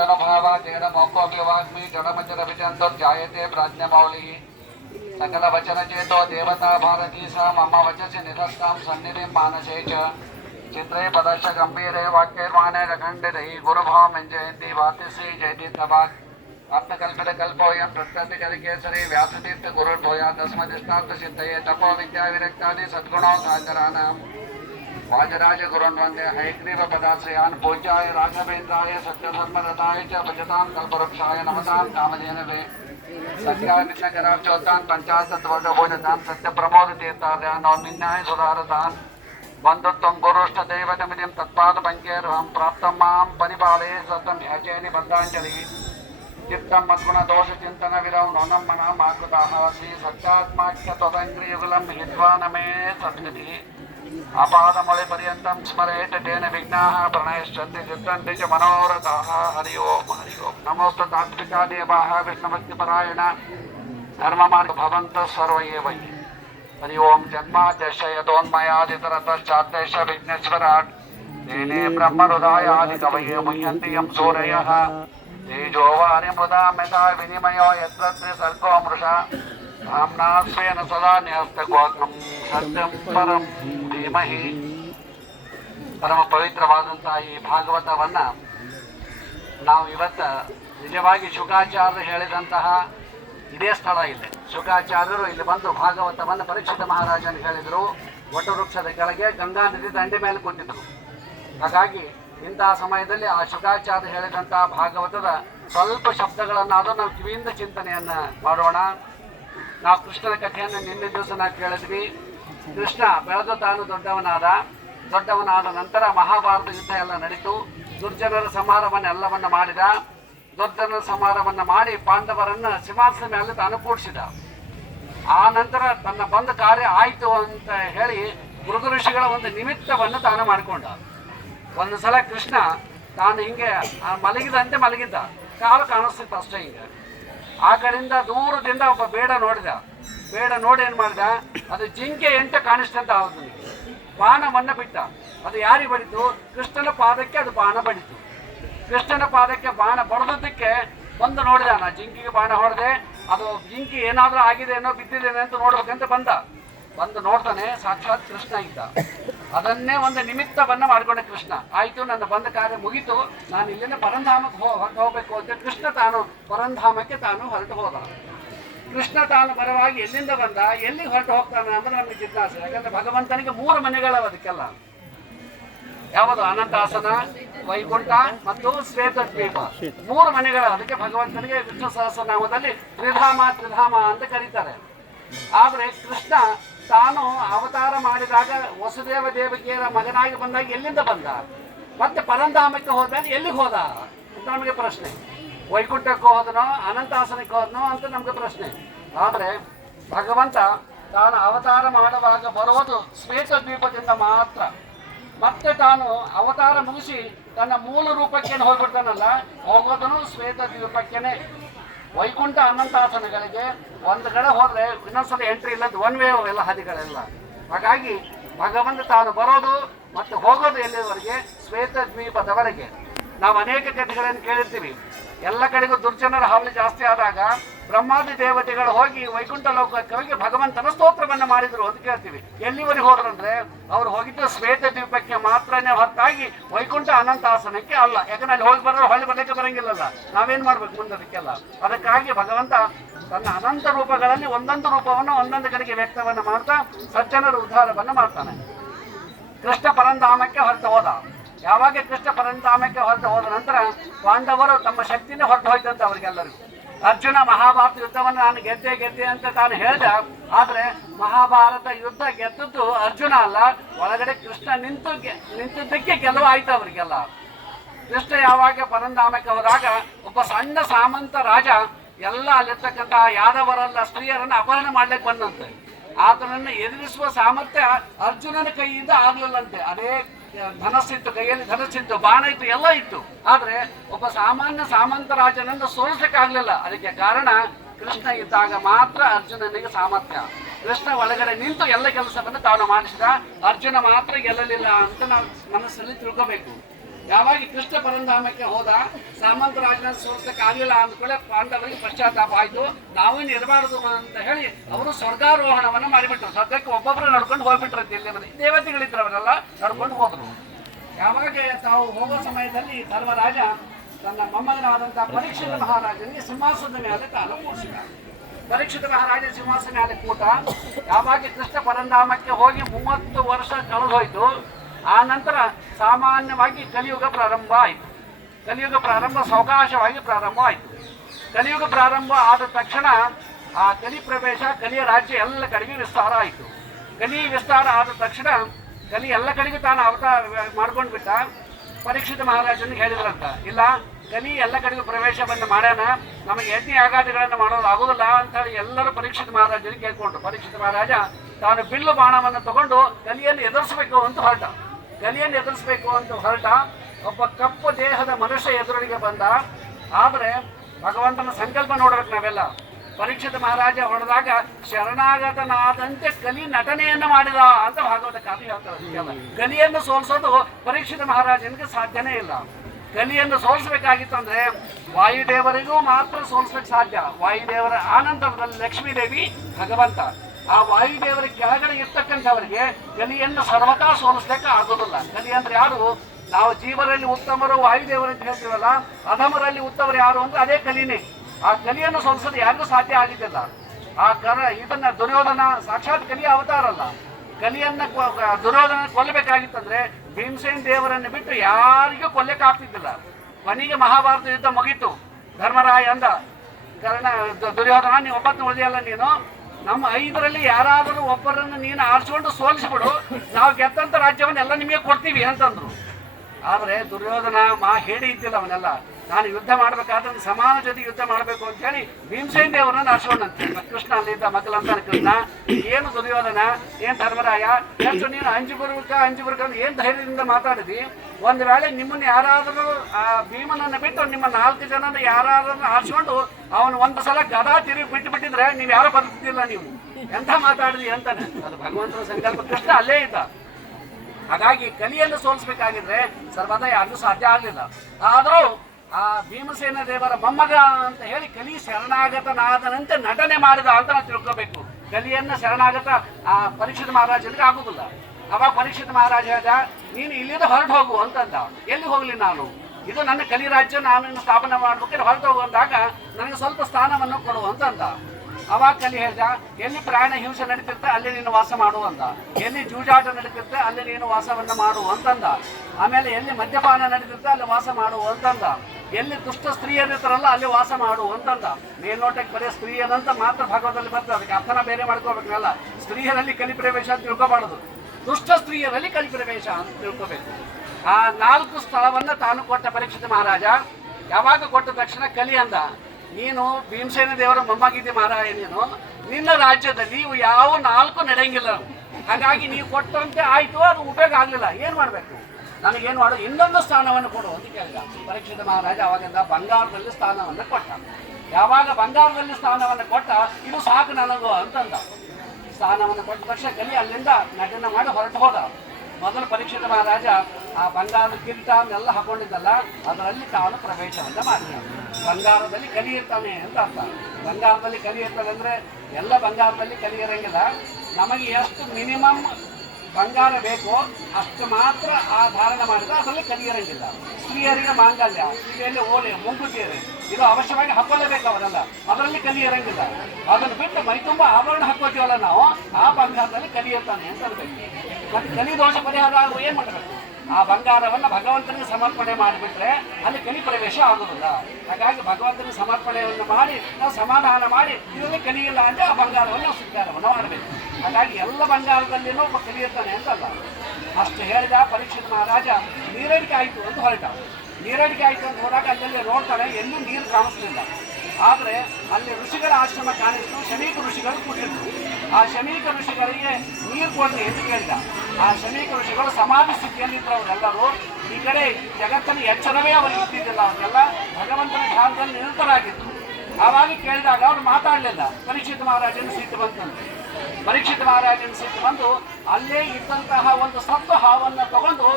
तनुभावादेन मोक्षोऽपि वाग्मी जडमचरविचन्दुर्जायते प्राज्ञमौलिः सकलवचनचेतो देवता भारती सा मम वचसि निधत्तां सन्निधिं मानसे च चित्रे पदश्च गम्भीरे वाक्यैर्वाणे रखण्डितैः गुरुभावं जयन्ति वातिश्री जयति तवाक् आत्मकल्पितकल्पोऽयं प्रत्यतिकरिकेसरी व्यासतीर्थगुरुर्भूया तस्मदिष्टार्थसिद्धये तपो विद्याविरक्तादि सद्गुणोद्धाकराणां वाजराज गुरुन् वन्दे हयग्रीवपदाश्रयान् पूज्याय राघवेन्द्राय सत्यधर्मरताय च भजतां कल्पवृक्षाय नमतां कामधेनवे सत्याविघ्नकराब्जोतान् पञ्चाशत्वर्षभोजतान् सत्यप्रमोदतीर्थार्यान् नौमिन्याय सुधारतान् बन्धुत्वं गुरुष्ठदैवतमिदं तत्पादपङ्केरुहं प्राप्तं मां परिपालये सतं ह्यचेनि बद्धाञ्जलिः चित्तं मद्गुणदोषचिन्तनविरौ नौनं मनां आकृताः श्री सत्यात्माख्य त्वदङ्घ्रियुगलं हित्वा न मे सद्गतिः आपादमौलिपर्यन्तं स्मरेत् तेन विघ्नाः प्रणश्यन्ति सिद्धन्ति च मनोरथाः हरि ओम् नमोऽस्तु तात्विका देवाः विष्णुभक्तिपरायण धर्ममार्ग भवन्तः सर्व एव हरि ओम् जन्माद्यस्य यतोन्मयादितरतश्चाद्यस्य विघ्नेश्वरात् तेने ब्रह्महृदायादिकवये मुह्यन्ति यं सूरयः तेजो वारिमृदा यथा विनिमयो यत्र त्रिसर्गो मृषा धाम्ना स्वेन सदा न्यस्तगोत्रं सत्यं परं धीमहि ಪರಮ ಪವಿತ್ರವಾದಂತಹ ಈ ಭಾಗವತವನ್ನು ನಾವು ಇವತ್ತು ನಿಜವಾಗಿ ಶುಕಾಚಾರ್ಯರು ಹೇಳಿದಂತಹ ಇದೇ ಸ್ಥಳ ಇಲ್ಲಿ ಶುಕಾಚಾರ್ಯರು ಇಲ್ಲಿ ಬಂದು ಭಾಗವತವನ್ನು ಪರೀಕ್ಷಿತ ಮಹಾರಾಜನಿಗೆ ಹೇಳಿದರು. ವಟವೃಕ್ಷದ ಕೆಳಗೆ ಗಂಗಾ ನದಿ ದಂಡೆ ಮೇಲೆ ಕೂತಿದ್ದರು. ಹಾಗಾಗಿ ಇಂತಹ ಸಮಯದಲ್ಲಿ ಆ ಶುಕಾಚಾರ್ಯ ಹೇಳಿದಂತಹ ಭಾಗವತದ ಸ್ವಲ್ಪ ಶಬ್ದಗಳನ್ನಾದರೂ ನಾವು ಕಿವಿಯಿಂದ ಚಿಂತನೆಯನ್ನು ಮಾಡೋಣ. ನಾವು ಕೃಷ್ಣನ ಕಥೆಯನ್ನು ನಿನ್ನೆ ದಿವಸ ನಾವು ಕೇಳಿದ್ವಿ. ಕೃಷ್ಣ ಬೆಳೆದು ತಾನು ದೊಡ್ಡವನಾದ ನಂತರ ಮಹಾಭಾರತ ಯುದ್ಧ ಎಲ್ಲ ನಡೀತು. ದುರ್ಜನರ ಸಂಹಾರವನ್ನೆಲ್ಲವನ್ನು ಮಾಡಿದ. ದುರ್ಜನರ ಸಂಹಾರವನ್ನು ಮಾಡಿ ಪಾಂಡವರನ್ನು ಸಿಂಹಾಸನ ಮೇಲೆ ತಾನು ಕೂಡಿಸಿದ. ಆ ನಂತರ ತನ್ನ ಬಂದ ಕಾರ್ಯ ಆಯಿತು ಅಂತ ಹೇಳಿ ಮೃಗ ಋಷಿಗಳ ಒಂದು ನಿಮಿತ್ತವನ್ನು ತಾನು ಮಾಡಿಕೊಂಡ. ಒಂದು ಸಲ ಕೃಷ್ಣ ತಾನು ಹಿಂಗೆ ಮಲಗಿದಂತೆ ಮಲಗಿದ್ದ. ಕಾಲು ಕಾಣಿಸ್ತಿತ್ತು ಅಷ್ಟೇ ಹಿಂಗೆ. ಆ ಕಡೆಯಿಂದ ದೂರದಿಂದ ಒಬ್ಬ ಬೇಡ ನೋಡಿದ. ಬೇಡ ನೋಡಿ ಏನು ಮಾಡಿದ, ಅದು ಜಿಂಕೆ ಎಂಟ ಕಾಣಿಸ್ತಂತ ಆಗುತ್ತೆ. ಬಾಣವನ್ನು ಬಿಟ್ಟ. ಅದು ಯಾರಿಗೆ ಬಡಿತು? ಕೃಷ್ಣನ ಪಾದಕ್ಕೆ ಅದು ಬಾಣ ಬಡಿತು. ಕೃಷ್ಣನ ಪಾದಕ್ಕೆ ಬಾಣ ಬಡ್ದಕ್ಕೆ ಬಂದು ನೋಡಿದ. ನಾ ಜಿಂಕಿಗೆ ಬಾಣ ಹೊಡೆದೆ, ಅದು ಜಿಂಕಿ ಏನಾದರೂ ಆಗಿದೆನೋ ಬಿದ್ದಿದ್ದೇನೆ ಅಂತ ನೋಡ್ಬೇಕಂತ ಬಂದು ನೋಡ್ತಾನೆ. ಸಾಕ್ಷಾತ್ ಕೃಷ್ಣ ಇದ್ದ. ಅದನ್ನೇ ಒಂದು ನಿಮಿತ್ತವನ್ನು ಮಾಡಿಕೊಂಡ ಕೃಷ್ಣ. ಆಯಿತು, ನನ್ನ ಬಂದ ಕಾರ್ಯ ಮುಗಿತು, ನಾನು ಇಲ್ಲಿಂದ ಪರಂಧಾಮಕ್ಕೆ ಹೊರಟು ಹೋಗಬೇಕು ಅಂತ ಕೃಷ್ಣ ತಾನು ಪರಂಧಾಮಕ್ಕೆ ತಾನು ಹೊರಟು ಹೋದ. ಕೃಷ್ಣ ತಾನು ಬರವಾಗಿ ಎಲ್ಲಿಂದ ಬಂದ, ಎಲ್ಲಿಗೆ ಹೊರಟು ಹೋಗ್ತಾನೆ ಅಂದ್ರೆ ನಮಗೆ ಜಿಜ್ಞಾಸೆ. ಯಾಕಂದ್ರೆ ಭಗವಂತನಿಗೆ 3 ಮನೆಗಳವ. ಅದಕ್ಕೆಲ್ಲ ಯಾವುದು? ಅನಂತಾಸನ, ವೈಕುಂಠ ಮತ್ತು ಶ್ವೇತದ್ವೀಪ. 3 ಮನೆಗಳ. ಅದಕ್ಕೆ ಭಗವಂತನಿಗೆ ವಿಷ್ಣು ಸಹಸ್ರನಾಮದಲ್ಲಿ ತ್ರಿಧಾಮ ಅಂತ ಕರೀತಾರೆ. ಆದರೆ ಕೃಷ್ಣ ತಾನು ಅವತಾರ ಮಾಡಿದಾಗ ವಸುದೇವ ದೇವಕಿಯರ ಮಗನಾಗಿ ಬಂದಾಗ ಎಲ್ಲಿಂದ ಬಂದ, ಮತ್ತೆ ಪರಂಧಾಮಕ್ಕೆ ಹೋದಾಗ ಎಲ್ಲಿಗೆ ಹೋದ ಅಂತ ನಮಗೆ ಪ್ರಶ್ನೆ. ವೈಕುಂಠಕ್ಕೆ ಹೋದನೋ ಅನಂತಾಸನಕ್ಕೆ ಹೋದನೋ ಅಂತ ನಮಗೆ ಪ್ರಶ್ನೆ. ಆದರೆ ಭಗವಂತ ತಾನು ಅವತಾರ ಮಾಡುವಾಗ ಬರುವುದು ಶ್ವೇತದ್ವೀಪದಿಂದ ಮಾತ್ರ. ಮತ್ತೆ ತಾನು ಅವತಾರ ಮುಗಿಸಿ ತನ್ನ ಮೂಲ ರೂಪಕ್ಕೆ ಹೋಗ್ಬಿಡ್ತಾನಲ್ಲ, ಹೋಗೋದನು ಶ್ವೇತದ್ವೀಪಕ್ಕೇನೆ. ವೈಕುಂಠ ಅನಂತಾಸನಗಳಿಗೆ ಒಂದು ಕಡೆ ಹೋದರೆ ಇನ್ನೊಂದ್ಸಲ ಎಂಟ್ರಿ ಇಲ್ಲದ ಒನ್ ವೇ ಎಲ್ಲ ಹಾದಿಗಳೆಲ್ಲ. ಹಾಗಾಗಿ ಭಗವಂತ ತಾನು ಬರೋದು ಮತ್ತು ಹೋಗೋದು ಎಲ್ಲಿವರೆಗೆ? ಶ್ವೇತದ್ವೀಪದವರೆಗೆ. ನಾವು ಅನೇಕ ಕಥೆಗಳನ್ನು ಕೇಳಿರ್ತೀವಿ. ಎಲ್ಲ ಕಡೆಗೂ ದುರ್ಜನರ ಹಾವಳಿ ಜಾಸ್ತಿ ಆದಾಗ ಬ್ರಹ್ಮಾದಿ ದೇವತೆಗಳು ಹೋಗಿ ವೈಕುಂಠ ಲೋಕಕ್ಕೆ ಹೋಗಿ ಭಗವಂತನ ಸ್ತೋತ್ರವನ್ನು ಮಾಡಿದ್ರು ಅಂತ ಕೇಳ್ತೀವಿ. ಎಲ್ಲಿವರೆಗೆ ಹೋದ್ರಂದ್ರೆ ಅವರು ಹೋಗಿದ್ದು ಶ್ವೇತದ್ವೀಪಕ್ಕೆ ಮಾತ್ರನೇ ಹೊರತಾಗಿ ವೈಕುಂಠ ಅನಂತಾಸನಕ್ಕೆ ಅಲ್ಲ. ಯಾಕಂದ್ರೆ ಅಲ್ಲಿ ಹೋಗಿ ಬರೋರು ಹೊಳ್ಳಿ ಬರ್ಲಿಕ್ಕೆ ಬರಂಗಿಲ್ಲಲ್ಲ. ನಾವೇನು ಮಾಡ್ಬೇಕು ಮುಂದೆ ಅದಕ್ಕೆಲ್ಲ? ಅದಕ್ಕಾಗಿ ಭಗವಂತ ತನ್ನ ಅನಂತ ರೂಪಗಳಲ್ಲಿ ಒಂದೊಂದು ರೂಪವನ್ನು ಒಂದೊಂದು ಕಡೆಗೆ ವ್ಯಕ್ತವನ್ನು ಮಾಡ್ತಾ ಸಜ್ಜನರ ಉದ್ಧಾರವನ್ನು ಮಾಡ್ತಾನೆ. ಕೃಷ್ಣ ಪರಂಧಾಮಕ್ಕೆ ಹೊರಟು ಹೋದ. ಯಾವಾಗ ಕೃಷ್ಣ ಪರಂಧಾಮಕ್ಕೆ ಹೊರಟು ಹೋದ ನಂತರ ಪಾಂಡವರು ತಮ್ಮ ಶಕ್ತಿನೇ ಹೊರಟು ಹೋಯ್ತಂತ ಅವರಿಗೆಲ್ಲರಿಗೂ. ಅರ್ಜುನ ಮಹಾಭಾರತ ಯುದ್ಧವನ್ನು ನಾನು ಗೆದ್ದೆ ಅಂತ ತಾನು ಹೇಳಿದ. ಆದರೆ ಮಹಾಭಾರತ ಯುದ್ಧ ಗೆದ್ದದ್ದು ಅರ್ಜುನ ಅಲ್ಲ, ಒಳಗಡೆ ಕೃಷ್ಣ ನಿಂತಿದ್ದಕ್ಕೆ ಗೆಲುವು ಆಯ್ತು ಅವರಿಗೆಲ್ಲ. ಕೃಷ್ಣ ಯಾವಾಗ ಪರಂಧಾಮಕ್ಕೆ ಹೋದಾಗ ಒಬ್ಬ ಸಣ್ಣ ಸಾಮಂತ ರಾಜ ಎಲ್ಲ ಅಲ್ಲಿರ್ತಕ್ಕಂಥ ಯಾದವರೆಲ್ಲ ಸ್ತ್ರೀಯರನ್ನು ಅಪಹರಣ ಮಾಡ್ಲಿಕ್ಕೆ ಬಂದಂತೆ. ಆತನನ್ನು ಎದುರಿಸುವ ಸಾಮರ್ಥ್ಯ ಅರ್ಜುನನ ಕೈಯಿಂದ ಆಗ್ಲಿಲ್ಲಂತೆ. ಅದೇ ಧನಸ್ಸಿತ್ತು, ಕೈಯಲ್ಲಿ ಧನಸ್ಸಿತ್ತು, ಬಾಣ ಇತ್ತು, ಎಲ್ಲ ಇತ್ತು. ಆದರೆ ಒಬ್ಬ ಸಾಮಾನ್ಯ ಸಾಮಂತ ರಾಜನನ್ನು ಸೋಲಿಸಕ್ಕಾಗಲಿಲ್ಲ. ಅದಕ್ಕೆ ಕಾರಣ ಕೃಷ್ಣ ಇದ್ದಾಗ ಮಾತ್ರ ಅರ್ಜುನನಿಗೆ ಸಾಮರ್ಥ್ಯ. ಕೃಷ್ಣ ಒಳಗಡೆ ನಿಂತು ಎಲ್ಲ ಕೆಲಸವನ್ನು ತಾನು ಮಾಡಿಸಿದ. ಅರ್ಜುನ ಮಾತ್ರ ಗೆಲ್ಲಲಿಲ್ಲ ಅಂತ ನಾವು ಮನಸ್ಸಲ್ಲಿ ತಿಳ್ಕೋಬೇಕು. ಯಾವಾಗ ಕೃಷ್ಣ ಪರಂಧಾಮಕ್ಕೆ ಹೋದ, ಸಾಮಂತ ರಾಜನ ಸೋಲ್ಸಕ್ಕೆ ಆಗಲಿಲ್ಲ ಅಂದ್ಕೊಳ್ಳೆ ಪಾಂಡವರಿಗೆ ಪಶ್ಚಾತ್ತಾಪ ಆಯ್ತು. ನಾವೇನು ಇರಬಾರದು ಅಂತ ಹೇಳಿ ಅವರು ಸ್ವರ್ಗಾರೋಹಣವನ್ನು ಮಾಡಿಬಿಟ್ರು. ಸ್ವರ್ಗಕ್ಕೆ ಒಬ್ಬೊಬ್ಬರು ನಡ್ಕೊಂಡು ಹೋಗ್ಬಿಟ್ರಂತೆ. ಇಲ್ಲಿ ದೇವತೆಗಳಿದ್ರು, ಅವರೆಲ್ಲ ನಡ್ಕೊಂಡು ಹೋದ್ರು. ಯಾವಾಗ ತಾವು ಹೋಗೋ ಸಮಯದಲ್ಲಿ ಧರ್ಮರಾಜ ತನ್ನ ಮೊಮ್ಮಗನಾದಂತಹ ಪರೀಕ್ಷಿತ ಮಹಾರಾಜನಿಗೆ ಸಿಂಹಾಸನದ ಮೇಲೆ ತಾನು ಕೂಡಿಸಿದ. ಪರೀಕ್ಷಿತ ಮಹಾರಾಜ ಸಿಂಹಾಸನ ಮೇಲೆ ಕೂತ ಯಾವಾಗ ಕೃಷ್ಣ ಪರಂಧಾಮಕ್ಕೆ ಹೋಗಿ 30 ವರ್ಷ ಕಳೆದೋಯ್ತು. ಆ ನಂತರ ಸಾಮಾನ್ಯವಾಗಿ ಕಲಿಯುಗ ಪ್ರಾರಂಭ ಆಯಿತು. ಕಲಿಯುಗ ಪ್ರಾರಂಭ ಸಾವಕಾಶವಾಗಿ ಪ್ರಾರಂಭ ಆಯಿತು. ಕಲಿಯುಗ ಪ್ರಾರಂಭ ಆದ ತಕ್ಷಣ ಆ ಕಲಿ ಪ್ರವೇಶ, ಕಲಿಯ ರಾಜ್ಯ ಎಲ್ಲ ಕಡೆಗೆ ವಿಸ್ತಾರ ಆಯಿತು. ಕಲಿ ವಿಸ್ತಾರ ಆದ ತಕ್ಷಣ ಕಲಿ ಎಲ್ಲ ಕಡೆಗೂ ತಾನು ಅವತಾರ ಮಾಡ್ಕೊಂಡು ಬಿಟ್ಟ. ಪರೀಕ್ಷಿತ ಮಹಾರಾಜನಿಗೆ ಹೇಳಿದ್ರಂತ, ಇಲ್ಲ ಕಲಿ ಎಲ್ಲ ಕಡೆಗೂ ಪ್ರವೇಶವನ್ನು ಮಾಡ್ಯಾನ, ನಮಗೆ ಯಜ್ಞ ಯಾಗಾದಿಗಳನ್ನು ಮಾಡೋದು ಆಗೋದಿಲ್ಲ ಅಂತೇಳಿ ಎಲ್ಲರೂ ಪರೀಕ್ಷಿತ ಮಹಾರಾಜನಿಗೆ ಕೇಳ್ಕೊಂಡ್ರು. ಪರೀಕ್ಷಿತ ಮಹಾರಾಜ ತಾನು ಬಿಲ್ಲು ಬಾಣವನ್ನು ತಗೊಂಡು ಕಲಿಯನ್ನು ಎದುರಿಸಬೇಕು ಅಂತ ಹೊರಟ. ಕಲಿಯನ್ನು ಎದುರಿಸಬೇಕು ಅಂತ ಹೊರಟ. ಒಬ್ಬ ಕಪ್ಪು ದೇಹದ ಮನುಷ್ಯ ಎದುರಿಗೆ ಬಂದ. ಆದರೆ ಭಗವಂತನ ಸಂಕಲ್ಪ ನೋಡ್ಬೇಕು ನಾವೆಲ್ಲ. ಪರೀಕ್ಷಿತ ಮಹಾರಾಜ ಹೊಡೆದಾಗ ಶರಣಾಗತನಾದಂತೆ ಕಲಿ ನಟನೆಯನ್ನು ಮಾಡಿದ ಅಂತ ಭಾಗವತ ಕಾಪಿ ಹೇಳ್ತಾರೆ. ಕಲಿಯನ್ನು ಸೋಲಿಸೋದು ಪರೀಕ್ಷಿತ ಮಹಾರಾಜನಿಗೆ ಸಾಧ್ಯನೇ ಇಲ್ಲ. ಕಲಿಯನ್ನು ಸೋಲಿಸಬೇಕಾಗಿತ್ತು ಅಂದ್ರೆ ವಾಯುದೇವರಿಗೂ ಮಾತ್ರ ಸೋಲಿಸ್ಲಿಕ್ಕೆ ಸಾಧ್ಯ. ವಾಯುದೇವರ ಆನಂತರದಲ್ಲಿ ಲಕ್ಷ್ಮೀದೇವಿ, ಭಗವಂತ. ಆ ವಾಯುದೇವರ ಕೆಳಗಡೆ ಇರ್ತಕ್ಕಂಥವರಿಗೆ ಕಲಿಯನ್ನು ಸರ್ವತಾ ಸೋಲಿಸ್ಲಿಕ್ಕೆ ಆಗೋದಿಲ್ಲ. ಕಲಿ ಅಂದ್ರೆ ಯಾರು? ನಾವು ಜೀವರಲ್ಲಿ ಉತ್ತಮರು ವಾಯುದೇವರು ಅಂತ ಹೇಳ್ತೀವಲ್ಲ, ಅಧಮರಲ್ಲಿ ಉತ್ತಮರು ಯಾರು ಅಂದ್ರೆ ಅದೇ ಕಲಿನೇ. ಆ ಕಲಿಯನ್ನು ಸೋಲಿಸೋದು ಯಾರಿಗೂ ಸಾಧ್ಯ ಆಗಿದ್ದಿಲ್ಲ. ಇದನ್ನ ದುರ್ಯೋಧನ ಸಾಕ್ಷಾತ್ ಕಲಿಯ ಅವತಾರ ಅಲ್ಲ. ಕಲಿಯನ್ನ ದುರ್ಯೋಧನ ಕೊಲ್ಲಬೇಕಾಗಿತ್ತಂದ್ರೆ ಭೀಮಸೇನ್ ದೇವರನ್ನು ಬಿಟ್ಟು ಯಾರಿಗೂ ಕೊಲ್ಲಕ್ಕಾಗ್ತಿದ್ದಿಲ್ಲ. ಕೊನೆಗೆ ಮಹಾಭಾರತ ಯುದ್ಧ ಮುಗೀತು. ಧರ್ಮರಾಯ ಅಂದ, ದುರ್ಯೋಧನ ನೀವು ಒಬ್ಬತ್ತು ಉಳಿಯಲ್ಲ, ನೀನು ನಮ್ಮ 5ರಲ್ಲಿ ಯಾರಾದರೂ ಒಬ್ಬರನ್ನು ನೀನು ಆರಿಸಿಕೊಂಡು ಸೋಲಿಸಿಬಿಡು, ನಾವು ಗೆದ್ದಂಥ ರಾಜ್ಯವನ್ನೆಲ್ಲ ನಿಮಗೆ ಕೊಡ್ತೀವಿ ಅಂತಂದ್ರು. ಆದರೆ ದುರ್ಯೋಧನ ಹೇಳಿ ಇದ್ದಿಲ್ಲ ಅವನೆಲ್ಲ. ನಾನು ಯುದ್ಧ ಮಾಡಬೇಕಾದ್ರೆ ಸಮಾನ ಜೊತೆ ಯುದ್ಧ ಮಾಡಬೇಕು ಅಂತ ಹೇಳಿ ಭೀಮಸೇನ್ ದೇವರನ್ನು ಆರಿಸ್ಕೊಂಡಂತೆ. ಕೃಷ್ಣ ಅಲ್ಲಿದ್ದ ಮಕ್ಕಳಂತಾನೆ ಕೃಷ್ಣ, ಏನು ದುರ್ಯೋಧನ, ಏನು ಧರ್ಮರಾಯ, ಎಷ್ಟು ನೀನು ಅಂಜು ಬರ್ಬೇಕ ಏನು ಧೈರ್ಯದಿಂದ ಮಾತಾಡಿದಿ. ಒಂದು ವೇಳೆ ನಿಮ್ಮನ್ನು ಯಾರಾದರೂ ಆ ಭೀಮನನ್ನು ಬಿಟ್ಟು ನಿಮ್ಮ 4 ಜನ ಯಾರಾದ್ರೂ ಆರಿಸ್ಕೊಂಡು ಅವನು ಒಂದು ಸಲ ಗದಾ ತಿರುಗಿ ಬಿಟ್ಟಿದ್ರೆ ನೀವು ಯಾರು ಬದುಕ್ತಿಲ್ಲ, ನೀವು ಎಂಥ ಮಾತಾಡಿದಿ ಅಂತಾನೆ. ಅದು ಭಗವಂತನ ಸಂಕಲ್ಪ. ಕೃಷ್ಣ ಅಲ್ಲೇ ಇದ್ದ. ಹಾಗಾಗಿ ಕಲಿಯನ್ನು ಸೋಲಿಸಬೇಕಾಗಿದ್ರೆ ಸರ್ವದಾ ಯಾರಿಗೂ ಸಾಧ್ಯ ಆಗಲಿಲ್ಲ. ಆದರೂ ಆ ಭೀಮಸೇನ ದೇವರ ಮೊಮ್ಮಗ ಅಂತ ಹೇಳಿ ಕಲಿ ಶರಣಾಗತನಾದನಂತೆ ನಟನೆ ಮಾಡಿದ ಅಂತ ನಾವು ತಿಳ್ಕೋಬೇಕು. ಕಲಿಯನ್ನು ಶರಣಾಗತ ಆ ಪರೀಕ್ಷಿತ ಮಹಾರಾಜನಿಗೆ ಆಗುದಿಲ್ಲ. ಅವಾಗ ಪರೀಕ್ಷಿತ ಮಹಾರಾಜ ಹೇಳ್ದ, ನೀನು ಇಲ್ಲಿಂದ ಹೊರಟು ಹೋಗು ಅಂತಂದ. ಎಲ್ಲಿ ಹೋಗ್ಲಿ ನಾನು? ಇದು ನನ್ನ ಕಲಿ ರಾಜ್ಯ, ನಾನು ಸ್ಥಾಪನೆ ಮಾಡ್ಬೇಕಾದ್ರೆ ಹೊರಟು ಹೋಗುವಂದಾಗ ನನಗೆ ಸ್ವಲ್ಪ ಸ್ಥಾನವನ್ನು ಕೊಡು ಅಂತಂದ. ಅವಾಗ ಕಲಿ ಹೇಳ್ದ, ಎಲ್ಲಿ ಪ್ರಾಣ ಹಿಂಸೆ ನಡೀತಿರ್ತೆ ಅಲ್ಲಿ ನೀನು ವಾಸ ಮಾಡು ಅಂದ. ಎಲ್ಲಿ ಜೂಜಾಟ ನಡೀತಿರ್ತೆ ಅಲ್ಲಿ ನೀನು ವಾಸವನ್ನು ಮಾಡು ಅಂತಂದ. ಆಮೇಲೆ ಎಲ್ಲಿ ಮದ್ಯಪಾನ ನಡೀತಿರ್ತೆ ಅಲ್ಲಿ ವಾಸ ಮಾಡು ಅಂತಂದ. ಎಲ್ಲಿ ದುಷ್ಟ ಸ್ತ್ರೀಯರಿರ್ತಾರಲ್ಲ ಅಲ್ಲಿ ವಾಸ ಮಾಡು ಅಂತಂದ. ಮೇಲ್ನೋಟಕ್ಕೆ ಬರೀ ಸ್ತ್ರೀಯರಂತ ಮಾತ್ರ ಭಾಗವತದಲ್ಲಿ ಬರ್ತದೆ, ಅದಕ್ಕೆ ಅರ್ಥನ ಬೇರೆ ಮಾಡ್ಕೋಬೇಕಲ್ಲ. ಸ್ತ್ರೀಯರಲ್ಲಿ ಕಲಿ ಪ್ರವೇಶ ಅಂತ ತಿಳ್ಕೊಬಾರದು, ದುಷ್ಟ ಸ್ತ್ರೀಯರಲ್ಲಿ ಕಲಿ ಪ್ರವೇಶ ಅಂತ ತಿಳ್ಕೋಬೇಕು. ಆ 4 ಸ್ಥಳವನ್ನು ತಾನು ಕೊಟ್ಟ ಪರೀಕ್ಷಿತ ಮಹಾರಾಜ. ಯಾವಾಗ ಕೊಟ್ಟ ತಕ್ಷಣ ಕಲಿ ಅಂದ, ನೀನು ಭೀಮಸೇನ ದೇವರ ಮೊಮ್ಮಗಿದ್ದೆ ಮಹಾರಾಯ, ನೀನು ನಿನ್ನ ರಾಜ್ಯದಲ್ಲಿ ಇವು ಯಾವ 4 ನಡೆಯಂಗಿಲ್ಲ. ಹಾಗಾಗಿ ನೀವು ಕೊಟ್ಟಂತೆ ಆಯ್ತು, ಅದು ಉಪಯೋಗ ಆಗಲಿಲ್ಲ, ಏನು ಮಾಡಬೇಕು? ನನಗೇನು ಮಾಡು, ಇನ್ನೊಂದು ಸ್ಥಾನವನ್ನು ಕೊಡು ಅಂತ ಕೇಳಿದ. ಪರೀಕ್ಷಿತ ಮಹಾರಾಜ ಅವಾಗಿಂದ ಬಂಗಾರದಲ್ಲಿ ಸ್ಥಾನವನ್ನು ಕೊಟ್ಟ. ಯಾವಾಗ ಬಂಗಾರದಲ್ಲಿ ಸ್ಥಾನವನ್ನು ಕೊಟ್ಟ, ಇದು ಸಾಕು ನನಗೂ ಅಂತಂದ. ಸ್ಥಾನವನ್ನು ಕೊಟ್ಟ ತಕ್ಷಣ ಕಲಿ ಅಲ್ಲಿಂದ ನಟನೆ ಮಾಡಿ ಹೊರಟು ಹೋದ. ಮೊದಲು ಪರೀಕ್ಷಿತ ಮಹಾರಾಜ ಆ ಬಂಗಾರದ ಕಿರೀಟನೆಲ್ಲ ಹಾಕೊಂಡಿದ್ದಲ್ಲ, ಅದರಲ್ಲಿ ತಾನು ಪ್ರವೇಶವನ್ನು ಮಾಡಿದ. ಬಂಗಾರದಲ್ಲಿ ಕಲಿ ಇರ್ತಾನೆ ಅಂತ ಅರ್ಥ. ಬಂಗಾರದಲ್ಲಿ ಕಲಿ ಇರ್ತಾನೆ ಅಂದರೆ ಎಲ್ಲ ಬಂಗಾರದಲ್ಲಿ ಕಲಿ ಇರಂಗಿಲ್ಲ. ನಮಗೆ ಎಷ್ಟು ಮಿನಿಮಮ್ ಬಂಗಾರ ಬೇಕೋ ಅಷ್ಟು ಮಾತ್ರ ಆ ಧಾರಣ ಮಾಡಿದ್ರೆ ಅದರಲ್ಲಿ ಕಲಿ ಇರಂಗಿಲ್ಲ. ಸ್ತ್ರೀಯರಿಗೆ ಮಾಂಗಲ್ಯ, ಸ್ತ್ರೀಯಲ್ಲಿ ಓಲೆ, ಮುಂಗುತೀರೆ ಇದು ಅವಶ್ಯವಾಗಿ ಹಾಕೊಳ್ಳೇಬೇಕು ಅವರೆಲ್ಲ, ಅದರಲ್ಲಿ ಕಲಿ ಇರಂಗಿಲ್ಲ. ಅದನ್ನು ಬಿಟ್ಟು ಮೈ ತುಂಬ ಆಭರಣ ಹಾಕೋತೀವಲ್ಲ ನಾವು, ಆ ಬಂಗಾರದಲ್ಲಿ ಕಲಿ ಇರ್ತಾನೆ ಅಂತ ಅನ್ಬೇಕು. ಮತ್ತು ಕಲಿ ದೋಷ ಪರಿಹಾರ ಆಗುವ ಏನು ಮಾಡಬೇಕು? ಆ ಬಂಗಾರವನ್ನು ಭಗವಂತನಿಗೆ ಸಮರ್ಪಣೆ ಮಾಡಿಬಿಟ್ರೆ ಅಲ್ಲಿ ಕಲಿ ಪ್ರವೇಶ ಆಗೋದಿಲ್ಲ. ಹಾಗಾಗಿ ಭಗವಂತನಿಗೆ ಸಮರ್ಪಣೆಯನ್ನು ಮಾಡಿ ನಾವು ಸಮಾಧಾನ ಮಾಡಿ ಇದರಲ್ಲಿ ಕಲಿ ಇಲ್ಲ ಅಂದರೆ ಆ ಬಂಗಾರವನ್ನು ಸ್ವೀಕಾರವನ್ನು ಮಾಡಬೇಕು. ಹಾಗಾಗಿ ಎಲ್ಲ ಬಂಗಾರದಲ್ಲಿನೂ ಒಬ್ಬ ಕಲಿ ಇರ್ತಾನೆ ಅಂತಲ್ಲ. ಅಷ್ಟು ಹೇಳಿದ ಪರೀಕ್ಷಿತ ಮಹಾರಾಜ ನೀರಡಿಕೆ ಆಯಿತು ಅಂತ ಹೊರಟ. ನೀರಡಿಕೆ ಆಯಿತು ಅಂತ ಹೋದಾಗ ಅಲ್ಲೆಲ್ಲಿ ನೋಡ್ತಾನೆ, ಎಲ್ಲೂ ನೀರು ಕಾಣಿಸ್ಲಿಲ್ಲ. ಆದರೆ ಅಲ್ಲಿ ಋಷಿಗಳ ಆಶ್ರಮ ಕಾಣಿಸ್ತು. ಶಮೀಕ ಋಷಿಗಳು ಕೂತಿದ್ರು. ಆ ಶಮೀಕ ಋಷಿಗಳಿಗೆ ನೀರು ಕೊಡ್ಲಿ ಎಂದು ಕೇಳಿದ. ಆ ಶಮೀಕ ಋಷಿಗಳು ಸಮಾಧಿ ಸ್ಥಿತಿಯಲ್ಲಿದ್ದರು. ಅವರೆಲ್ಲರೂ ಈ ಕಡೆ ಜಗತ್ತಿನ ಎಚ್ಚರವೇ ಅವರಿಗೆ ಇದ್ದಿದ್ದಿಲ್ಲ. ಅವರೆಲ್ಲ ಭಗವಂತನ ಧ್ಯಾನದಲ್ಲಿ ನಿರತರಾಗಿದ್ದರು. ಆವಾಗ ಕೇಳಿದಾಗ ಅವ್ರು ಮಾತಾಡಲಿಲ್ಲ. ಪರೀಕ್ಷಿತ ಮಹಾರಾಜನ ಸಿಟ್ಟು ಬಂತಂತೆ. ಪರೀಕ್ಷಿತ ಮಹಾರಾಜನ ಸಿಟ್ಟು ಬಂದು ಅಲ್ಲೇ ಇದ್ದಂತಹ ಒಂದು ಸತ್ತು ಹಾವನ್ನು ತಗೊಂಡು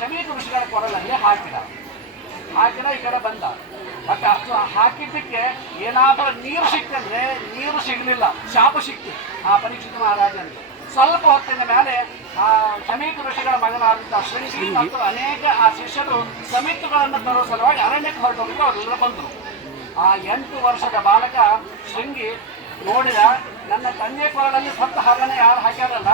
ಶಮೀಕ ಋಷಿಗಳ ಕೊರಲಲ್ಲಿ ಹಾಕಿದ ಈ ಕಡೆ ಬಂದ. ಬಟ್ ಅಷ್ಟು ಹಾಕಿದ್ದಕ್ಕೆ ಏನಾದರೂ ನೀರು ಸಿಕ್ತಂದ್ರೆ ನೀರು ಸಿಗಲಿಲ್ಲ, ಶಾಪ ಸಿಕ್ತು ಆ ಪರೀಕ್ಷಿತ ಮಹಾರಾಜನಿಗೆ. ಸ್ವಲ್ಪ ಹೊತ್ತಿನ ಮೇಲೆ ಆ ಶಮೀಕ ಋಷಿಗಳ ಮಗನಾದಂತಹ ಶೃಂಗಿ ಮತ್ತು ಅನೇಕ ಆ ಶಿಷ್ಯರು ಸಮಿತಿಗಳನ್ನು ತರುವ ಸಲುವಾಗಿ ಅರಣ್ಯಕ್ಕೆ ಹೊರಟೋಗಿ ಅವರೆಲ್ಲ ಬಂದರು. ಆ 8 ವರ್ಷದ ಬಾಲಕ ಶೃಂಗಿ ನೋಡಿದ, ನನ್ನ ತಂದೆ ಕೊರಳಲ್ಲಿ ಸತ್ತ ಹಾಗನೆ ಯಾರು ಹಾಕ್ಯಾರಲ್ಲ,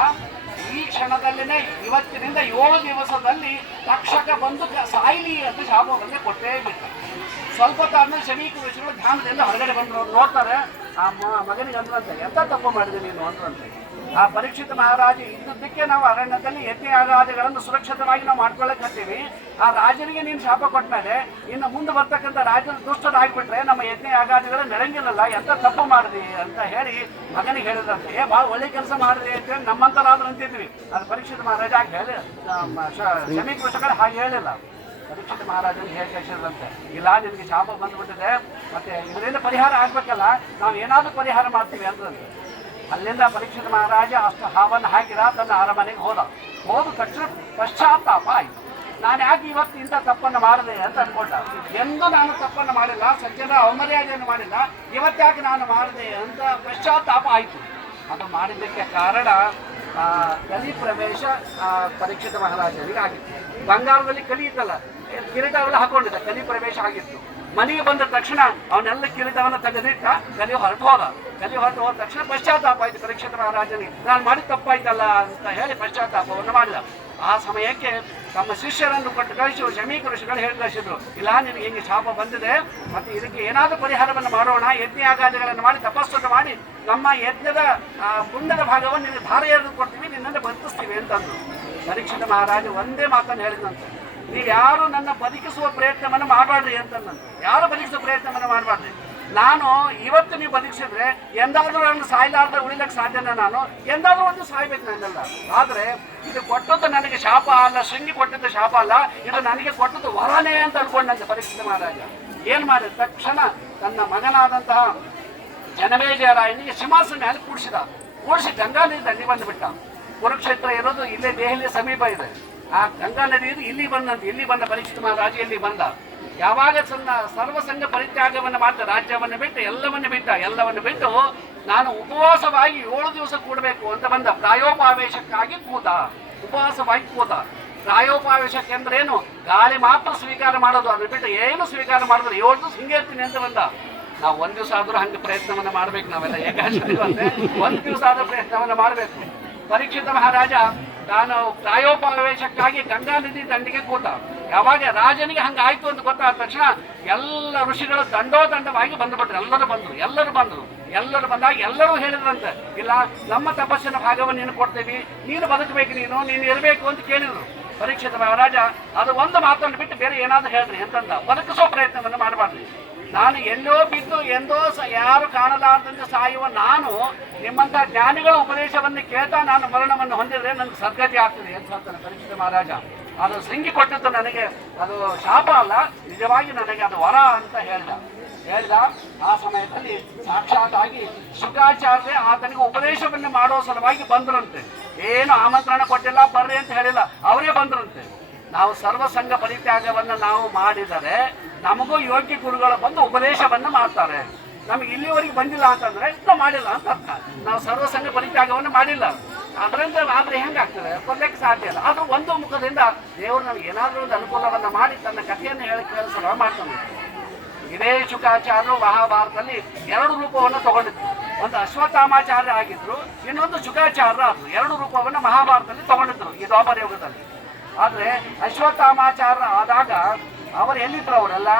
ಈ ಕ್ಷಣದಲ್ಲಿನೇ ಇವತ್ತಿನಿಂದ 7 ದಿವಸದಲ್ಲಿ ತಕ್ಷಕ ಬಂದು ಸಾಯ್ಲಿ ಅಂತ ಶಾಪವನ್ನೇ ಕೊಟ್ಟೇ ಬಿಟ್ಟ. ಸ್ವಲ್ಪ ಹೊತ್ತಾದ್ಮೇಲೆ ಶಮೀಕ ಋಷಿಗಳು ಧ್ಯಾನದಿಂದ ಹೊರಗಡೆ ಬಂದರು. ನೋಡ್ತಾರೆ, ಆ ಮಗನಿಗೆ ಅಂದ್ರಂತೆ, ಎಂತ ತಪ್ಪು ಮಾಡಿದೆ ನೀನು ಅಂದ್ರಂತೆ. ಆ ಪರೀಕ್ಷಿತ ಮಹಾರಾಜ ಇದ್ದದ್ದಕ್ಕೆ ನಾವು ಅರಣ್ಯದಲ್ಲಿ ಯಜ್ಞ ಯಾಗಾದಿಗಳನ್ನು ಸುರಕ್ಷಿತವಾಗಿ ನಾವು ಮಾಡ್ಕೊಳ್ಳಕ್ಕೆ ಹತ್ತೀವಿ. ಆ ರಾಜನಿಗೆ ನೀನು ಶಾಪ ಕೊಟ್ಟ ಮೇಲೆ ಇನ್ನು ಮುಂದೆ ಬರ್ತಕ್ಕಂಥ ರಾಜನ ದುಷ್ಟರಾಗ್ಬಿಟ್ರೆ ನಮ್ಮ ಯಜ್ಞ ಯಾಗಾದಿಗಳು ನಡೆಯಂಗಿಲ್ಲಲ್ಲ, ಎಂತ ತಪ್ಪು ಮಾಡಿದ್ರಿ ಅಂತ ಹೇಳಿ ಮಗನಿಗೆ ಹೇಳಿದ್ರಂತೆ. ಭಾಳ ಒಳ್ಳೆ ಕೆಲಸ ಮಾಡಿದ್ರಿ ಅಂತೇಳಿ ನಮ್ಮಂತರಾದ್ರು ಅಂತಿದ್ವಿ. ಅದು ಪರೀಕ್ಷಿತ ಮಹಾರಾಜ ಹಾಗೆ ಹೇಳಿ ಶಮೀಕ ಋಷಿಗಳು ಹಾಗೆ ಹೇಳಿಲ್ಲ. ಪರೀಕ್ಷಿತ ಮಹಾರಾಜನಿಗೆ ಹೇಗೆ ಕಳಿಸಿದ್ರಂತೆ, ಇಲ್ಲ ನಿನಗೆ ಶಾಪ ಬಂದ್ಬಿಟ್ಟಿದೆ, ಮತ್ತೆ ಇದರಿಂದ ಪರಿಹಾರ ಆಗ್ಬೇಕಲ್ಲ, ನಾವು ಏನಾದರೂ ಪರಿಹಾರ ಮಾಡ್ತೀವಿ ಅಂತಂದ್ರೆ. ಅಲ್ಲಿಂದ ಪರೀಕ್ಷಿತ ಮಹಾರಾಜ ಅಷ್ಟು ಹಾವನ್ನು ಹಾಕಿದ, ತನ್ನ ಅರಮನೆಗೆ ಹೋದ ತಕ್ಷಣ ಪಶ್ಚಾತ್ತಾಪ ಆಯಿತು. ನಾನು ಯಾಕೆ ಇವತ್ತು ಇಂಥ ತಪ್ಪನ್ನು ಮಾಡಿದೆ ಅಂತ ಅನ್ಕೊಂಡ. ಎಂದೂ ನಾನು ತಪ್ಪನ್ನು ಮಾಡಿಲ್ಲ, ಸಜ್ಜನ ಅವಮರ್ಯಾದೆಯನ್ನು ಮಾಡಿಲ್ಲ, ಇವತ್ತ್ಯಾಕೆ ನಾನು ಮಾಡಿದೆ ಅಂತ ಪಶ್ಚಾತ್ತಾಪ ಆಯಿತು. ಅದು ಮಾಡಿದ್ದಕ್ಕೆ ಕಾರಣ ಕಲಿ ಪ್ರವೇಶ ಪರೀಕ್ಷಿತ ಮಹಾರಾಜನಿಗೆ ಆಗಿತ್ತು. ಬಂಗಾರದಲ್ಲಿ ಕಲಿ ಇತ್ತಲ್ಲ, ಕಿರೀಟವೆಲ್ಲ ಹಾಕೊಂಡಿದ್ದ, ಕಲಿ ಪ್ರವೇಶ ಆಗಿತ್ತು. ಮನೆಗೆ ಬಂದ ತಕ್ಷಣ ಅವನೆಲ್ಲ ಕಿರೀಟವನ್ನು ತೆಗೆದಿಟ್ಟ, ಕಲಿ ಹೊರಟು ಹೋದ ತಕ್ಷಣ ಪಶ್ಚಾತ್ತಾಪ ಆಯ್ತು ಪರೀಕ್ಷಿತ ಮಹಾರಾಜನಿಗೆ. ನಾನು ಮಾಡಿ ತಪ್ಪಾಯ್ತಲ್ಲ ಅಂತ ಹೇಳಿ ಪಶ್ಚಾತ್ತಾಪವನ್ನು ಮಾಡಿದ. ಆ ಸಮಯಕ್ಕೆ ತಮ್ಮ ಶಿಷ್ಯರನ್ನು ಕೊಟ್ಟು ಕಳಿಸಿ ಶಮೀಕ ಋಷಿಗಳು ಹೇಳಿ ಕಳಿಸಿದ್ರು, ಇಲ್ಲ ನಿನಗೆ ಹಿಂಗೆ ಶಾಪ ಬಂದಿದೆ, ಮತ್ತು ಇದಕ್ಕೆ ಏನಾದರೂ ಪರಿಹಾರವನ್ನು ಮಾಡೋಣ, ಯಜ್ಞ ಯಾಗಾದಿಗಳನ್ನು ಮಾಡಿ ತಪಸ್ಸನ್ನು ಮಾಡಿ ನಮ್ಮ ಯಜ್ಞದ ಪುಣ್ಯದ ಭಾಗವನ್ನು ನಿನಗೆ ಧಾರೆ ಎರೆದು ಕೊಡ್ತೀವಿ, ನಿನ್ನನ್ನು ಬದುಕಿಸ್ತೀವಿ ಅಂತಂದ್ರು. ಪರೀಕ್ಷಿತ ಮಹಾರಾಜ ಒಂದೇ ಮಾತನ್ನು ಹೇಳಿದಂತೆ, ನೀವು ಯಾರು ನನ್ನ ಬದುಕಿಸುವ ಪ್ರಯತ್ನವನ್ನು ಮಾಡಬಾರ್ರಿ ಅಂತಂದಂತೆ. ಯಾರು ಬದುಕಿಸುವ ಪ್ರಯತ್ನವನ್ನು ಮಾಡಬಾರ್ರಿ. ನಾನು ಇವತ್ತು ನೀವು ಬದುಕಿಸಿದ್ರೆ ಎಂದಾದರೂ ನನ್ನ ಸಾಯ್ಲಾರ್ದ ಉಳಿಲಕ್ಕೆ ಸಾಧ್ಯನ, ನಾನು ಎಂದಾದರೂ ಒಂದು ಸಾಯ್ಬೇಕು ನನ್ನೆಲ್ಲ. ಆದರೆ ಇದು ಕೊಟ್ಟದ್ದು ನನಗೆ ಶಾಪ ಅಲ್ಲ, ಶೃಂಗಿ ಕೊಟ್ಟಿದ್ದು ಶಾಪ ಅಲ್ಲ, ಇದು ನನಗೆ ಕೊಟ್ಟದ್ದು ವರನೇ ಅಂತ ಅನ್ಕೊಂಡಂತೆ ಪರೀಕ್ಷಿತ ಮಹಾರಾಜ. ಏನು ಮಾಡಿದ ತಕ್ಷಣ ತನ್ನ ಮಗನಾದಂತಹ ಜನಮೇಜಯ ರಾಯನಿಗೆ ಸಿಂಹಾಸನ ಮೇಲೆ ಕೂಡಿಸಿ ಗಂಗಾ ನದಿ ದಂಡಿ ಬಂದುಬಿಟ್ಟ. ಕುರುಕ್ಷೇತ್ರ ಇರೋದು ಇಲ್ಲೇ ದೆಹಲಿಯ ಸಮೀಪ ಇದೆ. ಆ ಗಂಗಾ ನದಿ ಇಲ್ಲಿ ಬಂದ ಪರೀಕ್ಷಿತ ಮಹಾರಾಜ ಇಲ್ಲಿ ಬಂದ. ಯಾವಾಗ ಸರ್ವಸಂಗ ಪರಿತ್ಯಾಗವನ್ನು ಮಾಡ್ತಾ ರಾಜ್ಯವನ್ನು ಬಿಟ್ಟು ಎಲ್ಲವನ್ನು ಬಿಟ್ಟು ನಾನು ಉಪವಾಸವಾಗಿ 7 ದಿವಸ ಕೂಡಬೇಕು ಅಂತ ಬಂದ. ಪ್ರಾಯೋಪಾವೇಶಕ್ಕಾಗಿ ಉಪವಾಸವಾಗಿ ಕೂತ. ಪ್ರಾಯೋಪಾವೇಶಕ್ಕೆ ಅಂದ್ರೆ ಏನು, ಗಾಳಿ ಮಾತ್ರ ಸ್ವೀಕಾರ ಮಾಡೋದು, ಅದು ಬಿಟ್ಟು ಏನು ಸ್ವೀಕಾರ ಮಾಡಿದ್ರೆ 7 ದಿವಸ ಹಿಂಗೆ ಇರ್ತೀನಿ ಅಂತ ಬಂದ. ನಾವು 1 ದಿವಸ ಆದ್ರೂ ಹಂಗೆ ಪ್ರಯತ್ನವನ್ನು ಮಾಡ್ಬೇಕು. ನಾವೆಲ್ಲ ಏಕಾದಶಿ 1 ದಿವಸ ಆದ್ರೂ ಪ್ರಯತ್ನವನ್ನು ಮಾಡಬೇಕು. ಪರೀಕ್ಷಿತ ಮಹಾರಾಜ ತಾನು ಪ್ರಾಯೋಪವೇಶಕ್ಕಾಗಿ ಗಂಗಾ ನದಿ ದಂಡಿಗೆ ಕೂತ. ಯಾವಾಗ ರಾಜನಿಗೆ ಹಂಗಾಯ್ತು ಅಂತ ಗೊತ್ತಾದ ತಕ್ಷಣ ಎಲ್ಲ ಋಷಿಗಳು ದಂಡೋದಂಡವಾಗಿ ಬಂದುಬಿಟ್ರು. ಎಲ್ಲರೂ ಬಂದಾಗ ಎಲ್ಲರೂ ಹೇಳಿದ್ರಂತೆ, ಇಲ್ಲ ನಮ್ಮ ತಪಸ್ಸಿನ ಭಾಗವನ್ನು ನೀನು ಕೊಡ್ತೀವಿ, ನೀನು ಬದುಕಬೇಕು, ನೀನು ಇರಬೇಕು ಅಂತ ಕೇಳಿದ್ರು. ಪರೀಕ್ಷಿತ ಮಹಾರಾಜ ಅದು ಒಂದು ಮಾತನ್ನು ಬಿಟ್ಟು ಬೇರೆ ಏನಾದರೂ ಹೇಳ್ರಿ ಅಂತಂದ. ಬದುಕಿಸೋ ಪ್ರಯತ್ನವನ್ನು ಮಾಡಬಾರ್ದು. ನಾನು ಎಲ್ಲೋ ಬಿದ್ದು ಯಾರು ಕಾಣಲಾರದಂತೆ ಸಾಯುವ ನಾನು ನಿಮ್ಮಂಥ ಜ್ಞಾನಿಗಳ ಉಪದೇಶವನ್ನು ಕೇಳ್ತಾ ನಾನು ಮರಣವನ್ನು ಹೊಂದಿದ್ರೆ ನನಗೆ ಸದ್ಗತಿ ಆಗ್ತದೆ ಅಂತ ಹೇಳ್ತಾನೆ ಪರೀಕ್ಷಿತ ಮಹಾರಾಜ. ಅದು ಶೃಂಗಿ ಕೊಟ್ಟದ್ದು ನನಗೆ ಅದು ಶಾಪ ಅಲ್ಲ, ನಿಜವಾಗಿ ನನಗೆ ಅದು ವರ ಅಂತ ಹೇಳ್ದ. ಆ ಸಮಯದಲ್ಲಿ ಸಾಕ್ಷಾತ್ ಆಗಿ ಶುಕಾಚಾರ್ಯ ಆತನಿಗೆ ಉಪದೇಶವನ್ನು ಮಾಡೋ ಸಲುವಾಗಿ ಬಂದ್ರಂತೆ. ಏನು ಆಮಂತ್ರಣ ಕೊಟ್ಟಿಲ್ಲ, ಬರ್ರಿ ಅಂತ ಹೇಳಿಲ್ಲ, ಅವರೇ ಬಂದ್ರಂತೆ. ನಾವು ಸರ್ವಸಂಗ ಪರಿತ್ಯಾಗವನ್ನು ನಾವು ಮಾಡಿದರೆ ನಮಗೂ ಯೋಗ್ಯ ಗುರುಗಳು ಬಂದು ಉಪದೇಶವನ್ನು ಮಾಡ್ತಾರೆ. ನಮಗೆ ಇಲ್ಲಿವರೆಗೆ ಬಂದಿಲ್ಲ ಅಂತಂದ್ರೆ ನಾವು ಮಾಡಿಲ್ಲ ಅಂತ ಅರ್ಥ. ನಾವು ಸರ್ವಸಂಗ ಪರಿತ್ಯಾಗವನ್ನು ಮಾಡಿಲ್ಲ, ಅದರಿಂದ ಆದರೆ ಹೆಂಗಾಗ್ತದೆ, ಕೊಡ್ಲಿಕ್ಕೆ ಸಾಧ್ಯ ಇಲ್ಲ. ಆದರೂ ಒಂದು ಮುಖದಿಂದ ದೇವರು ನಮ್ಗೆ ಏನಾದರೂ ಒಂದು ಅನುಕೂಲವನ್ನು ಮಾಡಿ ತನ್ನ ಕಥೆಯನ್ನು ಹೇಳಿ ಕೇಳಿಸಲು ಮಾಡ್ತಾನೆ. ಇದೇ ಶುಕಾಚಾರ್ಯರು ಮಹಾಭಾರತದಲ್ಲಿ 2 ರೂಪವನ್ನು ತಗೊಂಡಿದ್ರು. ಒಂದು ಅಶ್ವತ್ಥಾಮಾಚಾರ್ಯ ಆಗಿದ್ರು, ಇನ್ನೊಂದು ಶುಕಾಚಾರ್ಯ ಆದ್ರು. 2 ರೂಪವನ್ನು ಮಹಾಭಾರತದಲ್ಲಿ ತಗೊಂಡಿದ್ರು ಈ ದ್ವಾಪರ ಯುಗದಲ್ಲಿ. ಆದರೆ ಅಶ್ವತ್ಥಾಮಾಚಾರ್ಯ ಆದಾಗ ಅವರು ಎಲ್ಲಿದ್ರು, ಅವರೆಲ್ಲ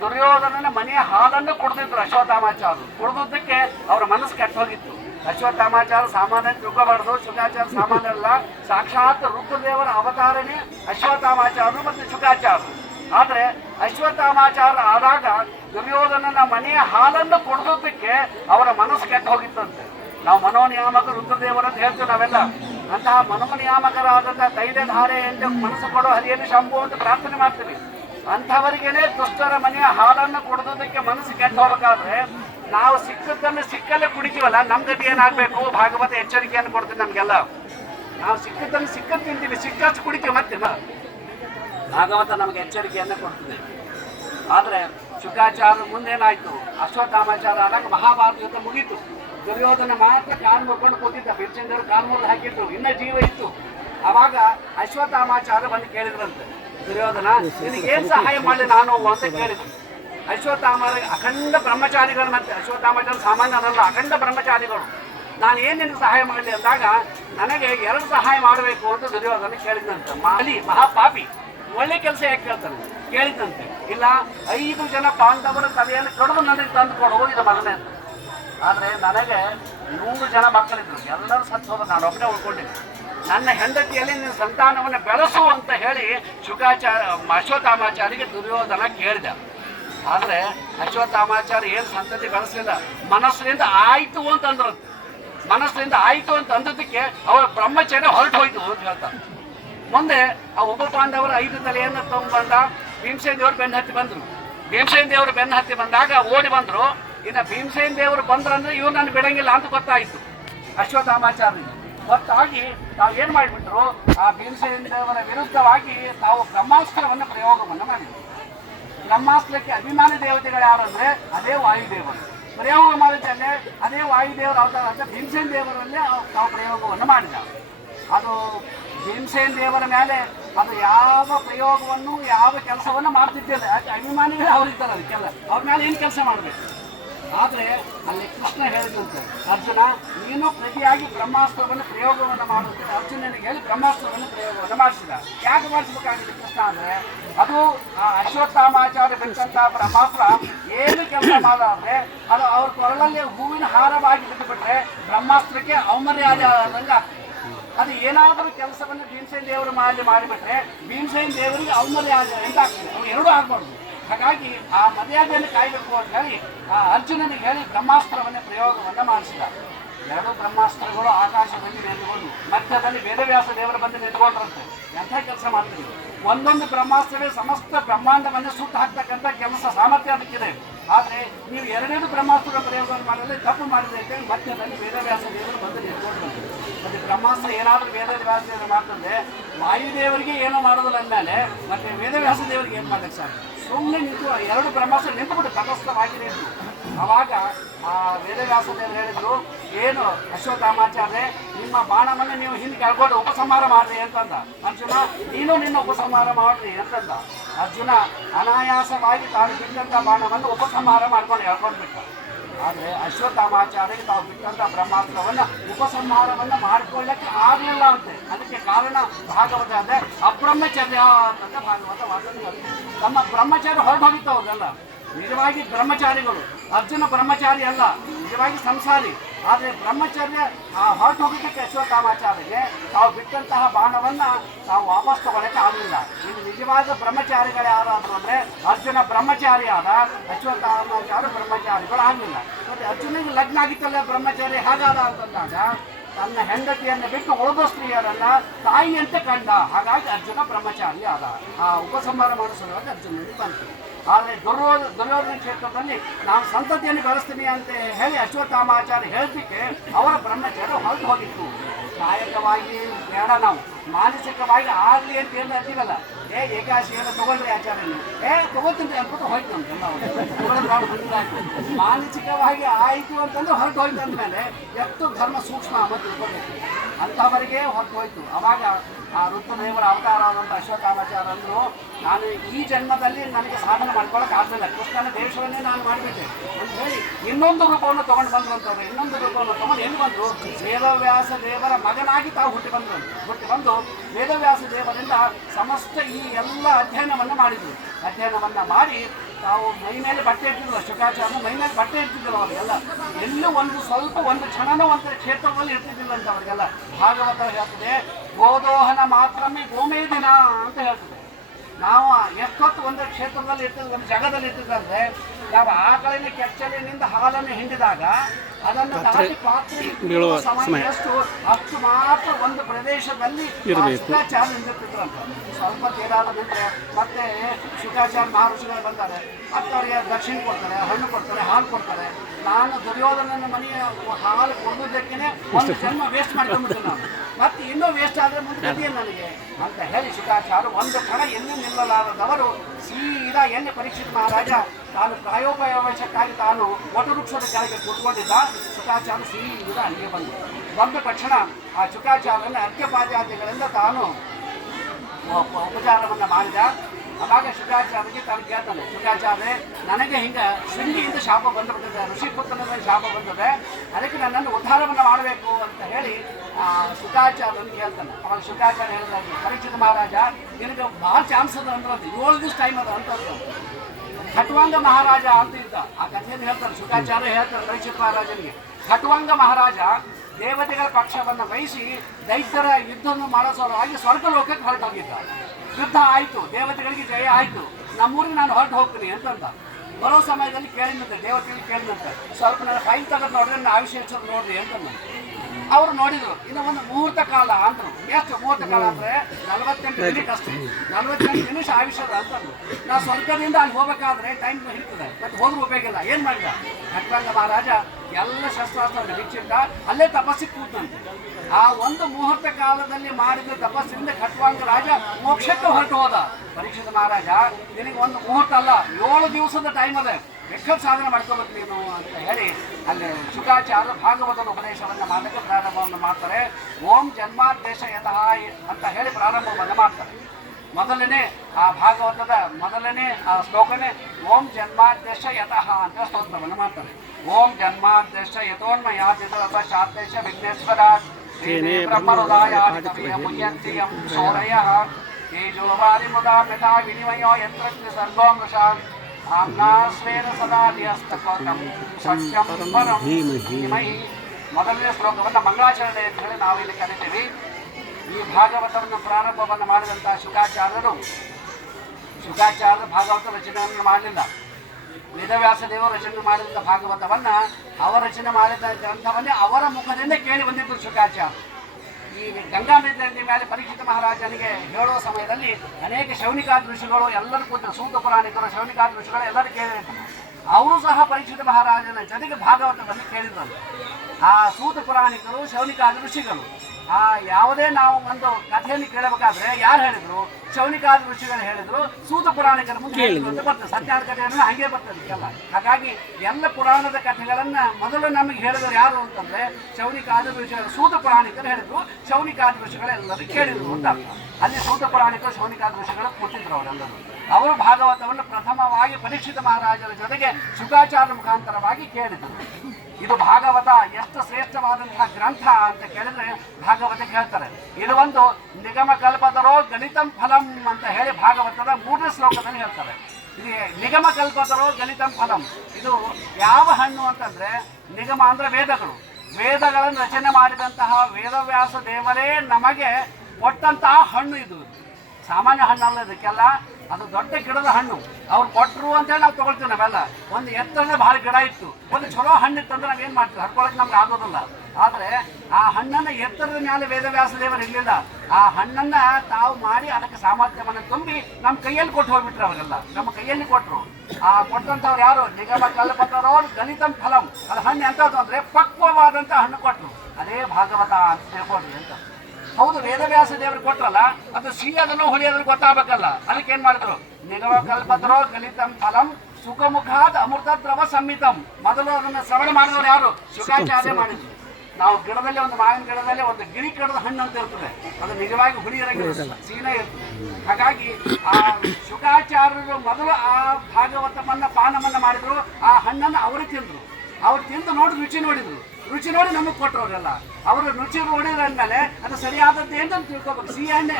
ದುರ್ಯೋಧನನ ಮನೆಯ ಹಾಲನ್ನು ಕುಡಿದಿದ್ರು. ಅಶ್ವತ್ಥಾಮಾಚಾರ್ಯರು ಕುಡಿದಕ್ಕೆ ಅವರ ಮನಸ್ಸು ಕೆಟ್ಟ ಹೋಗಿತ್ತು. ಅಶ್ವತ್ಥಾಮಾಚಾರ್ಯ ಸಾಮಾನ್ಯ ತಿಳ್ಕೋಬಾರ್ದು, ಶುಕಾಚಾರ್ಯ ಸಾಮಾನ್ಯ ಅಲ್ಲ, ಸಾಕ್ಷಾತ್ ರುದ್ರದೇವರ ಅವತಾರನೇ ಅಶ್ವತ್ಥಾಮಾಚಾರ್ಯರು ಮತ್ತು ಶುಕಾಚಾರ್ಯರು. ಆದರೆ ಅಶ್ವತ್ಥಾಮಾಚಾರ್ಯ ಆದಾಗ ದುರ್ಯೋಧನನ ಮನೆಯ ಹಾಲನ್ನು ಕುಡಿದಕ್ಕೆ ಅವರ ಮನಸ್ಸು ಕೆಟ್ಟ ಹೋಗಿತ್ತಂತೆ. ನಾವು ಮನೋನಿಯಾಮಕ ರುದ್ರದೇವರಂತ ಹೇಳ್ತೀವಿ ನಾವೆಲ್ಲ. ಅಂತಹ ಮನೋನಿಯಾಮಕರಾದಂತಹ ತೈಲಧಾರೆ ಎಂದು ಮನಸ್ಸು ಕೊಡೋ ಹರಿಯನ್ನು ಶಂಭು ಅಂತ ಪ್ರಾರ್ಥನೆ ಮಾಡ್ತೀವಿ. ಅಂಥವರಿಗೇನೆ ದುಷ್ಟರ ಮನೆಯ ಹಾಲನ್ನು ಕುಡಿದಕ್ಕೆ ಮನಸ್ಸು ಕೆಟ್ಟು ಹೋಗ್ಬೇಕಾದ್ರೆ ನಾವು ಸಿಕ್ಕದ್ದನ್ನು ಸಿಕ್ಕಲ್ಲೇ ಕುಡಿತೀವಲ್ಲ, ನಮ್ಮ ಗತಿ ಏನಾಗಬೇಕು? ಭಾಗವತ ಎಚ್ಚರಿಕೆಯನ್ನು ಕೊಡ್ತೀವಿ ನಮಗೆಲ್ಲ. ನಾವು ಸಿಕ್ಕದ್ದನ್ನು ಸಿಕ್ಕದ್ದು ತಿಂತೀವಿ, ಸಿಕ್ಕಷ್ಟು ಕುಡಿತೀವಿ. ಮತ್ತೆ ಭಾಗವತ ನಮಗೆ ಎಚ್ಚರಿಕೆಯನ್ನು ಕೊಡ್ತದೆ. ಆದರೆ ಶುಕಾಚಾರ ಮುಂದೇನಾಯ್ತು? ಅಶ್ವತ್ಥಾಮಾಚಾರ ಆದಾಗ ಮಹಾಭಾರತ ಯುದ್ಧ ಮುಗೀತು. ದುರ್ಯೋಧನ ಮಾತ್ರ ಕಾಲು ಮುರ್ಕೊಂಡು ಕೂತಿದ್ದ, ಬಿರ್ಚಂದ್ರರು ಕಾಲು ಮುರಿದು ಹಾಕಿದ್ರು, ಇನ್ನ ಜೀವ ಇತ್ತು. ಆವಾಗ ಅಶ್ವತ್ಥಾಮಾಚಾರ ಬಂದು ಕೇಳಿದ್ರಂತೆ, ದುರ್ಯೋಧನ ನಿನಗೆ ಏನ್ ಸಹಾಯ ಮಾಡಲಿ ನಾನು ಅಂತ ಕೇಳಿದ್ರು. ಅಶ್ವತ್ಥಾಮ ಅಖಂಡ ಬ್ರಹ್ಮಚಾರಿಗಳು, ಮತ್ತೆ ಅಶ್ವತ್ಥಾಮಾಚಾರ ಸಾಮಾನ್ಯ ಅಲ್ಲ, ಅಖಂಡ ಬ್ರಹ್ಮಚಾರಿಗಳು. ನಾನು ಏನ್ ನಿನಗೆ ಸಹಾಯ ಮಾಡಲಿ ಅಂದಾಗ ನನಗೆ 2 ಸಹಾಯ ಮಾಡಬೇಕು ಅಂತ ದುರ್ಯೋಧನ ಕೇಳಿದಂತೆ. ಮಾಲಿ ಮಹಾಪಾಪಿ, ಒಳ್ಳೆ ಕೆಲಸ ಯಾಕೆ ಕೇಳ್ತಾನೆ? ಕೇಳಿದಂತೆ, ಇಲ್ಲ 5 ಜನ ಪಾಂಡವರ ತಲೆಯನ್ನು ಕಡಿದು ನನಗೆ ತಂದು ಕೊಡು, ಇದು ಮೊದಲನೇ. ಆದರೆ ನನಗೆ 100 ಜನ ಮಕ್ಕಳಿದ್ರು, ಎಲ್ಲರೂ ಸತ್ತು ಹೋದ, ನಾನು ಒಬ್ಬನೇ ಉಳ್ಕೊಂಡಿದ್ದೆ. ನನ್ನ ಹೆಂಡತಿಯಲ್ಲಿ ನಿನ್ನ ಸಂತಾನವನ್ನು ಬೆಳೆಸು ಅಂತ ಹೇಳಿ ಅಶ್ವತ್ಥಾಮಾಚಾರಿಗೆ ದುರ್ಯೋಧನ ಕೇಳಿದ. ಆದರೆ ಅಶ್ವತ್ಥಾಮಾಚಾರ್ಯ ಏನು ಸಂತತಿ ಬೆಳೆಸಲಿಲ್ಲ, ಮನಸ್ಸಿನಿಂದ ಆಯಿತು ಅಂತಂದ್ರು. ಮನಸ್ಸಿನಿಂದ ಆಯಿತು ಅಂತ ಅಂದದಕ್ಕೆ ಅವರ ಬ್ರಹ್ಮಚರ್ಯ ಹೊರಟು ಹೋಯ್ತು ಅಂತ ಹೇಳ್ತಾರೆ. ಮುಂದೆ ಆ ಉಪ ಪಾಂಡವರು 5 ತಲೆಯನ್ನು ತಗೊಂಡ್ಬಂದ ಭೀಮಸೇನ ದೇವರು ಬೆನ್ನು ಹತ್ತಿ ಬಂದರು. ಭೀಮಸೇನ ದೇವರು ಬೆನ್ನು ಹತ್ತಿ ಬಂದಾಗ ಓಡಿ ಬಂದರು. ಇನ್ನು ಭೀಮಸೇನ ದೇವರು ಬಂದ್ರಂದ್ರೆ ಇವ್ರು ನನ್ನ ಬಿಡಂಗಿಲ್ಲ ಅಂತ ಗೊತ್ತಾಯಿತು ಅಶ್ವತ್ಥಾಮಾಚಾರ್ಯ. ಗೊತ್ತಾಗಿ ತಾವು ಏನು ಮಾಡಿಬಿಟ್ರು, ಆ ಭೀಮಸೇನ ದೇವರ ವಿರುದ್ಧವಾಗಿ ತಾವು ಬ್ರಹ್ಮಾಸ್ತ್ರವನ್ನು ಪ್ರಯೋಗವನ್ನು ಮಾಡಿದರು. ಬ್ರಹ್ಮಾಸ್ತ್ರಕ್ಕೆ ಅಭಿಮಾನಿ ದೇವತೆಗಳು ಯಾರಂದ್ರೆ ಅದೇ ವಾಯುದೇವರು. ಪ್ರಯೋಗ ಮಾಡಿದ್ದಲ್ಲೇ ಅದೇ ವಾಯುದೇವರ ಅವತಾರ ಅಂತ ಭೀಮಸೇನ ದೇವರಲ್ಲೇ ತಾವು ಪ್ರಯೋಗವನ್ನು ಮಾಡಿದ. ಅದು ಭೀಮಸೇನ ದೇವರ ಮೇಲೆ ಅದು ಯಾವ ಪ್ರಯೋಗವನ್ನು ಯಾವ ಕೆಲಸವನ್ನು ಮಾಡ್ತಿದ್ದಿಲ್ಲ. ಯಾಕೆ ಅಭಿಮಾನಿಗಳೇ ಅವರಿದ್ದಾರೆ, ಅದಕ್ಕೆಲ್ಲ ಅವ್ರ ಮೇಲೆ ಏನು ಕೆಲಸ ಮಾಡಬೇಕು. ಆದರೆ ಅಲ್ಲಿ ಕೃಷ್ಣ ಹೇಳಿದಂತೆ, ಅರ್ಜುನ ನೀನು ಪ್ರತಿಯಾಗಿ ಬ್ರಹ್ಮಾಸ್ತ್ರವನ್ನು ಪ್ರಯೋಗವನ್ನು ಮಾಡುತ್ತೆ. ಅರ್ಜುನನಿಗೆ ಹೇಳಿ ಬ್ರಹ್ಮಾಸ್ತ್ರವನ್ನು ಪ್ರಯೋಗವನ್ನು ಮಾಡಿಸಿದ. ಯಾಕೆ ಮಾಡಿಸಬೇಕಾಗಿದೆ ಕೃಷ್ಣ ಅಂದರೆ, ಅದು ಆ ಅಶ್ವತ್ಥಾಮಾಚಾರ್ಯ ಬಿಟ್ಟಂತ ಬ್ರಹ್ಮಾಸ್ತ್ರ ಏನು ಕೆಲಸ ಮಾಡಿದ್ರೆ ಅದು ಅವ್ರ ಕೊರಳಲ್ಲಿ ಹೂವಿನ ಹಾರವಾಗಿ ಬಿಟ್ಟುಬಿಟ್ರೆ ಬ್ರಹ್ಮಾಸ್ತ್ರಕ್ಕೆ ಅವಮರ್ಯಾದೆ ಆದಂಗೆ ಆಗ್ತದೆ. ಅದು ಏನಾದರೂ ಕೆಲಸವನ್ನು ಭೀಮಸೇನ ದೇವರು ಮಾಡಿಬಿಟ್ರೆ ಭೀಮಸೇನ ದೇವರಿಗೆ ಅವಮರ್ಯಾದೆ ಅಂತ ಆಗ್ತದೆ. ಅವು ಎರಡೂ ಆಗ್ಬಾರ್ದು. ಹಾಗಾಗಿ ಆ ಮರ್ಯಾದೆಯನ್ನು ಕಾಯಬೇಕು ಅಂತ ಹೇಳಿ ಆ ಅರ್ಜುನನಿಗೆ ಹೇಳಿ ಬ್ರಹ್ಮಾಸ್ತ್ರವನ್ನೇ ಪ್ರಯೋಗವನ್ನು ಮಾಡಿಸಿದ. 2 ಬ್ರಹ್ಮಾಸ್ತ್ರಗಳು ಆಕಾಶದಲ್ಲಿ ನಿಂತುಕೊಂಡು ಮಧ್ಯದಲ್ಲಿ ವೇದವ್ಯಾಸ ದೇವರು ಬಂದು ನಿಂತ್ಕೊಂಡ್ರಂತೆ. ಎಂಥ ಕೆಲಸ ಮಾಡ್ತೀವಿ! ಒಂದೊಂದು ಬ್ರಹ್ಮಾಸ್ತ್ರವೇ ಸಮಸ್ತ ಬ್ರಹ್ಮಾಂಡವನ್ನು ಸುಟ್ಟು ಹಾಕ್ತಕ್ಕಂಥ ಕೆಲಸ ಸಾಮರ್ಥ್ಯ ಅದಕ್ಕಿದೆ. ಆದರೆ ನೀವು 2 ಬ್ರಹ್ಮಾಸ್ತ್ರ ಪ್ರಯೋಗವನ್ನು ಮಾಡಿದ್ರೆ ತಪ್ಪು ಮಾಡಿದ್ರೆ ಅಂತೇಳಿ ಮಧ್ಯದಲ್ಲಿ ವೇದವ್ಯಾಸ ದೇವರು ಬಂದು ನಿಂತ್ಕೊಂಡ್ರಂತೆ. ಮತ್ತೆ ಬ್ರಹ್ಮಾಸ್ತ್ರ ಏನಾದರೂ ವೇದವ್ಯಾಸ ದೇವರು ಮಾಡ್ತಂದ್ರೆ ವಾಯುದೇವರಿಗೆ ಏನೋ ಮಾಡೋದಿಲ್ಲ ಅಂದಮೇಲೆ ಮತ್ತೆ ವೇದವ್ಯಾಸ ದೇವರಿಗೆ ಏನು ಮಾಡಕ್ಕೆ ಸಾಧ್ಯ? ಸುಮ್ಮನೆ ನಿಂತು 2 ಬ್ರಹ್ಮಾಸ್ತ್ರ ನಿಂತುಬಿಟ್ಟು ತಟಸ್ಥವಾಗಿದೆ ಇತ್ತು. ಆವಾಗ ಆ ವೇದವ್ಯಾಸ ದೇವರು ಹೇಳಿದ್ರು, ಏನು ಅಶ್ವತ್ಥಾಮಾಚಾರ್ಯ ನಿಮ್ಮ ಬಾಣವನ್ನು ನೀವು ಹಿಂದೆ ಕೆಳ್ಕೊಂಡು ಉಪಸಂಹಾರ ಮಾಡ್ರಿ ಅಂತಂದ. ಅರ್ಜುನ ನೀನು ನಿನ್ನ ಉಪಸಂಹಾರ ಮಾಡ್ರಿ ಅಂತಂದ. ಅರ್ಜುನ ಅನಾಯಾಸವಾಗಿ ತಾನು ಬಿಟ್ಟಂಥ ಬಾಣವನ್ನು ಉಪಸಂಹಾರ ಮಾಡ್ಕೊಂಡು ಹೇಳ್ಕೊಂಡು ಬಿಟ್ಟ. ಆದರೆ ಅಶ್ವತ್ಥಾಮಾಚಾರ್ಯಗೆ ತಾವು ಬಿಟ್ಟಂಥ ಬ್ರಹ್ಮಾಸ್ತ್ರವನ್ನು ಉಪಸಂಹಾರವನ್ನು ಮಾಡಿಕೊಳ್ಳಕ್ಕೆ ಆಗಲಿಲ್ಲ ಅಂತೆ. ಅದಕ್ಕೆ ಕಾರಣ ಭಾಗವತ ಅಂದರೆ ಅಬ್ರಹ್ಮಚರ್ಯ ಅಂತ ಭಾಗವತ ವಾದನೆ. ತಮ್ಮ ಬ್ರಹ್ಮಚಾರ್ಯ ಹೊರಟು ಹೋಗಿತ್ತು ಅವ್ರಲ್ಲ. ನಿಜವಾಗಿ ಬ್ರಹ್ಮಚಾರಿಗಳು. ಅರ್ಜುನ ಬ್ರಹ್ಮಚಾರಿ ಅಲ್ಲ, ನಿಜವಾಗಿ ಸಂಸಾರಿ. ಆದರೆ ಬ್ರಹ್ಮಚರ್ಯ ಹೊರಟು ಹೋಗಿದ್ದಕ್ಕೆ ಅಶ್ವತ್ಥಾಮಾಚಾರ್ಯಗೆ ತಾವು ಬಿಟ್ಟಂತಹ ಬಾಣವನ್ನು ತಾವು ವಾಪಸ್ ತಗೊಳ್ಳಕ್ಕೆ ಆಗಲಿಲ್ಲ. ಇನ್ನು ನಿಜವಾದ ಬ್ರಹ್ಮಚಾರಿಗಳು ಯಾರಾದರೂ ಅಂದರೆ ಅರ್ಜುನ ಬ್ರಹ್ಮಚಾರಿ ಆದ, ಅಶ್ವತ್ಥಾಮಾಚಾರ್ಯ ಬ್ರಹ್ಮಚಾರಿಗಳು ಆಗಲಿಲ್ಲ. ಮತ್ತು ಅರ್ಜುನಿಗೆ ಲಗ್ನ ಆಗಿತ್ತಲ್ಲ ಬ್ರಹ್ಮಚಾರಿ ಹಾಗಾದ ಅಂತಂದಾಗ ತನ್ನ ಹೆಂಡತಿಯನ್ನು ಬಿಟ್ಟು ಉಳಿದ ಸ್ತ್ರೀಯರನ್ನ ತಾಯಿಯಂತೆ ಕಂಡ. ಹಾಗಾಗಿ ಅರ್ಜುನ ಬ್ರಹ್ಮಚಾರಿ ಆದ. ಆ ಉಪಸಂಹಾರ ಮಾಡೋ ಸಲುವಾಗಿ ಅರ್ಜುನನಿಗೆ ಬಂತು. ಆದರೆ ದುರ್ಯೋಧನ ಕ್ಷೇತ್ರದಲ್ಲಿ ನಾನು ಸಂತತಿಯನ್ನು ಬೆಳೆಸ್ತೀನಿ ಅಂತ ಹೇಳಿ ಅಶ್ವತ್ಥಾಮಾಚಾರ್ಯ ಹೇಳಲಿಕ್ಕೆ ಅವರ ಬ್ರಹ್ಮಚಾರ್ಯ ಹೊರಟು ಹೋಗಿತ್ತು. ಕಾಯಕವಾಗಿ ಬೇಡ, ನಾವು ಮಾನಸಿಕವಾಗಿ ಆಗಲಿ ಅಂತ ಏನು ಅಂತೀವಲ್ಲ, ಏಕಾಶಿಯನ್ನು ತಗೊಳ್ರಿ ಆಚಾರ್ಯನು, ತಗೋತೀನಿ ಅಂದ್ಬಿಟ್ಟು ಹೋಯ್ತು ಅಂತೆಲ್ಲ. ಮಾನಸಿಕವಾಗಿ ಆಯಿತು ಅಂತಂದ್ರೆ ಹೊರಟು ಹೋಯ್ತು ಅಂದಮೇಲೆ ಎಷ್ಟು ಧರ್ಮ ಸೂಕ್ಷ್ಮ ಅಂತ ತಿಳ್ಕೊಬೇಕು. ಅಂಥವರಿಗೆ ಹೊರಟು ಹೋಯ್ತು. ಆವಾಗ ಆ ರುದ್ರದೇವರ ಅವತಾರ ಆದಂಥ ಅಶ್ವತ್ಥಾಮಾಚಾರ್ಯ ಅಂದರು, ನಾನು ಈ ಜನ್ಮದಲ್ಲಿ ನನಗೆ ಸಾಧನೆ ಮಾಡ್ಕೊಳ್ಳೋಕೆ ಆಗಲಿಲ್ಲ, ಕೃಷ್ಣನ ದೇಶವನ್ನೇ ನಾನು ಮಾಡಿಬಿಟ್ಟೆ ಅಂತ ಹೇಳಿ ಇನ್ನೊಂದು ರೂಪವನ್ನು ತೊಗೊಂಡು ಬಂದರು ಅಂತವ್ರೆ. ಇನ್ನೊಂದು ರೂಪವನ್ನು ತೊಗೊಂಡು ಎಲ್ಲಿ ಬಂದರು? ವೇದವ್ಯಾಸ ದೇವರ ಮಗನಾಗಿ ತಾವು ಹುಟ್ಟಿ ಬಂದು ವೇದವ್ಯಾಸ ದೇವರಿಂದ ಸಮಸ್ತ ಈ ಎಲ್ಲ ಅಧ್ಯಯನವನ್ನು ಮಾಡಿದರು. ಅಧ್ಯಯನವನ್ನು ಮಾಡಿ ತಾವು ಮೈ ಮೇಲೆ ಬಟ್ಟೆ ಇರ್ತಿದ್ರು. ಶುಕಾಚಾರ್ಯ ಮೈ ಮೇಲೆ ಬಟ್ಟೆ ಇರ್ತಿದ್ರು. ಅವರಿಗೆಲ್ಲ ಎಲ್ಲೂ ಒಂದು ಸ್ವಲ್ಪ ಒಂದು ಕ್ಷಣನೂ ಒಂದು ಕ್ಷೇತ್ರದಲ್ಲಿ ಇರ್ತಿದ್ದಿಲ್ಲ ಅಂತ ಅವರಿಗೆಲ್ಲ ಭಾಗವತ ಹೇಳ್ತದೆ. ಗೋದೋಹನ ಮಾತ್ರಮೇ ಗೋಮೇದಿನ ಅಂತ ಹೇಳ್ತದೆ. ನಾವು ಎಷ್ಟೊತ್ತು ಒಂದು ಕ್ಷೇತ್ರದಲ್ಲಿ ಇರ್ತಿದ್ವಿ, ಒಂದು ಜಗದಲ್ಲಿ ಇರ್ತಿದ್ದಂದ್ರೆ ನಾವು ಆಕಳಿನ ಕೆಚ್ಚಲಿನಿಂದ ಹಾಲನ್ನು ಹಿಂಡಿದಾಗ ಅದನ್ನು ದಾಟಿ ಪಾತ್ರೆ ಸಮಯ ಎಷ್ಟು ಅಷ್ಟು ಮಾತ್ರ ಒಂದು ಪ್ರದೇಶದಲ್ಲಿ ಶುಕಾಚಾರ ನಿಂತಿರ್ತಿದ್ರಂತ. ಸ್ವಲ್ಪ ತೇರಾದ ನಂತರ ಮತ್ತೆ ಶುಕಾಚಾರ ಮಹರ್ಷಿಗಳು ಬಂತಾರೆ, ಮತ್ತೆ ಅವರಿಗೆ ದಕ್ಷಿಣ ಕೊಡ್ತಾರೆ, ಹಣ್ಣು ಕೊಡ್ತಾರೆ, ಹಾಲು ಕೊಡ್ತಾರೆ. ನಾನು ದುರ್ಯೋಧನನ ಮನೆಯ ಹಾಲು ಕೊಡುವುದಕ್ಕೆ ಒಂದು ಜನ್ಮ ವೇಸ್ಟ್ ಮಾಡ್ಕೊಂಡ್ಬಿಡ್ತೀನಿ ನಾನು, ಮತ್ತೆ ಇನ್ನೂ ವೇಸ್ಟ್ ಆದರೆ ಮುಂದೆ ಗತಿಯೇನು ನನಗೆ ಅಂತ ಹೇಳಿ ಶುಕಾಚಾರ ಒಂದು ಕ್ಷಣ ಎಲ್ಲೂ ನಿಲ್ಲಲಾರದವರು ಸೀದಾ ಎಣ್ಣೆ ಪರೀಕ್ಷಿತ ಮಹಾರಾಜ ತಾನು ಪ್ರಾಯೋಪವೇಶಕ್ಕಾಗಿ ತಾನು ವಟವೃಕ್ಷದ ಕೆಳಗೆ ಕೂತ್ಕೊಂಡಿದ್ದ. ಶುಕಾಚಾರ ಸೀದಾ ಅಲ್ಲಿಗೆ ಬಂದ ತಕ್ಷಣ ಆ ಶುಕಾಚಾರನ ಅರ್ಘ್ಯಪಾದ್ಯಾದಿಗಳಿಂದ ತಾನು ಉಪಚಾರವನ್ನು ಮಾಡಿದ. ಅವಾಗ ಶುಕಾಚಾರ್ಯಗೆ ತಾನು ಕೇಳ್ತಾನೆ, ಶುಕಾಚಾರ್ಯ ನನಗೆ ಹಿಂಗೆ ಶೃಂಗಿಯಿಂದ ಶಾಪ ಬಂದುಬಿಟ್ಟಿದೆ, ಋಷಿಪುತ್ರನ ಶಾಪ ಬಂದಿದೆ, ಅದಕ್ಕೆ ನನ್ನನ್ನು ಉದ್ಧಾರವನ್ನು ಮಾಡಬೇಕು ಅಂತ ಹೇಳಿ ಶುಕಾಚಾರ್ಯನ ಕೇಳ್ತಾನೆ. ಅವಾಗ ಶುಕಾಚಾರ್ಯ ಹೇಳಿದಾಗ, ಪರೀಕ್ಷಿತ ಮಹಾರಾಜ ನಿನಗೆ ಭಾಳ ಚಾನ್ಸ್ ಅದ ಅಂದ್ರೆ 7 ದಿವಸ ಟೈಮ್ ಅದ ಅಂತ. ಖಟ್ವಾಂಗ ಮಹಾರಾಜ ಅಂತ ಇದ್ದ, ಆ ಕಥೆಯನ್ನು ಹೇಳ್ತಾರೆ ಶುಕಾಚಾರ್ಯ ಹೇಳ್ತಾರೆ ಪರೀಕ್ಷಿತ ಮಹಾರಾಜನಿಗೆ. ಖಟ್ವಾಂಗ ಮಹಾರಾಜ ದೇವತೆಗಳ ಪಕ್ಷವನ್ನು ವಹಿಸಿ ದೈತ್ಯರ ಯುದ್ಧವನ್ನು ಮಾಡೋ ಸಲುವಾಗಿ ಸ್ವರ್ಗಲೋಕಕ್ಕೆ ಹೊರಟೋಗಿದ್ದ. ಯುದ್ಧ ಆಯಿತು, ದೇವತೆಗಳಿಗೆ ಜಯ ಆಯಿತು, ನಮ್ಮೂರಿಗೆ ನಾನು ಹೊರಟು ಹೋಗ್ತೀನಿ ಅಂತಂದ. ಬರೋ ಸಮಯದಲ್ಲಿ ಕೇಳಿದಂತೆ ದೇವತೆಗಳಿಗೆ ಕೇಳಿದಂತೆ, ಸ್ವಲ್ಪ ನನ್ನ ಫೈಲ್ ತೆಗೆದು ನೋಡ್ರಿ, ನನ್ನ ಆಯುಷ್ಯ ಹೆಚ್ಚೋದು ನೋಡ್ರಿ ಅಂತಂದ. ಅವರು ನೋಡಿದ್ರು, ಇನ್ನು ಒಂದು ಮುಹೂರ್ತ ಕಾಲ ಅಂದರು. ಎಷ್ಟು ಮುಹೂರ್ತ ಕಾಲ ಅಂದರೆ 48 ಮಿನಿಟ್ ಅಷ್ಟೇ, 48 ನಿಮಿಷ ಆಯುಷ್ಯದ ಅಂತಂದ್ರು. ನಾವು ಸ್ವರ್ಗದಿಂದ ಅಲ್ಲಿ ಹೋಗ್ಬೇಕಾದ್ರೆ ಟೈಮ್ ಹಿಡಿತದೆ, ಮತ್ತು ಹೋದ್ರೂ ಉಪಯೋಗಿಲ್ಲ. ಏನು ಮಾಡಿದ ಖಟ್ವಾಂಗ ಮಹಾರಾಜ ಎಲ್ಲ ಶಸ್ತ್ರಾಸ್ತ್ರವನ್ನು ಬಿಚ್ಚಿಟ್ಟ, ಅಲ್ಲೇ ತಪಸ್ಸಿಗೆ ಕೂತಂತೆ. ಆ ಒಂದು ಮುಹೂರ್ತ ಕಾಲದಲ್ಲಿ ಮಾಡಿದ ತಪಸ್ಸಿನಿಂದ ಖಟ್ವಾಂಗ ರಾಜ ಮೋಕ್ಷಕ್ಕೆ ಹೊರಟು ಹೋದ. ಪರೀಕ್ಷಿತ ಮಹಾರಾಜ ನಿನಗೆ ಒಂದು ಮುಹೂರ್ತ ಅಲ್ಲ 7 ದಿವಸದ ಟೈಮ್ ಅದೇ, ಬೇಕಾದ ಸಾಧನೆ ಮಾಡ್ಕೋಬೇಕು ನೀನು ಅಂತ ಹೇಳಿ ಅಲ್ಲಿ ಶುಕಾಚಾರ್ಯ ಭಾಗವತದ ಉಪದೇಶವನ್ನು ಮಾಡಲಿಕ್ಕೆ ಪ್ರಾರಂಭವನ್ನು ಮಾಡ್ತಾರೆ. ಓಂ ಜನ್ಮಾದೇಶ ಯತಃ ಅಂತ ಹೇಳಿ ಪ್ರಾರಂಭವನ್ನು ಮಾಡ್ತಾರೆ. ಮೊದಲನೇ ಆ ಭಾಗವತದ ಮೊದಲನೇ ಆ ಶ್ಲೋಕನೇ ಓಂ ಜನ್ಮಾದೇಶ ಯತಃ ಅಂತ ಸ್ತೋತ್ರವನ್ನು ಮಾಡ್ತಾರೆ. ಓಂ ಜನ್ಮಾದೇಶ ಯತೋನ್ಮಯಾದಿತ ಶಾಂತೇಶ ವಿಘ್ನೇಶ್ವರಾತ್ ಬ್ರಹ್ಮರುದಾಯ ಮುಯ್ಯಂತಿಯಂ ಸೋರಯಃ ತೇಜೋವಾರಿ ಮುದಾ ಪಿತಾ ವಿನಿಮಯೋ ಯತ್ರ ಸರ್ಗೋ ಮೃಷಾನ್ ಆಮ್ನಾಸ್ವೇನ ಸದಾ ಧಿಯಸ್ತಕೋತಂ ಸತ್ಯಂ ಪರಂ ಧೀಮಹಿ. ಮೊದಲನೇ ಶ್ಲೋಕವನ್ನು ಮಂಗಳಾಚರಣೆ ಅಂತ ಹೇಳಿ ನಾವು ಇಲ್ಲಿ ಕರಿತೀವಿ. ಈ ಭಾಗವತವನ್ನು ಪ್ರಾರಂಭವನ್ನು ಮಾಡಿದಂಥ ಶುಕಾಚಾರ್ಯರು ಭಾಗವತ ರಚನೆಯನ್ನು ಮಾಡಲಿಲ್ಲ. ವೇದವ್ಯಾಸ ದೇವರು ರಚನೆ ಮಾಡಿದಂಥ ಭಾಗವತವನ್ನು ಅವರು ರಚನೆ ಮಾಡಿದ ಗ್ರಂಥವನ್ನೇ ಅವರ ಮುಖದಿಂದ ಕೇಳಿ ಬಂದಿದ್ದರು ಶುಕಾಚಾರ್ಯ. ಈ ಗಂಗಾ ನದಿ ಮೇಲೆ ಪರೀಕ್ಷಿತ ಮಹಾರಾಜನಿಗೆ ಹೇಳುವ ಸಮಯದಲ್ಲಿ ಅನೇಕ ಶೌನಿಕಾದಿ ಋಷಿಗಳು ಎಲ್ಲರೂ ಕೂತು, ಸೂತ ಪುರಾಣಿಕರು, ಶೌನಿಕಾದಿ ಋಷಿಗಳು ಎಲ್ಲರೂ ಕೇಳಿದ್ರು. ಅವರು ಸಹ ಪರೀಕ್ಷಿತ ಮಹಾರಾಜನ ಜೊತೆಗೆ ಭಾಗವತವನ್ನು ಕೇಳಿದ್ರು. ಆ ಸೂತ ಪುರಾಣಿಕರು, ಶೌನಿಕಾದಿ ಋಷಿಗಳು ಯಾವುದೇ ನಾವು ಒಂದು ಕಥೆಯನ್ನು ಕೇಳಬೇಕಾದ್ರೆ ಯಾರು ಹೇಳಿದ್ರು? ಶೌನಿಕಾದಿ ಋಷಿಗಳು ಹೇಳಿದ್ರು, ಸೂತ ಪುರಾಣಿಕರ ಮುಂದೆ ಹೇಳಿದ್ರು ಅಂತ ಬರ್ತದೆ. ಸತ್ಯನಾರಾಯಣ ಕಥೆಯನ್ನು ಹಾಗೆ ಬರ್ತದೆ ಎಲ್ಲ. ಹಾಗಾಗಿ ಎಲ್ಲ ಪುರಾಣದ ಕಥೆಗಳನ್ನ ಮೊದಲು ನಮಗೆ ಹೇಳಿದ್ರು ಯಾರು ಅಂತಂದ್ರೆ ಶೌನಿಕಾದಿ ಋಷಿಗಳು. ಸೂತ ಪುರಾಣಿಕರು ಹೇಳಿದ್ರು, ಶೌನಿಕಾದಿ ಋಷಿಗಳು ಎಲ್ಲರೂ ಕೇಳಿದ್ರು ಅಂತ. ಅಲ್ಲಿ ಸೂತ ಪುರಾಣಿಕರು, ಶೌನಿಕಾದಿ ಋಷಿಗಳು ಕೂತಿದ್ರು. ಅವರೆಲ್ಲರೂ ಅವರು ಭಾಗವತವನ್ನು ಪ್ರಥಮವಾಗಿ ಪರೀಕ್ಷಿತ ಮಹಾರಾಜರ ಜೊತೆಗೆ ಶುಕಾಚಾರ್ಯ ಮುಖಾಂತರವಾಗಿ ಕೇಳಿದರು. ಇದು ಭಾಗವತ ಎಷ್ಟು ಶ್ರೇಷ್ಠವಾದಂತಹ ಗ್ರಂಥ ಅಂತ ಕೇಳಿದ್ರೆ ಭಾಗವತ ಹೇಳ್ತಾರೆ. ಇದು ಒಂದು ನಿಗಮ ಕಲ್ಪತರೋ ಗಣಿತಂ ಫಲಂ ಅಂತ ಹೇಳಿ ಭಾಗವತದ 3ನೇ ಶ್ಲೋಕದಲ್ಲಿ ಹೇಳ್ತಾರೆ. ಇದು ನಿಗಮ ಕಲ್ಪತರೋ ಗಣಿತಂ ಫಲಂ. ಇದು ಯಾವ ಹಣ್ಣು ಅಂತಂದ್ರೆ, ನಿಗಮ ಅಂದ್ರೆ ವೇದಗಳು, ವೇದಗಳನ್ನು ರಚನೆ ಮಾಡಿದಂತಹ ವೇದವ್ಯಾಸ ದೇವರೇ ನಮಗೆ ಕೊಟ್ಟಂತಹ ಹಣ್ಣು. ಇದು ಸಾಮಾನ್ಯ ಹಣ್ಣಲ್ಲ, ಇದಕ್ಕೆಲ್ಲ ಅದು ದೊಡ್ಡ ಗಿಡದ ಹಣ್ಣು. ಅವ್ರು ಕೊಟ್ಟರು ಅಂತೇಳಿ ನಾವು ತೊಗೊಳ್ತೀವಿ. ನಾವೆಲ್ಲ ಒಂದು ಎತ್ತರನೇ ಭಾಳ ಗಿಡ ಇತ್ತು, ಒಂದು ಚಲೋ ಹಣ್ಣು ಇತ್ತಂದ್ರೆ ನಾವೇನು ಮಾಡ್ತೀವಿ, ಹರ್ಕೊಳಕ್ಕೆ ನಮ್ಗೆ ಆಗೋದಿಲ್ಲ. ಆದರೆ ಆ ಹಣ್ಣನ್ನು ಎತ್ತರದ ಮೇಲೆ ವೇದವ್ಯಾಸ ದೇವರು ಇರಲಿಲ್ಲ. ಆ ಹಣ್ಣನ್ನು ತಾವು ಮಾಡಿ ಅದಕ್ಕೆ ಸಾಮರ್ಥ್ಯವನ್ನು ತುಂಬಿ ನಮ್ಮ ಕೈಯಲ್ಲಿ ಕೊಟ್ಟು ಹೋಗ್ಬಿಟ್ರು. ಅವರೆಲ್ಲ ನಮ್ಮ ಕೈಯಲ್ಲಿ ಕೊಟ್ಟರು. ಆ ಕೊಟ್ಟಂಥವ್ರು ಯಾರು? ನಿಗಮ ಕಲ್ಪತರೋರ್ ಗಣಿತಂ ಫಲಂ. ಅದು ಹಣ್ಣು ಎಂಥದ್ದು ಅಂದರೆ ಪಕ್ವವಾದಂಥ ಹಣ್ಣು ಕೊಟ್ಟರು. ಅದೇ ಭಾಗವತ ಅಂತ ತಿಳ್ಕೊಡ್ರಿ ಅಂತ. ಹೌದು, ವೇದವ್ಯಾಸ ದೇವರು ಕೊಟ್ರಲ್ಲ, ಅದು ಸಿಹಿ ಅದನ್ನು ಹುಳಿ ಅದನ್ನು ಗೊತ್ತಾಗಬೇಕಲ್ಲ. ಅದಕ್ಕೆ ಏನ್ ಮಾಡಿದ್ರು? ನಿಗಮ ಕಲ್ಪತರೋ ಗಣಿತಂ ಫಲಂ ಸುಖಮುಖಾದ್ ಅಮೃತ ದ್ರವ ಸಂಹಿತಂ. ಮೊದಲು ಅದನ್ನು ಶ್ರವಣ ಮಾಡಿದವರು ಯಾರು? ಶುಕಾಚಾರ್ಯ ಮಾಡಿದ್ರು. ನಾವು ಗಿಡದಲ್ಲಿ ಒಂದು ಮಾವಿನ ಗಿಡದಲ್ಲಿ ಒಂದು ಗಿಳಿ ಕಡದ ಹಣ್ಣು ಅಂತ ಇರ್ತದೆ, ಅದು ನಿಜವಾಗಿ ಹುಳಿ ಇರಂಗಿಲ್ಲ, ಸೀನ ಇರ್ತದೆ. ಹಾಗಾಗಿ ಆ ಶುಕಾಚಾರ್ಯರು ಮೊದಲು ಆ ಭಾಗವತವನ್ನ ಪಾನವನ್ನ ಮಾಡಿದ್ರು. ಆ ಹಣ್ಣನ್ನು ಅವರು ತಿಂದ್ರು. ಅವ್ರು ತಿಂದು ನೋಡಿ ರುಚಿ ನೋಡಿ ನಮಗೆ ಕೊಟ್ಟರು. ಅವರೆಲ್ಲ ಅವರು ರುಚಿ ನೋಡಿದ್ಮೇಲೆ ಅದು ಸರಿಯಾದದ್ದು ಏನು ಅಂತ ತಿಳ್ಕೊಬೇಕು. ಸಿಹಿ ಹಣ್ಣೆ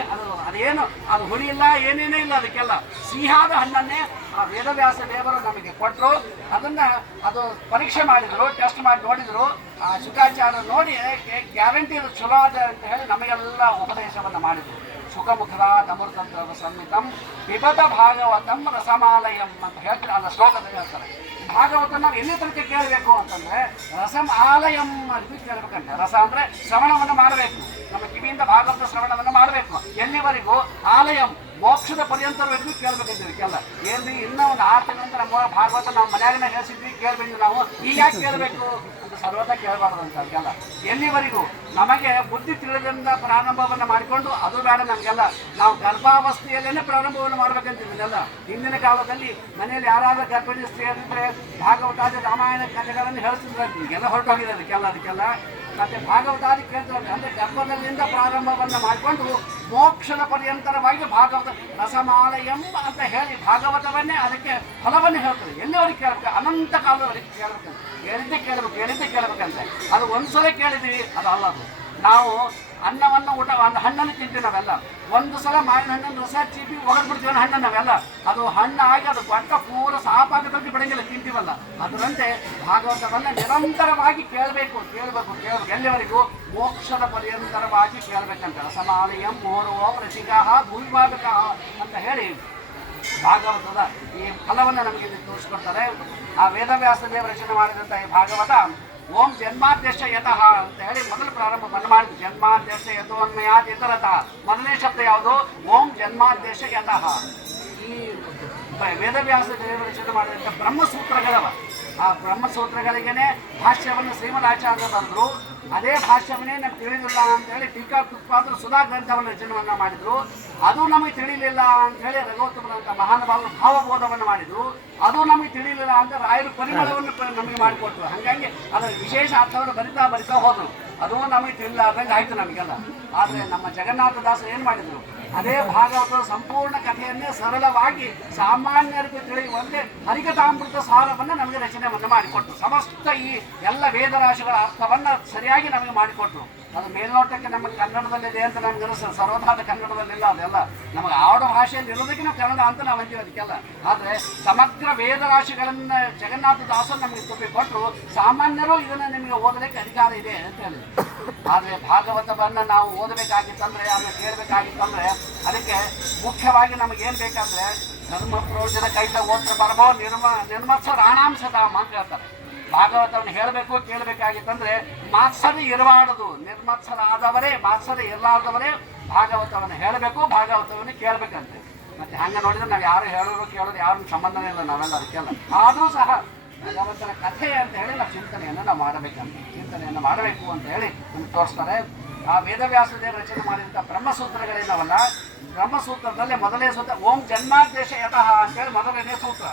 ಅದೇನು ಅದು ಹುಳಿ ಇಲ್ಲ, ಏನೇನೇ ಇಲ್ಲ, ಅದಕ್ಕೆಲ್ಲ ಸಿಹಿಯಾದ ಹಣ್ಣನ್ನೇ ಆ ವೇದವ್ಯಾಸ ದೇವರು ನಮಗೆ ಕೊಟ್ಟರು. ಅದು ಪರೀಕ್ಷೆ ಮಾಡಿದರು, ಟೆಸ್ಟ್ ಮಾಡಿ ನೋಡಿದರು. ಆ ಶುಕಾಚಾರ್ಯ ನೋಡಿ ಗ್ಯಾರಂಟಿ ಅದು ಚಲೋ ಅದ ಅಂತ ಹೇಳಿ ನಮಗೆಲ್ಲ ಉಪದೇಶವನ್ನು ಮಾಡಿದರು. ಸುಖಮುಖರಾದ ಅಮೃತ ಸಂಹಿತಂ ಪಿಬತ ಭಾಗವತಂ ರಸಮಾಲಯಂ ಅಂತ ಹೇಳ್ತಾರೆ. ಅಲ್ಲ ಶ್ಲೋಕದಲ್ಲಿ ಹೇಳ್ತಾರೆ. ಭಾಗವತ ನಾವು ಎಲ್ಲಿ ತನಕ ಕೇಳಬೇಕು ಅಂತಂದ್ರೆ ರಸಂ ಆಲಯಂ ಅಂತ ಕೇಳಬೇಕಂತೆ. ರಸ ಅಂದ್ರೆ ಶ್ರವಣವನ್ನು ಮಾಡಬೇಕು, ನಮ್ಮ ಕಿವಿಯಿಂದ ಭಾಗವತ ಶ್ರವಣವನ್ನು ಮಾಡಬೇಕು. ಎಲ್ಲಿವರೆಗೂ? ಆಲಯಂ, ಮೋಕ್ಷದ ಪರ್ಯಂತರವರೆಗೂ ಕೇಳ್ಬೇಕಿದ್ದೀವಿ. ಕೆಲ ಏನ್ರಿ ಇನ್ನೂ ಒಂದು 6 ತಿಂಗಳ ನಂತರ ನಮ್ಮ ಭಾಗವತ ನಾವು ಮನ್ಯಾಗನ ಹೇಳ್ಸಿದ್ವಿ, ಕೇಳ್ಬೇಕು. ನಾವು ಈಗ ಯಾಕೆ ಕೇಳಬೇಕು ಅಂತ ಸರ್ವತಾ ಕೇಳಬಾರ್ದು ಅಂತ ಕೆಲ. ಎಲ್ಲಿವರೆಗೂ ನಮಗೆ ಬುದ್ಧಿ ತಿಳಿದಿಂದ ಪ್ರಾರಂಭವನ್ನು ಮಾಡಿಕೊಂಡು ಅದು ಬೇಡ ನಮಗೆಲ್ಲ. ನಾವು ಗರ್ಭಾವಸ್ಥೆಯಲ್ಲೇನೆ ಪ್ರಾರಂಭವನ್ನು ಮಾಡ್ಬೇಕಂತಿದ್ದೆಲ್ಲ. ಹಿಂದಿನ ಕಾಲದಲ್ಲಿ ಮನೆಯಲ್ಲಿ ಯಾರಾದ್ರೂ ಗರ್ಭಿಣಿ ಸ್ತ್ರೀಯರಿದ್ರೆ ಭಾಗವತಾದಿ ರಾಮಾಯಣ ಕಥೆಗಳನ್ನು ಹೇಳ್ತಿದ್ರೆ ಈಗೆಲ್ಲ ಹೊರಟೋಗಿದೆ ಅದಕ್ಕೆಲ್ಲ. ಮತ್ತೆ ಭಾಗವತಾದಿ ಕೇಳ್ತಾರೆ ಅಂದ್ರೆ ಗರ್ಭದಲ್ಲಿಂದ ಪ್ರಾರಂಭವನ್ನು ಮಾಡಿಕೊಂಡು ಮೋಕ್ಷದ ಪರ್ಯಂತರವಾಗಿ ಭಾಗವತ ರಸಮಾಲಯಂ ಅಂತ ಹೇಳಿ ಭಾಗವತವನ್ನೇ ಅದಕ್ಕೆ ಫಲವನ್ನು ಹೇಳ್ತಾರೆ. ಎಲ್ಲಿವರೆಗೆ ಕೇಳಬೇಕು? ಅನಂತ ಕಾಲದವರೆಗೆ ಕೇಳಬೇಕು. ಹೇಳಿದ್ದೆ ಕೇಳಬೇಕಂತೆ. ಅದು ಒಂದ್ಸಲ ಕೇಳಿದ್ವಿ ಅದು ಅಲ್ಲದು. ನಾವು ಅನ್ನವನ್ನು ಊಟ ಒಂದು ಹಣ್ಣನ್ನು ತಿಂತೀವಿ ನಾವೆಲ್ಲ. ಒಂದು ಸಲ ಮಾವಿನ ಹಣ್ಣನ್ನು ರಸ ಚೀಪಿ ಒಳಗ್ಬಿಡ್ತೀವಿ ಹಣ್ಣು ನಾವೆಲ್ಲ. ಅದು ಹಣ್ಣಾಗಿ ಅದು ಬಟ್ಟ ಪೂರ ಸಾಪಾಗದಲ್ಲಿ ಬಿಡಂಗಿಲ್ಲ, ತಿಂತೀವಲ್ಲ. ಅದರಂತೆ ಭಾಗವತವನ್ನು ನಿರಂತರವಾಗಿ ಕೇಳಬೇಕು. ಎಲ್ಲಿವರೆಗೂ? ಮೋಕ್ಷದ ಪರ್ಯಂತರವಾಗಿ ಕೇಳಬೇಕಂತ. ರಸಮಾಲಯಂ ಮೋರೋ ರಸಿಗಾಹ ಭೂಮಿಭಾಗಕ ಅಂತ ಹೇಳಿ ಭಾಗವತದ ಈ ಫಲವನ್ನು ನಮಗೆ ತೋರಿಸ್ಕೊಡ್ತಾರೆ. ಆ ವೇದವ್ಯಾಸ ದೇವ ರಚನೆ ಮಾಡಿದಂಥ ಈ ಭಾಗವತ ಓಂ ಜನ್ಮಾದ್ಯಶ ಯತಃ ಅಂತ ಹೇಳಿ ಮೊದಲು ಪ್ರಾರಂಭ ಮಾಡಿದ್ರು. ಜನ್ಮಾದ್ಯಶ ಯಥೋನ್ಮಯಾತ್ ಇತರತಃ. ಮೊದಲನೇ ಶಬ್ದ ಯಾವುದು? ಓಂ ಜನ್ಮಾದ್ಯಶ ಯತಃ. ಈ ವೇದವ್ಯಾಸ ದೇವ ರಚನೆ ಮಾಡಿದಂಥ ಬ್ರಹ್ಮಸೂತ್ರಗಳವ. ಆ ಬ್ರಹ್ಮಸೂತ್ರಗಳಿಗೇನೆ ಭಾಷ್ಯವನ್ನು ಶ್ರೀಮದಾಚಾರ್ಯ ಬರೆದ್ರು. ಅದೇ ಭಾಷ್ಯವನ್ನೇ ನಮ್ಗೆ ತಿಳಿದಿಲ್ಲ ಅಂತೇಳಿ ಟೀಕಾಕೃತ್ಪಾದರು ಸುಧಾ ಗ್ರಂಥವನ್ನು ರಚನೆಯನ್ನು ಮಾಡಿದ್ರು. ಅದು ನಮಗೆ ತಿಳಿಲಿಲ್ಲ ಅಂಥೇಳಿ ರಘೋತ್ತಮರಂಥ ಮಹಾನುಭಾವರು ಭಾವಬೋಧವನ್ನು ಮಾಡಿದ್ರು. ಅದು ನಮಗೆ ತಿಳಿಲಿಲ್ಲ ಅಂತ ರಾಯರು ಪರಿಮಳವನ್ನು ನಮಗೆ ಮಾಡಿಕೊಟ್ರು. ಹಾಗಾಗಿ ಅದರ ವಿಶೇಷ ಅರ್ಥವನ್ನು ಬರಿತಾ ಹೋದರು. ಅದು ನಮಗೆ ತಿಳಿಲಾರ್ದಂಗೆ ಆಯಿತು ನಮಗೆಲ್ಲ. ಆದರೆ ನಮ್ಮ ಜಗನ್ನಾಥದಾಸರು ಏನು ಮಾಡಿದರು? ಅದೇ ಭಾಗವತದ ಸಂಪೂರ್ಣ ಕಥೆಯನ್ನೇ ಸರಳವಾಗಿ ಸಾಮಾನ್ಯರಿಗೆ ತಿಳಿಯುವಂತೆ ಹರಿಕಥಾಮೃತ ಸಾರವನ್ನು ನಮಗೆ ರಚನೆಯನ್ನು ಮಾಡಿಕೊಟ್ರು. ಸಮಸ್ತ ಈ ಎಲ್ಲ ವೇದರಾಶಿಗಳ ಅರ್ಥವನ್ನು ಸರಿಯಾಗಿ ನಮಗೆ ಮಾಡಿಕೊಟ್ರು. ಅದು ಮೇಲ್ನೋಟಕ್ಕೆ ನಮಗೆ ಕನ್ನಡದಲ್ಲಿದೆ ಅಂತ ನಮ್ಗೆ ಅನಿಸ್ತದೆ. ಸರ್ವಥಾದ ಕನ್ನಡದಲ್ಲಿಲ್ಲ. ಅದೆಲ್ಲ ನಮಗೆ ಆಡೋ ಭಾಷೆಯಲ್ಲಿ ಇರೋದಕ್ಕೆ ನಾವು ಕನ್ನಡ ಅಂತ ನಾವು ಅಂತೀವಿ ಅದಕ್ಕೆಲ್ಲ. ಆದರೆ ಸಮಗ್ರ ವೇದರಾಶಿಗಳನ್ನು ಜಗನ್ನಾಥದಾಸರು ನಮಗೆ ತುಂಬಿಕೊಟ್ಟರು. ಸಾಮಾನ್ಯರು ಇದನ್ನು ನಿಮಗೆ ಓದಲಿಕ್ಕೆ ಅಧಿಕಾರ ಇದೆ ಅಂತ ಹೇಳಿದ್ರು. ಆದರೆ ಭಾಗವತವನ್ನು ನಾವು ಓದಬೇಕಾಗಿತ್ತಂದ್ರೆ, ಅದನ್ನು ಕೇಳಬೇಕಾಗಿತ್ತಂದ್ರೆ ಅದಕ್ಕೆ ಮುಖ್ಯವಾಗಿ ನಮಗೇನು ಬೇಕಾದರೆ ಧರ್ಮ ಪ್ರೋಜನ ಕೈತ ಓದ್ರ ಬರಬೋ ನಿರ್ಮತ್ಸ ರಾಣಾಂಸಧಾಮ ಅಂತ ಹೇಳ್ತಾರೆ. ಭಾಗವತವನ್ನು ಹೇಳಬೇಕು ಕೇಳಬೇಕಾಗಿತ್ತಂದ್ರೆ ಮಾತ್ಸರ ಇರಬಾರದು. ನಿರ್ಮತ್ಸರಾದವರೇ, ಮಾತ್ಸರ ಇರಲಾರ್ದವರೇ ಭಾಗವತವನ್ನು ಹೇಳಬೇಕು, ಭಾಗವತವನ್ನು ಕೇಳಬೇಕಂತೆ. ಮತ್ತೆ ಹಂಗೆ ನೋಡಿದ್ರೆ ನಾವು ಯಾರು ಹೇಳೋರು ಕೇಳೋದು ಯಾರು ಸಂಬಂಧನೇ ಇಲ್ಲ ನಾವೆಲ್ಲ ಅದಕ್ಕೆಲ್ಲ. ಆದರೂ ಸಹ ಭಗವಂತನ ಕಥೆ ಅಂತ ಹೇಳಿ ನಾವು ಚಿಂತನೆಯನ್ನು ಮಾಡಬೇಕು ಅಂತ ಹೇಳಿ ನಮ್ಗೆ ತೋರಿಸ್ತಾರೆ. ಆ ವೇದವ್ಯಾಸದೇವರು ರಚನೆ ಮಾಡಿದಂಥ ಬ್ರಹ್ಮಸೂತ್ರಗಳೇನವಲ್ಲ, ಬ್ರಹ್ಮಸೂತ್ರದಲ್ಲಿ ಮೊದಲನೇ ಸೂತ್ರ ಓಂ ಜನ್ಮಾದ್ಯಶ ಯತಃ ಅಂತೇಳಿ ಮೊದಲನೇ ಸೂತ್ರ.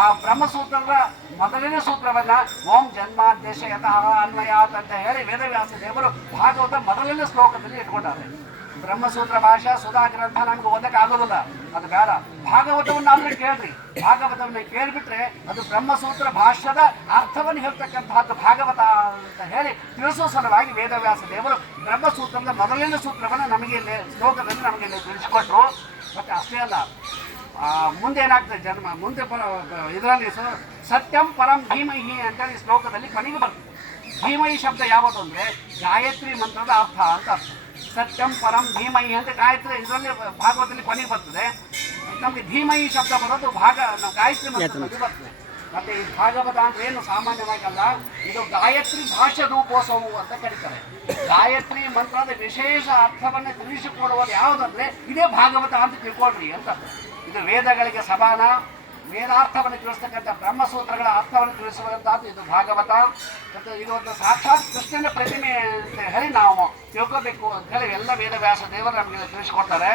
ಆ ಬ್ರಹ್ಮಸೂತ್ರದ ಮೊದಲನೇ ಸೂತ್ರವನ್ನ ಓಂ ಜನ್ಮಾದ್ಯಶ ಯತಃ ಅನ್ವಯಾತ್ ಅಂತ ಹೇಳಿ ವೇದವ್ಯಾಸ ದೇವರು ಭಾಗವತ ಮೊದಲನೇ ಶ್ಲೋಕದಲ್ಲಿ ಇಟ್ಕೊಂಡಾರೆ. ಬ್ರಹ್ಮಸೂತ್ರ ಭಾಷಾ ಸುಧಾ ಗ್ರಂಥ ನಮ್ಗೆ ಓದಕ್ಕೆ ಆಗೋದಿಲ್ಲ, ಅದು ಬೇಡ. ಭಾಗವತವನ್ನಾದ್ರೂ ಕೇಳ್ರಿ. ಭಾಗವತವನ್ನು ಕೇಳಿಬಿಟ್ರೆ ಅದು ಬ್ರಹ್ಮಸೂತ್ರ ಭಾಷ್ಯದ ಅರ್ಥವನ್ನು ಹೇಳ್ತಕ್ಕಂಥದ್ದು ಭಾಗವತ ಅಂತ ಹೇಳಿ ತಿಳಿಸುವ ಸಲುವಾಗಿ ವೇದವ್ಯಾಸ ದೇವರು ಬ್ರಹ್ಮಸೂತ್ರದ ಮೊದಲನೇ ಸೂತ್ರವನ್ನು ನಮಗೆ ಶ್ಲೋಕದಲ್ಲಿ ನಮಗೆ ತಿಳಿಸಿಕೊಟ್ರು. ಮತ್ತು ಅಷ್ಟೇ ಅಲ್ಲ, ಮುಂದೆ ಏನಾಗ್ತದೆ ಮುಂದೆ ಇದರಲ್ಲಿ ಸತ್ಯಂ ಪರಂ ಧೀಮಹಿ ಅಂತೇಳಿ ಶ್ಲೋಕದಲ್ಲಿ ಕೊನೆಗೆ ಬರ್ತದೆ. ಧೀಮಹಿ ಶಬ್ದ ಯಾವುದು ಅಂದರೆ ಗಾಯತ್ರಿ ಮಂತ್ರದ ಅರ್ಥ ಅಂತ ಅರ್ಥ. ಸತ್ಯಂ ಪರಂ ಧೀಮಹಿ ಅಂತ ಗಾಯತ್ರಿ ಇದರಲ್ಲಿ ಭಾಗವತದಲ್ಲಿ ಕೊನೆಗೆ ಬರ್ತದೆ. ನಮಗೆ ಧೀಮಹಿ ಶಬ್ದ ಬರೋದು ಗಾಯತ್ರಿ ಮಂತ್ರದಲ್ಲಿ ಬರ್ತದೆ. ಮತ್ತು ಈ ಭಾಗವತ ಅಂದ್ರೆ ಏನು ಸಾಮಾನ್ಯವಾಗಲ್ಲ, ಇದು ಗಾಯತ್ರಿ ಭಾಷ್ಯ ರೂಪೋತ್ಸವ ಅಂತ ಕರೀತಾರೆ. ಗಾಯತ್ರಿ ಮಂತ್ರದ ವಿಶೇಷ ಅರ್ಥವನ್ನು ತಿಳಿಸಿಕೊಡುವುದು ಯಾವುದಂದ್ರೆ ಇದೇ ಭಾಗವತ ಅಂತ ತಿಳ್ಕೊಳ್ರಿ ಅಂತ. ಇದು ವೇದಗಳಿಗೆ ಸಮಾನ, ವೇದಾರ್ಥವನ್ನು ತಿಳಿಸ್ತಕ್ಕಂಥ ಬ್ರಹ್ಮಸೂತ್ರಗಳ ಅರ್ಥವನ್ನು ತಿಳಿಸುವಂಥದ್ದು ಇದು ಭಾಗವತ. ಮತ್ತು ಇದು ಒಂದು ಸಾಕ್ಷಾತ್ ಕೃಷ್ಣನ ಪ್ರತಿಮೆ ಅಂತ ಹೇಳಿ ನಾವು ತಿಳ್ಕೋಬೇಕು ಅಂತ ಹೇಳಿ ಎಲ್ಲ ವೇದವ್ಯಾಸ ದೇವರು ನಮಗೆ ತಿಳಿಸಿಕೊಡ್ತಾರೆ.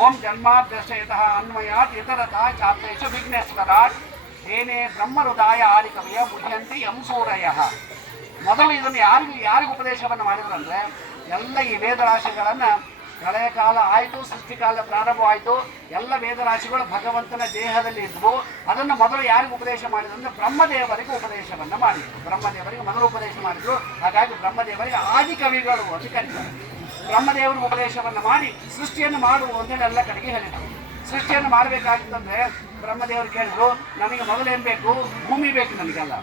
ಓಂ ಜನ್ಮಾದ್ಯಶ ಯತಃ ಅನ್ವಯಾತ್ ಇತರತಃ ಚಾತೇಶು ವಿಘ್ನೇಶ್ವರಾಟ್ ಏನೇ ಬ್ರಹ್ಮಹೃದಯ ಆದಿಕವಿಯ ಮುಖ್ಯಂತಿ ಯಂಸೂರಯ. ಮೊದಲು ಇದನ್ನು ಯಾರಿಗೂ ಉಪದೇಶವನ್ನು ಮಾಡಿದ್ರಂದ್ರೆ ಎಲ್ಲ ಈ ವೇದರಾಶಿಗಳನ್ನು ಪ್ರಳಯ ಕಾಲ ಆಯಿತು, ಸೃಷ್ಟಿಕಾಲ ಪ್ರಾರಂಭವಾಯಿತು, ಎಲ್ಲ ವೇದರಾಶಿಗಳು ಭಗವಂತನ ದೇಹದಲ್ಲಿ ಇದ್ವು. ಅದನ್ನು ಮೊದಲು ಯಾರಿಗೂ ಉಪದೇಶ ಮಾಡಿದ್ರು? ಬ್ರಹ್ಮದೇವರಿಗೆ ಉಪದೇಶವನ್ನು ಮಾಡಿದ್ರು. ಬ್ರಹ್ಮದೇವರಿಗೆ ಮೊದಲು ಉಪದೇಶ ಮಾಡಿದ್ರು. ಹಾಗಾಗಿ ಬ್ರಹ್ಮದೇವರಿಗೆ ಆದಿಕವಿಗಳು ಅಂತ ಕರೀತಾರೆ. ಬ್ರಹ್ಮದೇವರಿಗೆ ಉಪದೇಶವನ್ನು ಮಾಡಿ ಸೃಷ್ಟಿಯನ್ನು ಮಾಡುವ ಅಂತೇಳಿ ಎಲ್ಲ ಕಡೆಗೆ ಹೇಳಿದರು. ಸೃಷ್ಟಿಯನ್ನು ಮಾಡಬೇಕಾಗಿತ್ತಂದ್ರೆ ಬ್ರಹ್ಮದೇವರು ಕೇಳಿದ್ರು, ನಮಗೆ ಮೊದಲೇನು ಬೇಕು? ಭೂಮಿ ಬೇಕು, ನಮಗೆಲ್ಲ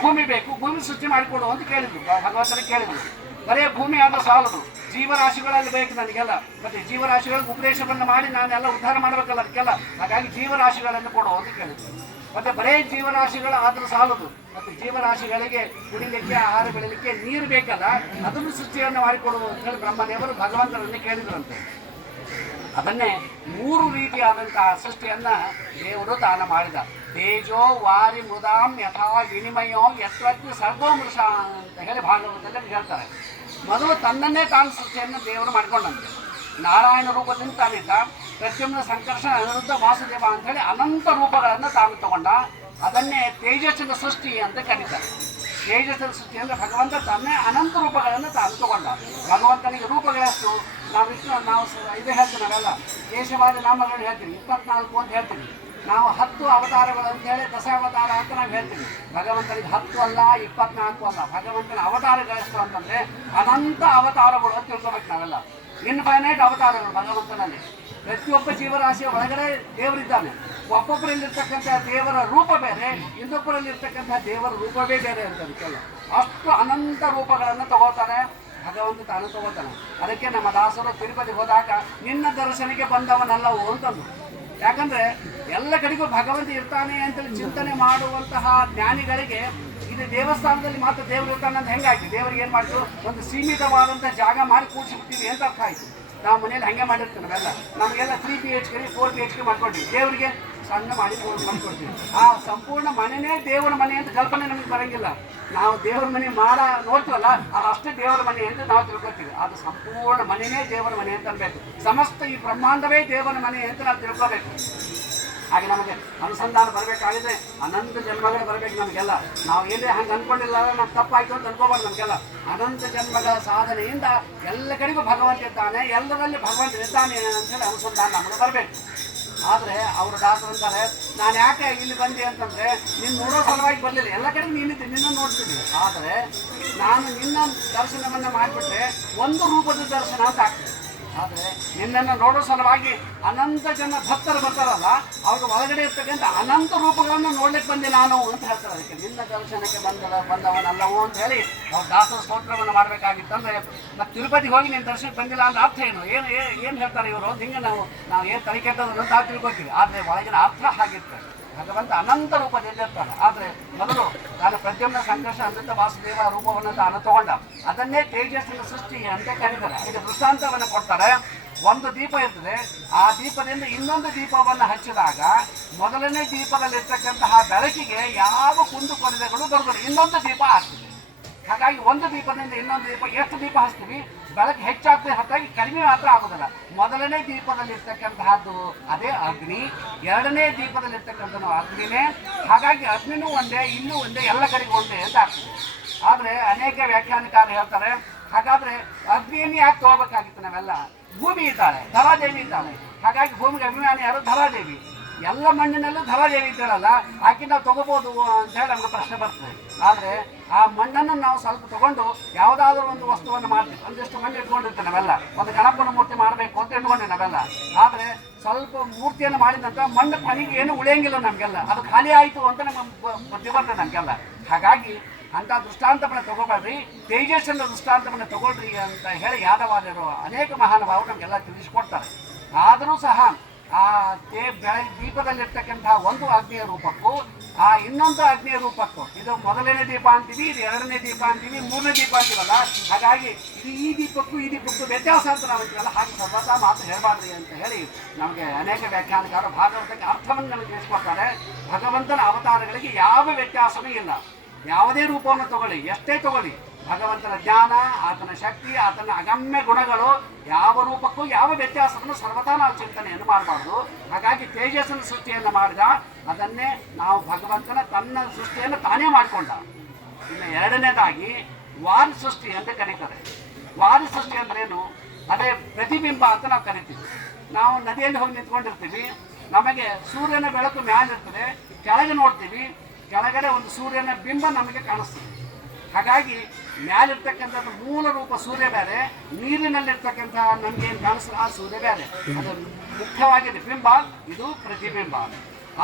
ಭೂಮಿ ಬೇಕು, ಭೂಮಿ ಸೃಷ್ಟಿ ಮಾಡಿಕೊಡು ಅಂತ ಕೇಳಿದ್ರು. ಭಗವಂತನಿಗೆ ಕೇಳಿದ್ರು. ಬರೀ ಭೂಮಿ ಆದರೂ ಸಾಲದು, ಜೀವರಾಶಿಗಳಲ್ಲಿ ಬೇಕು ನನಗೆಲ್ಲ. ಮತ್ತೆ ಜೀವರಾಶಿಗಳಿಗೆ ಉಪದೇಶವನ್ನು ಮಾಡಿ ನಾನೆಲ್ಲ ಉದ್ಧಾರ ಮಾಡಬೇಕಲ್ಲ ಅದಕ್ಕೆಲ್ಲ. ಹಾಗಾಗಿ ಜೀವರಾಶಿಗಳನ್ನು ಕೊಡು ಅಂತ ಕೇಳಿದ್ರು. ಮತ್ತೆ ಬರೇ ಜೀವರಾಶಿಗಳು ಆದರೂ ಸಾಲದು, ಮತ್ತು ಜೀವರಾಶಿಗಳಿಗೆ ಕುಡಿಲಿಕ್ಕೆ, ಆಹಾರ ಬೆಳಲಿಕ್ಕೆ ನೀರು ಬೇಕಲ್ಲ, ಅದನ್ನು ಸೃಷ್ಟಿಯನ್ನು ಮಾಡಿಕೊಡು ಅಂತ ಹೇಳಿ ಬ್ರಹ್ಮದೇವರು ಭಗವಂತನನ್ನು ಕೇಳಿದ್ರಂತೆ. ಅದನ್ನೇ 3 ರೀತಿಯಾದಂತಹ ಸೃಷ್ಟಿಯನ್ನ ದೇವರು ದಾನ ಮಾಡಿದ. ತೇಜೋ ವಾರಿ ಮೃದಾಂ ಯಥಾ ವಿನಿಮಯೋ ಯತ್ವಜ್ಞ ಸರ್ಗೋ ಮೃಷ ಅಂತ ಹೇಳಿ ಭಾಗವತದಲ್ಲಿ ಹೇಳ್ತಾರೆ. ಮೊದಲು ತನ್ನನ್ನೇ ತಾನು ಸೃಷ್ಟಿಯನ್ನು ದೇವರು ಮಾಡಿಕೊಂಡಂತೆ. ನಾರಾಯಣ ರೂಪದಿಂದ ತಾನಿದ್ದ. ಪ್ರದ್ಯುಮ್ನ, ಸಂಕರ್ಷಣ, ಅನಿರುದ್ಧ, ವಾಸುದೇವ ಅಂತೇಳಿ ಅನಂತ ರೂಪಗಳನ್ನು ತಾನು ತಗೊಂಡ. ಅದನ್ನೇ ತೇಜಸ್ಸಿನ ಸೃಷ್ಟಿ ಅಂತ ಕರೀತಾರೆ. ತೇಜಸ್ಸಿನ ಸೃಷ್ಟಿ ಅಂದರೆ ಭಗವಂತ ತನ್ನೇ ಅನಂತ ರೂಪಗಳನ್ನು ತಾನು ತಗೊಂಡ. ಭಗವಂತನಿಗೆ ರೂಪಗಳೆಷ್ಟು ನಾವು ಇದು ಹೇಳ್ತೀವಿ, ನಾವೆಲ್ಲ ದೇಶವಾದ ನಾಮಗಳನ್ನು ಹೇಳ್ತೀವಿ, 24 ಅಂತ ಹೇಳ್ತೀವಿ. ನಾವು 10 ಅವತಾರಗಳು ಅಂತೇಳಿ ದಶಾವತಾರ ಅಂತ ನಾವು ಹೇಳ್ತೀವಿ. ಭಗವಂತನಿಗೆ 10 ಅಲ್ಲ, 24 ಅಲ್ಲ. ಭಗವಂತನ ಅವತಾರಗಳೆಷ್ಟು ಅಂತಂದರೆ ಅನಂತ ಅವತಾರಗಳು ಅಂತ ತಿಳ್ಕೊಬೇಕು ನಾವೆಲ್ಲ. ಇನ್ಫೈನೈಟ್ ಅವತಾರಗಳು ಭಗವಂತನಲ್ಲಿ. ಪ್ರತಿಯೊಬ್ಬ ಜೀವರಾಶಿಯ ಒಳಗಡೆ ದೇವರಿದ್ದಾನೆ. ಒಬ್ಬೊಬ್ಬರಲ್ಲಿರ್ತಕ್ಕಂಥ ದೇವರ ರೂಪ ಬೇರೆ, ಇನ್ನೊಬ್ಬರಲ್ಲಿರ್ತಕ್ಕಂಥ ದೇವರ ರೂಪವೇ ಬೇರೆ ಅಂತ ಅದಕ್ಕೆಲ್ಲ. ಅಷ್ಟು ಅನಂತ ರೂಪಗಳನ್ನು ತಗೋತಾನೆ ಭಗವಂತ, ತಾನು ತಗೋತಾನೆ. ಅದಕ್ಕೆ ನಮ್ಮ ದಾಸರು ತಿರುಪತಿ ಹೋದಾಗ ನಿನ್ನ ದರ್ಶನಕ್ಕೆ ಬಂದವನಲ್ಲವು ಅಂತಂದು. ಯಾಕಂದರೆ ಎಲ್ಲ ಕಡೆಗೂ ಭಗವಂತ ಇರ್ತಾನೆ ಅಂತೇಳಿ ಚಿಂತನೆ ಮಾಡುವಂತಹ ಜ್ಞಾನಿಗಳಿಗೆ ಇದು ದೇವಸ್ಥಾನದಲ್ಲಿ ಮಾತ್ರ ದೇವರು ಇರ್ತಾನೆ ಅಂತ ಹೆಂಗಾಯ್ತು? ದೇವರಿಗೆ ಏನು ಮಾಡಿದ್ರು? ಒಂದು ಸೀಮಿತವಾದಂಥ ಜಾಗ ಮಾಡಿ ಕೂಡಿಸಿಬಿಡ್ತೀವಿ ಅಂತ ಅರ್ಥ ಆಯಿತು. ನಾವು ಮನೇಲಿ ಹಾಗೆ ಮಾಡಿರ್ತೀವಿ ನಾವೆಲ್ಲ. ನಮಗೆಲ್ಲ 3 BHK 4 BHK ಮಾಡ್ಕೊಳ್ತೀವಿ. ದೇವರಿಗೆ ಸಣ್ಣ ಮಾಡಿ ಮಾಡ್ಕೊಡ್ತೀವಿ. ಆ ಸಂಪೂರ್ಣ ಮನೆಯೇ ದೇವರ ಮನೆ ಅಂತ ಕಲ್ಪನೆ ನಮಗೆ ಬರೋಂಗಿಲ್ಲ. ನಾವು ದೇವರ ಮನೆ ನೋಡ್ತೀವಲ್ಲ, ಅದು ಅಷ್ಟೇ ದೇವರ ಮನೆ ಅಂತ ನಾವು ತಿಳ್ಕೊತೀವಿ. ಅದು ಸಂಪೂರ್ಣ ಮನೆಯೇ ದೇವರ ಮನೆ ಅಂತ ಅನ್ಬೇಕು. ಸಮಸ್ತ ಈ ಬ್ರಹ್ಮಾಂಡವೇ ದೇವರ ಮನೆ ಅಂತ ನಾವು ತಿಳ್ಕೋಬೇಕು. ಹಾಗೆ ನಮಗೆ ಅನುಸಂಧಾನ ಬರಬೇಕಾಗಿದೆ. ಅನಂತ ಜನ್ಮಗಳು ಬರಬೇಕು ನಮಗೆಲ್ಲ. ನಾವು ಏನೇ ಹಂಗೆ ಅಂದ್ಕೊಂಡಿಲ್ಲ, ನಾವು ತಪ್ಪಾಯಿತು ಅಂತ ಅನ್ಕೋಬಾರ್ದು. ನಮಗೆಲ್ಲ ಅನಂತ ಜನ್ಮಗಳ ಸಾಧನೆಯಿಂದ ಎಲ್ಲ ಕಡೆಗೂ ಭಗವಂತ ಇರ್ತಾನೆ, ಎಲ್ಲರಲ್ಲಿ ಭಗವಂತ ಇರ್ತಾನೆ ಅಂತೇಳಿ ಅನುಸಂಧಾನ ನಮಗೆ ಬರಬೇಕು. ಆದರೆ ಅವರು ದಾಸರು ಅಂತಾರೆ, ನಾನು ಯಾಕೆ ಇಲ್ಲಿ ಬಂದೆ ಅಂತಂದರೆ ನಿನ್ನ ನೋಡೋ ಸಲುವಾಗಿ ಬರಲಿಲ್ಲ. ಎಲ್ಲ ಕಡೆಗೂ ನೀನಿದ್ದೆ, ನಿನ್ನ ನೋಡ್ತಿದ್ದೆ. ಆದರೆ ನಾನು ನಿನ್ನ ದರ್ಶನವನ್ನು ಮಾಡಿಬಿಟ್ರೆ ಒಂದು ರೂಪದ ದರ್ಶನ ಅಂತ ಆಗ್ತದೆ. ಆದರೆ ನಿನ್ನನ್ನು ನೋಡೋ ಸಲುವಾಗಿ ಅನಂತ ಜನ ಭಕ್ತರು ಬರ್ತಾರಲ್ಲ, ಅವ್ರ ಒಳಗಡೆ ಇರ್ತಕ್ಕಂಥ ಅನಂತ ರೂಪಗಳನ್ನು ನೋಡ್ಲಿಕ್ಕೆ ಬಂದೆ ನಾನು ಅಂತ ಹೇಳ್ತಾರೆ. ಅದಕ್ಕೆ ನಿನ್ನ ದರ್ಶನಕ್ಕೆ ಬಂದವನಲ್ಲವೋ ಅಂತ ಹೇಳಿ ಅವ್ರು ದಾಸರ ಸ್ತೋತ್ರವನ್ನು ಮಾಡಬೇಕಾಗಿತ್ತಂದರೆ, ಮತ್ತು ತಿರುಪತಿಗೆ ಹೋಗಿ ನಿನ್ನ ದರ್ಶನಕ್ಕೆ ಬಂದಿಲ್ಲ ಅಂದ್ರೆ ಅರ್ಥ ಏನು ಹೇಳ್ತಾರೆ ಇವರು? ಹಿಂಗೆ ನಾವು ಏನು ತಲೆ ಕೆಟ್ಟದ್ರು ಅಂತ ತಿಳ್ಕೊತೀವಿ. ಆದರೆ ಒಳಗಿನ ಅರ್ಥ ಹಾಗಿರ್ತದೆ. ಭಗವಂತ ಅನಂತ ರೂಪದಲ್ಲಿರ್ತಾನೆ. ಆದರೆ ಮೊದಲು ನಾನು ಪ್ರದ್ಯುಮ್ನ, ಸಂಕರ್ಷಣ, ಅನಿರುದ್ಧ, ವಾಸುದೇವ ರೂಪವನ್ನು ತಾನು ತಗೊಂಡ. ಅದನ್ನೇ ತೇಜಸ್ಸಿನ ಸೃಷ್ಟಿ ಅಂತ ಕರೀತಾರೆ. ಇದು ದೃಷ್ಟಾಂತವನ್ನು ಕೊಡ್ತಾರೆ. ಒಂದು ದೀಪ ಇರ್ತದೆ, ಆ ದೀಪದಿಂದ ಇನ್ನೊಂದು ದೀಪವನ್ನು ಹಚ್ಚಿದಾಗ ಮೊದಲನೇ ದೀಪದಲ್ಲಿರ್ತಕ್ಕಂತಹ ಬೆಳಕಿಗೆ ಯಾವ ಕುಂದುಕೊರತೆಗಳು ಬರುವುದಿಲ್ಲ, ಇನ್ನೊಂದು ದೀಪ ಆಗ್ತದೆ. ಹಾಗಾಗಿ ಒಂದು ದೀಪದಿಂದ ಇನ್ನೊಂದು ದೀಪ, ಎಷ್ಟು ದೀಪ ಹಚ್ತೀವಿ ಬೆಳಕು ಹೆಚ್ಚಾಗ್ತದೆ, ಹೊರತಾಗಿ ಕಡಿಮೆ ಮಾತ್ರ ಆಗೋದಿಲ್ಲ. ಮೊದಲನೇ ದೀಪದಲ್ಲಿರ್ತಕ್ಕಂತಹದ್ದು ಅದೇ ಅಗ್ನಿ, ಎರಡನೇ ದೀಪದಲ್ಲಿರ್ತಕ್ಕಂಥ ಅಗ್ನಿನೇ. ಹಾಗಾಗಿ ಅಗ್ನಿನೂ ಒಂದೇ, ಇಲ್ಲೂ ಒಂದೇ, ಎಲ್ಲ ಕಡೆಗೂ ಒಂದೇ ಅಂತ ಆಗ್ತದೆ. ಆದರೆ ಅನೇಕ ವ್ಯಾಖ್ಯಾನಕಾರರು ಹೇಳ್ತಾರೆ, ಹಾಗಾದರೆ ಅಗ್ನಿಯನ್ನು ಯಾಕೆ ತಗೋಬೇಕಾಗಿತ್ತು? ನಾವೆಲ್ಲ ಭೂಮಿ ಇದ್ದಾಳೆ, ಧರಾದೇವಿ ಇದ್ದಾಳೆ. ಹಾಗಾಗಿ ಭೂಮಿಗೆ ಅಭಿಮಾನಿ ಯಾರು? ಧರಾದೇವಿ. ಎಲ್ಲ ಮಣ್ಣಿನಲ್ಲೂ ಧರಾದೇವಿ ಇದ್ದಾಳಲ್ಲ, ಆಕೆ ನಾವು ತೊಗೋಬೋದು ಅಂತ ಹೇಳಿ ನಮಗೆ ಪ್ರಶ್ನೆ ಬರ್ತದೆ. ಆದರೆ ಆ ಮಣ್ಣನ್ನು ನಾವು ಸ್ವಲ್ಪ ತಗೊಂಡು ಯಾವುದಾದ್ರೂ ಒಂದು ವಸ್ತುವನ್ನು ಮಾಡ್ತೀವಿ. ಒಂದಿಷ್ಟು ಮಣ್ಣು ಇಟ್ಕೊಂಡಿರ್ತೇವೆ ನಾವೆಲ್ಲ. ಒಂದು ಗಣಪನ ಮೂರ್ತಿ ಮಾಡಬೇಕು ಅಂತ ಇಟ್ಕೊಂಡೆ ನಾವೆಲ್ಲ. ಆದರೆ ಸ್ವಲ್ಪ ಮೂರ್ತಿಯನ್ನು ಮಾಡಿದ ನಂತರ ಮಣ್ಣು ಮನೆಗೆ ಏನು ಉಳಿಯಂಗಿಲ್ಲ ನಮಗೆಲ್ಲ. ಅದು ಖಾಲಿ ಆಯಿತು ಅಂತ ನಮಗೆ ಬುದ್ಧಿ ಬರ್ತದೆ ನಮಗೆಲ್ಲ. ಹಾಗಾಗಿ ಅಂಥ ದೃಷ್ಟಾಂತವನ್ನು ತಗೋಬೇಡ್ರಿ, ತೇಜಸ್ಸಿನ ದೃಷ್ಟಾಂತವನ್ನು ತಗೊಳ್ರಿ ಅಂತ ಹೇಳಿ ಯಾದವಾದರು ಅನೇಕ ಮಹಾನುಭಾವರು ನಮಗೆಲ್ಲ ತಿಳಿಸ್ಕೊಡ್ತಾರೆ. ಆದರೂ ಸಹ ಆ ದೀಪದಲ್ಲಿರ್ತಕ್ಕಂತಹ ಒಂದು ಅಗ್ನಿಯ ರೂಪಕ್ಕೂ ಆ ಇನ್ನೊಂದು ಅಗ್ನಿಯ ರೂಪಕ್ಕೂ, ಇದು ಮೊದಲನೇ ದೀಪ ಅಂತೀವಿ, ಇದು ಎರಡನೇ ದೀಪ ಅಂತೀವಿ, ಮೂರನೇ ದೀಪ ಅಂತೀವಲ್ಲ. ಹಾಗಾಗಿ ಇದು ಈ ದೀಪಕ್ಕೂ ವ್ಯತ್ಯಾಸ ಅಂತ ನಾವು ಅಂತೀವಲ್ಲ. ಹಾಗೆ ಸರ್ವತಾ ಮಾತು ಹೇಳಬಾರ್ದು ಅಂತ ಹೇಳಿ ನಮಗೆ ಅನೇಕ ವ್ಯಾಖ್ಯಾನಕಾರರು ಭಾಗವತಕ್ಕೆ ಅರ್ಥವನ್ನು ನಮಗೆ ತಿಳಿಸ್ಕೊಡ್ತಾರೆ. ಭಗವಂತನ ಅವತಾರಗಳಿಗೆ ಯಾವ ವ್ಯತ್ಯಾಸವೂ ಇಲ್ಲ. ಯಾವುದೇ ರೂಪವನ್ನು ತಗೊಳ್ಳಿ, ಎಷ್ಟೇ ತಗೊಳ್ಳಿ, ಭಗವಂತನ ಜ್ಞಾನ, ಆತನ ಶಕ್ತಿ, ಆತನ ಅಗಮ್ಯ ಗುಣಗಳು ಯಾವ ರೂಪಕ್ಕೂ ಯಾವ ವ್ಯತ್ಯಾಸವನ್ನು ಸರ್ವತಾ ನಾವು ಚಿಂತನೆಯನ್ನು ಮಾಡಬಾರ್ದು. ಹಾಗಾಗಿ ತೇಜಸ್ಸಿನ ಸೃಷ್ಟಿಯನ್ನು ಮಾಡಿದ, ಅದನ್ನೇ ನಾವು ಭಗವಂತನ ತನ್ನ ಸೃಷ್ಟಿಯನ್ನು ತಾನೇ ಮಾಡಿಕೊಂಡ. ಇನ್ನು ಎರಡನೇದಾಗಿ ವಾರಿ ಸೃಷ್ಟಿ ಅಂತ ಕರೀತಾರೆ. ವಾರಿ ಸೃಷ್ಟಿ ಅಂದ್ರೇನು? ಅದೇ ಪ್ರತಿಬಿಂಬ ಅಂತ ನಾವು ಕರಿತೀವಿ. ನಾವು ನದಿಯಲ್ಲಿ ಹೋಗಿ ನಿಂತ್ಕೊಂಡಿರ್ತೀವಿ, ನಮಗೆ ಸೂರ್ಯನ ಬೆಳಕು ಮ್ಯಾಲಿರ್ತದೆ, ಕೆಳಗೆ ನೋಡ್ತೀವಿ, ಕೆಳಗಡೆ ಒಂದು ಸೂರ್ಯನ ಬಿಂಬ ನಮಗೆ ಕಾಣಿಸ್ತದೆ. ಹಾಗಾಗಿ ಮ್ಯಾಲಿರ್ತಕ್ಕಂಥದ್ದು ಮೂಲ ರೂಪ ಸೂರ್ಯ ಬೇರೆ, ನೀರಿನಲ್ಲಿರ್ತಕ್ಕಂಥ ನಮಗೇನು ಕಾಣಿಸ್ತದೆ ಆ ಸೂರ್ಯ ಬೇರೆ. ಅದು ಮುಖ್ಯವಾಗಿದೆ ಬಿಂಬ, ಇದು ಪ್ರತಿಬಿಂಬ.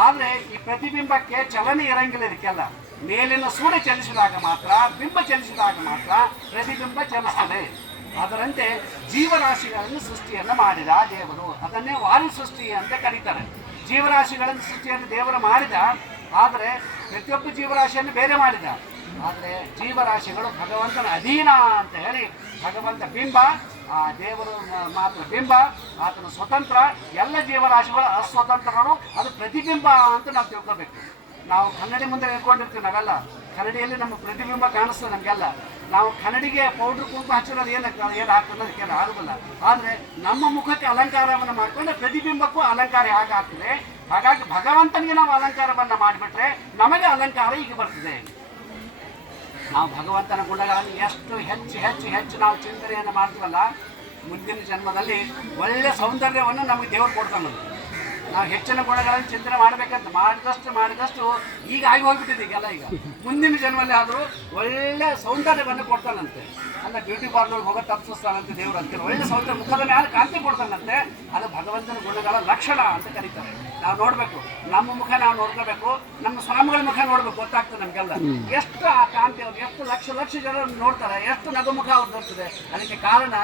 ಆದರೆ ಈ ಪ್ರತಿಬಿಂಬಕ್ಕೆ ಚಲನೆ ಇರಂಗಿಲ್ಲ. ಇದಕ್ಕೆಲ್ಲ ಮೇಲಿನ ಸೂರ್ಯ ಚಲಿಸಿದಾಗ ಮಾತ್ರ, ಬಿಂಬ ಚಲಿಸಿದಾಗ ಮಾತ್ರ ಪ್ರತಿಬಿಂಬ ಚಲಿಸ್ತದೆ. ಅದರಂತೆ ಜೀವರಾಶಿಗಳನ್ನು ಸೃಷ್ಟಿಯನ್ನು ಮಾಡಿದ ದೇವರು, ಅದನ್ನೇ ವಾರಿ ಸೃಷ್ಟಿ ಅಂತ ಕರೀತಾರೆ. ಜೀವರಾಶಿಗಳನ್ನು ಸೃಷ್ಟಿಯನ್ನು ದೇವರು ಮಾಡಿದ, ಆದರೆ ಪ್ರತಿಯೊಬ್ಬ ಜೀವರಾಶಿಯನ್ನು ಬೇರೆ ಮಾಡಿದ. ಆದರೆ ಜೀವರಾಶಿಗಳು ಭಗವಂತನ ಅಧೀನ ಅಂತ ಹೇಳಿ, ಭಗವಂತ ಬಿಂಬ, ಆ ದೇವರು ಮಾತ್ರ ಬಿಂಬ, ಆತನ ಸ್ವತಂತ್ರ, ಎಲ್ಲ ಜೀವರಾಶಿಗಳು ಅಸ್ವತಂತ್ರರು, ಅದು ಪ್ರತಿಬಿಂಬ ಅಂತ ನಾವು ತಿಳ್ಕೋಬೇಕು. ನಾವು ಕನ್ನಡಿ ಮುಂದೆ ನಿಂತ್ಕೊಂಡಿರ್ತೀವಿ, ನಾವೆಲ್ಲ ಕನ್ನಡಿಯಲ್ಲಿ ನಮ್ಮ ಪ್ರತಿಬಿಂಬ ಕಾಣಿಸ್ತದೆ ನಮಗೆಲ್ಲ. ನಾವು ಕನ್ನಡಿಗೆ ಪೌಡ್ರ್ ಕುಂಕುಮ ಹಚ್ಚಿರೋದು ಏನು ಆಗ್ತದೆ ಅದಕ್ಕೆಲ್ಲ ಆಗೋದಿಲ್ಲ. ಆದರೆ ನಮ್ಮ ಮುಖಕ್ಕೆ ಅಲಂಕಾರವನ್ನು ಮಾಡಿಕೊಂಡ್ರೆ ಪ್ರತಿಬಿಂಬಕ್ಕೂ ಅಲಂಕಾರ ಹೇಗೆ ಆಗ್ತದೆ, ಹಾಗಾಗಿ ಭಗವಂತನಿಗೆ ನಾವು ಅಲಂಕಾರವನ್ನು ಮಾಡಿಬಿಟ್ರೆ ನಮಗೆ ಅಲಂಕಾರ ಈಗ ಬರ್ತದೆ. ನಾವು ಭಗವಂತನ ಗುಣಗಳನ್ನು ಎಷ್ಟು ಹೆಚ್ಚು ಹೆಚ್ಚು ಹೆಚ್ಚು ನಾವು ಚಿಂತನೆಯನ್ನು ಮಾಡ್ತೀವಲ್ಲ, ಮುಂದಿನ ಜನ್ಮದಲ್ಲಿ ಒಳ್ಳೆಯ ಸೌಂದರ್ಯವನ್ನು ನಮಗೆ ದೇವರು ಕೊಡ್ತಾನೆ. ನಾವು ಹೆಚ್ಚಿನ ಗುಣಗಳನ್ನು ಚಿಂತನೆ ಮಾಡಬೇಕಂತ ಮಾಡಿದಷ್ಟು ಈಗ ಆಗಿ ಹೋಗ್ಬಿಟ್ಟಿದೆ ಈಗೆಲ್ಲ. ಈಗ ಮುಂದಿನ ಜನ್ಮದಲ್ಲಿ ಆದರೂ ಒಳ್ಳೆ ಸೌಂದರ್ಯವನ್ನು ಕೊಡ್ತಾನಂತೆ. ಅಲ್ಲ ಬ್ಯೂಟಿ ಪಾರ್ಲರ್ಗೆ ಹೋಗೋ ತಪ್ಪಿಸ್ತಾನಂತೆ ದೇವರು ಅಂತೀವಿ. ಒಳ್ಳೆ ಸೌಂದರ್ಯ, ಮುಖದ ಮೇಲೆ ಕಾಂತಿ ಕೊಡ್ತಾನಂತೆ. ಅದು ಭಗವಂತನ ಗುಣಗಳ ಲಕ್ಷಣ ಅಂತ ಕರೀತಾರೆ. ನಾವು ನೋಡಬೇಕು, ನಮ್ಮ ಮುಖ ನಾವು ನೋಡ್ಕೋಬೇಕು, ನಮ್ಮ ಸ್ವಾಮಿಗಳ ಮುಖ ನೋಡ್ಬೇಕು, ಗೊತ್ತಾಗ್ತದೆ ನಮಗೆಲ್ಲ ಎಷ್ಟು ಆ ಕಾಂತಿ ಅವ್ರು, ಎಷ್ಟು ಲಕ್ಷ ಲಕ್ಷ ಜನ ನೋಡ್ತಾರೆ, ಎಷ್ಟು ನಗುಮುಖ ಅವ್ರು ಬರ್ತದೆ. ಅದಕ್ಕೆ ಕಾರಣ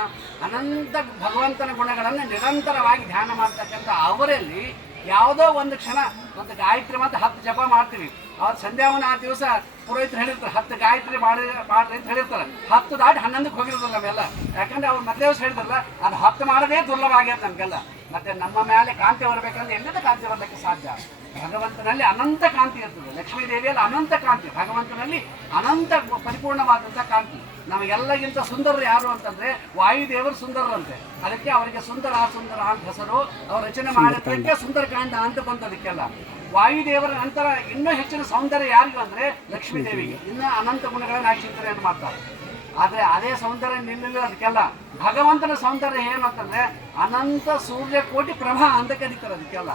ಅನಂತ ಭಗವಂತನ ಗುಣಗಳನ್ನು ನಿರಂತರವಾಗಿ ಧ್ಯಾನ ಮಾಡ್ತಕ್ಕಂಥ ಅವರಲ್ಲಿ ಯಾವುದೋ ಒಂದು ಕ್ಷಣ ಒಂದು ಗಾಯತ್ರಿ ಮತ್ತು 10 ಜಪ ಮಾಡ್ತೀವಿ. ಅವ್ರು ಸಂಧ್ಯಾವನ ಆ ದಿವಸ ಪುರೋಹಿತರು ಹೇಳಿರ್ತಾರೆ 10 ಗಾಯತ್ರಿ ಮಾಡ್ರಿ ಅಂತ ಹೇಳಿರ್ತಾರೆ. 10 ದಾಟಿ 11ಕ್ಕೆ ಹೋಗಿರೋದಿಲ್ಲ ನಮ್ಮೆಲ್ಲ. ಯಾಕಂದ್ರೆ ಅವ್ರು ಮೊದಲೇ ದಿವಸ ಹೇಳಿದ್ರಲ್ಲ, ಅದು 10 ಮಾಡೋದೇ ದುರ್ಲಭ ಆಗ್ಯದ ನಮಗೆಲ್ಲ. ಮತ್ತೆ ನಮ್ಮ ಮೇಲೆ ಕಾಂತಿ ಬರಬೇಕಂದ್ರೆ ಎಲ್ಲಿಂದ ಕಾಂತಿ ಬರಲಿಕ್ಕೆ ಸಾಧ್ಯ? ಭಗವಂತನಲ್ಲಿ ಅನಂತ ಕಾಂತಿ ಇರ್ತದೆ. ಲಕ್ಷ್ಮೀ ದೇವಿಯಲ್ಲಿ ಅನಂತ ಕಾಂತಿ, ಭಗವಂತನಲ್ಲಿ ಅನಂತ ಪರಿಪೂರ್ಣವಾದಂಥ ಕಾಂತಿ. ನಮಗೆಲ್ಲಗಿಂತ ಸುಂದರರು ಯಾರು ಅಂತಂದ್ರೆ ವಾಯುದೇವರು ಸುಂದರರಂತೆ. ಅದಕ್ಕೆ ಅವರಿಗೆ ಸುಂದರ ಅಂತ ಹೆಸರು. ಅವ್ರು ರಚನೆ ಮಾಡಿದ್ದಕ್ಕೆ ಸುಂದರಕಾಂಡ ಅಂತ ಬಂತು. ಅದಕ್ಕೆಲ್ಲ ವಾಯುದೇವರ ನಂತರ ಇನ್ನೂ ಹೆಚ್ಚಿನ ಸೌಂದರ್ಯ ಯಾರಿಗೂ ಅಂದ್ರೆ ಲಕ್ಷ್ಮೀ ದೇವಿಗೆ. ಇನ್ನೂ ಅನಂತ ಗುಣಗಳನ್ನ ಚಿಂತನೆಯನ್ನು ಮಾಡ್ತಾರೆ. ಆದರೆ ಅದೇ ಸೌಂದರ್ಯ ನಿಲ್ಲ. ಅದಕ್ಕೆಲ್ಲ ಭಗವಂತನ ಸೌಂದರ್ಯ ಏನು ಅಂತಂದ್ರೆ ಅನಂತ ಸೂರ್ಯ ಕೋಟಿ ಪ್ರಭಾ ಅಂತ ಕರೀತಾರೆ. ಅದಕ್ಕೆಲ್ಲ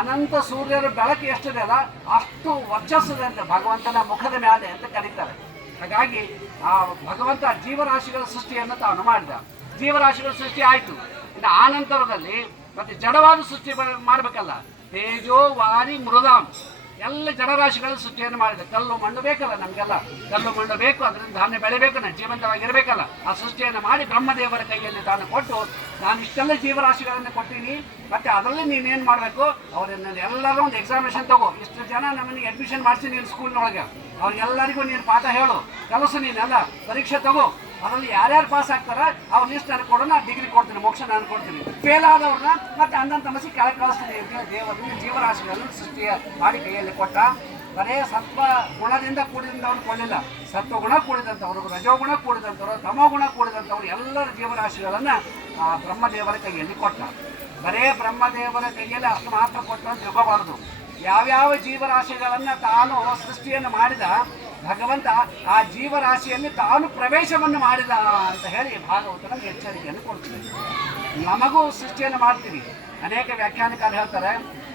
ಅನಂತ ಸೂರ್ಯರ ಬೆಳಕು ಎಷ್ಟಿದೆ ಅಲ್ಲ ಅಷ್ಟು ವರ್ಚಸ್ಸಿದೆ ಅಂತ ಭಗವಂತನ ಮುಖದ ಮೇಲೆ ಅಂತ ಕರೀತಾರೆ. ಹಾಗಾಗಿ ಆ ಭಗವಂತ ಜೀವರಾಶಿಗಳ ಸೃಷ್ಟಿಯನ್ನು ತಾನು ಮಾಡಿದ. ಜೀವರಾಶಿಗಳ ಸೃಷ್ಟಿ ಆಯಿತು. ಇನ್ನು ಆ ನಂತರದಲ್ಲಿ ಮತ್ತೆ ಜಡವಾದ ಸೃಷ್ಟಿ ಮಾಡಬೇಕಲ್ಲ. ತೇಜೋ ವಾರಿ ಮೃದಾಂ ಎಲ್ಲ ಜಡರಾಶಿಗಳ ಸೃಷ್ಟಿಯನ್ನು ಮಾಡಿದ. ಕಲ್ಲು ಮಣ್ಣು ಬೇಕಲ್ಲ ನಮಗೆಲ್ಲ, ಕಲ್ಲು ಮಣ್ಣು ಬೇಕು, ಅದರಿಂದ ಧಾನ್ಯ ಬೆಳಿಬೇಕು, ನಾನು ಜೀವಂತವಾಗಿರಬೇಕಲ್ಲ. ಆ ಸೃಷ್ಟಿಯನ್ನು ಮಾಡಿ ಬ್ರಹ್ಮದೇವರ ಕೈಯಲ್ಲಿ ತಾನು ಕೊಟ್ಟು, ನಾನು ಇಷ್ಟೆಲ್ಲ ಜೀವರಾಶಿಗಳನ್ನು ಕೊಟ್ಟಿನಿ, ಮತ್ತೆ ಅದರಲ್ಲಿ ನೀನೇನು ಮಾಡಬೇಕು, ಅವರನ್ನ ಎಲ್ಲರೂ ಒಂದು ಎಕ್ಸಾಮಿನೇಷನ್ ತಗೋ. ಇಷ್ಟು ಜನ ನಮ್ಮನಿಗೆ ಅಡ್ಮಿಷನ್ ಮಾಡಿಸಿ ನೀನು ಸ್ಕೂಲ್ನೊಳಗೆ, ಅವ್ರಿಗೆಲ್ಲರಿಗೂ ನೀನು ಪಾಠ ಹೇಳು, ಕಲಸು, ನೀನೆಲ್ಲ ಪರೀಕ್ಷೆ ತಗೋ. ಅದರಲ್ಲಿ ಯಾರ್ಯಾರು ಪಾಸ್ ಆಗ್ತಾರೆ ಅವ್ರ ಲಿಸ್ಟ್ ನನಗೆ ಕೊಡೋ, ನಾನು ಡಿಗ್ರಿ ಕೊಡ್ತೀನಿ, ಮೋಕ್ಷ ನಾನು ಕೊಡ್ತೀನಿ. ಫೇಲ್ ಆದವ್ರನ್ನ ಮತ್ತೆ ಅಂದಂತ ಮಸಿ ಕೆಳಗೆ ಕಳಿಸ್ತೀನಿ ಅಂತ ದೇವರನ್ನು ಜೀವರಾಶಿಗಳನ್ನು ಸೃಷ್ಟಿ ಮಾಡಿ ಕೈಯಲ್ಲಿ ಕೊಟ್ಟ. ಬರೇ ಸತ್ವ ಗುಣದಿಂದ ಕೂಡಿದಂಥವ್ರು ಕೊಳ್ಳಿಲ್ಲ, ಸತ್ವಗುಣ ಕೂಡಿದಂಥವ್ರು, ರಜೋಗುಣ ಕೂಡಿದಂಥವ್ರು, ತಮೋಗುಣ ಕೂಡಿದಂಥವ್ರು ಎಲ್ಲರ ಜೀವರಾಶಿಗಳನ್ನು ಆ ಬ್ರಹ್ಮದೇವರ ಕೈಯಲ್ಲಿ ಕೊಟ್ಟ. ಬರೇ ಬ್ರಹ್ಮದೇವರ ಕೈಯಲ್ಲಿ ಅಷ್ಟು ಮಾತ್ರ ಕೊಟ್ಟು ಅಂತ ತಿಳ್ಕೋಬಾರ್ದು. ಯಾವ್ಯಾವ ಜೀವರಾಶಿಗಳನ್ನು ತಾನು ಸೃಷ್ಟಿಯನ್ನು ಮಾಡಿದ ಭಗವಂತ ಆ ಜೀವರಾಶಿಯಲ್ಲಿ ತಾನು ಪ್ರವೇಶವನ್ನು ಮಾಡಿದ ಅಂತ ಹೇಳಿ ಭಾಗವತ ನಮಗೆ ಎಚ್ಚರಿಕೆಯನ್ನು ಕೊಡ್ತೀವಿ. ನಮಗೂ ಸೃಷ್ಟಿಯನ್ನು ಮಾಡ್ತೀವಿ. ಅನೇಕ ವ್ಯಾಖ್ಯಾನಕಾರರು ಹೇಳ್ತಾರೆ.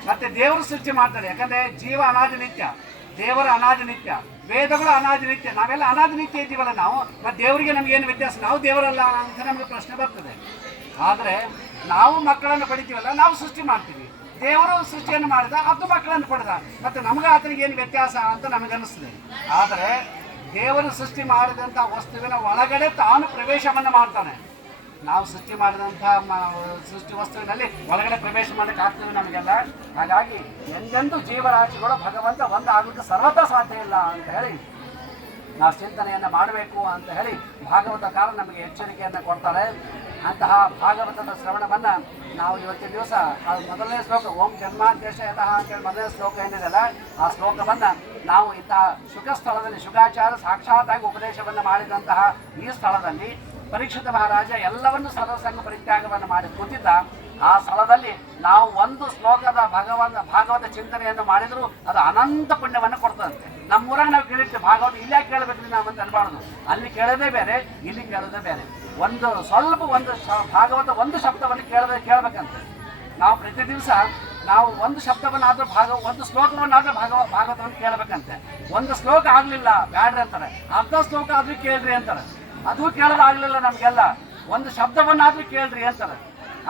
ಮತ್ತೆ ದೇವರು ಸೃಷ್ಟಿ ಮಾಡ್ತಾರೆ. ಯಾಕಂದ್ರೆ ಜೀವ ಅನಾದಿ ನಿತ್ಯ, ದೇವರ ಅನಾದಿ ನಿತ್ಯ, ವೇದಗಳು ಅನಾದಿ ನಿತ್ಯ. ನಾವೆಲ್ಲ ಅನಾದಿ ನಿತ್ಯ ಇದ್ದೀವಲ್ಲ ನಾವು, ಮತ್ತು ದೇವರಿಗೆ ನಮಗೇನು ವ್ಯತ್ಯಾಸ? ನಾವು ದೇವರಲ್ಲ ಅಂತ ನಮಗೆ ಪ್ರಶ್ನೆ ಬರ್ತದೆ. ಆದರೆ ನಾವು ಮಕ್ಕಳನ್ನು ಪಡಿತೀವಲ್ಲ, ನಾವು ಸೃಷ್ಟಿ ಮಾಡ್ತೀವಿ. ದೇವರು ಸೃಷ್ಟಿಯನ್ನು ಮಾಡಿದ, ಅದು ಮಕ್ಕಳನ್ನು ಪಡೆದ, ಮತ್ತು ನಮಗೆ ಆತನಿಗೆ ಏನು ವ್ಯತ್ಯಾಸ ಅಂತ ನಮಗನ್ನಿಸ್ತದೆ. ಆದರೆ ದೇವರು ಸೃಷ್ಟಿ ಮಾಡಿದಂಥ ವಸ್ತುವಿನ ಒಳಗಡೆ ತಾನು ಪ್ರವೇಶವನ್ನು ಮಾಡ್ತಾನೆ. ನಾವು ಸೃಷ್ಟಿ ಮಾಡಿದಂಥ ಸೃಷ್ಟಿ ವಸ್ತುವಿನಲ್ಲಿ ಒಳಗಡೆ ಪ್ರವೇಶ ಮಾಡಲಿಕ್ಕೆ ಆಗ್ತದೆ ನಮಗೆಲ್ಲ. ಹಾಗಾಗಿ ಎಂದೆಂದೂ ಜೀವರಾಶಿಗಳು ಭಗವಂತ ಒಂದು ಆಗೋಕ್ಕೆ ಸರ್ವತಾ ಸಾಧ್ಯ ಇಲ್ಲ ಅಂತ ಹೇಳಿ ನಾವು ಚಿಂತನೆಯನ್ನು ಮಾಡಬೇಕು ಅಂತ ಹೇಳಿ ಭಾಗವತಕಾರ ನಮಗೆ ಎಚ್ಚರಿಕೆಯನ್ನು ಕೊಡ್ತಾರೆ. ಅಂತಹ ಭಾಗವತದ ಶ್ರವಣವನ್ನು ನಾವು ಇವತ್ತಿನ ದಿವಸ ಅದು ಮೊದಲನೇ ಶ್ಲೋಕ ಓಂ ಜನ್ಮಾದ್ಯಶ ಯತಃ ಅಂತೇಳಿ ಮೊದಲನೇ ಶ್ಲೋಕ ಏನಿದೆಯಲ್ಲ, ಆ ಶ್ಲೋಕವನ್ನು ನಾವು ಇಂತಹ ಶುಕ ಸ್ಥಳದಲ್ಲಿ ಶುಕಾಚಾರ ಸಾಕ್ಷಾತ್ತಾಗಿ ಉಪದೇಶವನ್ನು ಮಾಡಿದಂತಹ ಈ ಸ್ಥಳದಲ್ಲಿ ಪರೀಕ್ಷಿತ ಮಹಾರಾಜ ಎಲ್ಲವನ್ನು ಸರ್ವಸಂಗ ಪರಿತ್ಯಾಗವನ್ನು ಮಾಡಿ ಕೂತಿದ್ದ. ಆ ಸ್ಥಳದಲ್ಲಿ ನಾವು ಒಂದು ಶ್ಲೋಕದ ಭಾಗವತ ಚಿಂತನೆಯನ್ನು ಮಾಡಿದರೂ ಅದು ಅನಂತ ಪುಣ್ಯವನ್ನು ಕೊಡ್ತದಂತೆ. ನಮ್ಮೂರಾಗ ನಾವು ಕೇಳಿರ್ತೀವಿ ಭಾಗವತ, ಇಲ್ಲೇ ಕೇಳಬೇಕ್ರಿ ನಾವು ಅಂತ ಅನ್ಬಾರ್ದು. ಅಲ್ಲಿ ಕೇಳೋದೇ ಬೇರೆ, ಇಲ್ಲಿ ಕೇಳೋದೇ ಬೇರೆ. ಒಂದು ಭಾಗವತ ಒಂದು ಶಬ್ದವನ್ನು ಕೇಳಬೇಕಂತೆ. ನಾವು ಪ್ರತಿ ದಿವಸ ನಾವು ಒಂದು ಶಬ್ದವನ್ನಾದರೂ ಒಂದು ಶ್ಲೋಕವನ್ನಾದರೂ ಭಾಗವತವನ್ನು ಕೇಳಬೇಕಂತೆ. ಒಂದು ಶ್ಲೋಕ ಆಗಲಿಲ್ಲ ಬ್ಯಾಡ್ರಿ ಅಂತಾರೆ, ಅರ್ಧ ಶ್ಲೋಕ ಆದರೂ ಕೇಳ್ರಿ ಅಂತಾರೆ. ಅದು ಕೇಳೋದಾಗಲಿಲ್ಲ ನಮಗೆಲ್ಲ, ಒಂದು ಶಬ್ದವನ್ನಾದರೂ ಕೇಳ್ರಿ ಅಂತಾರೆ.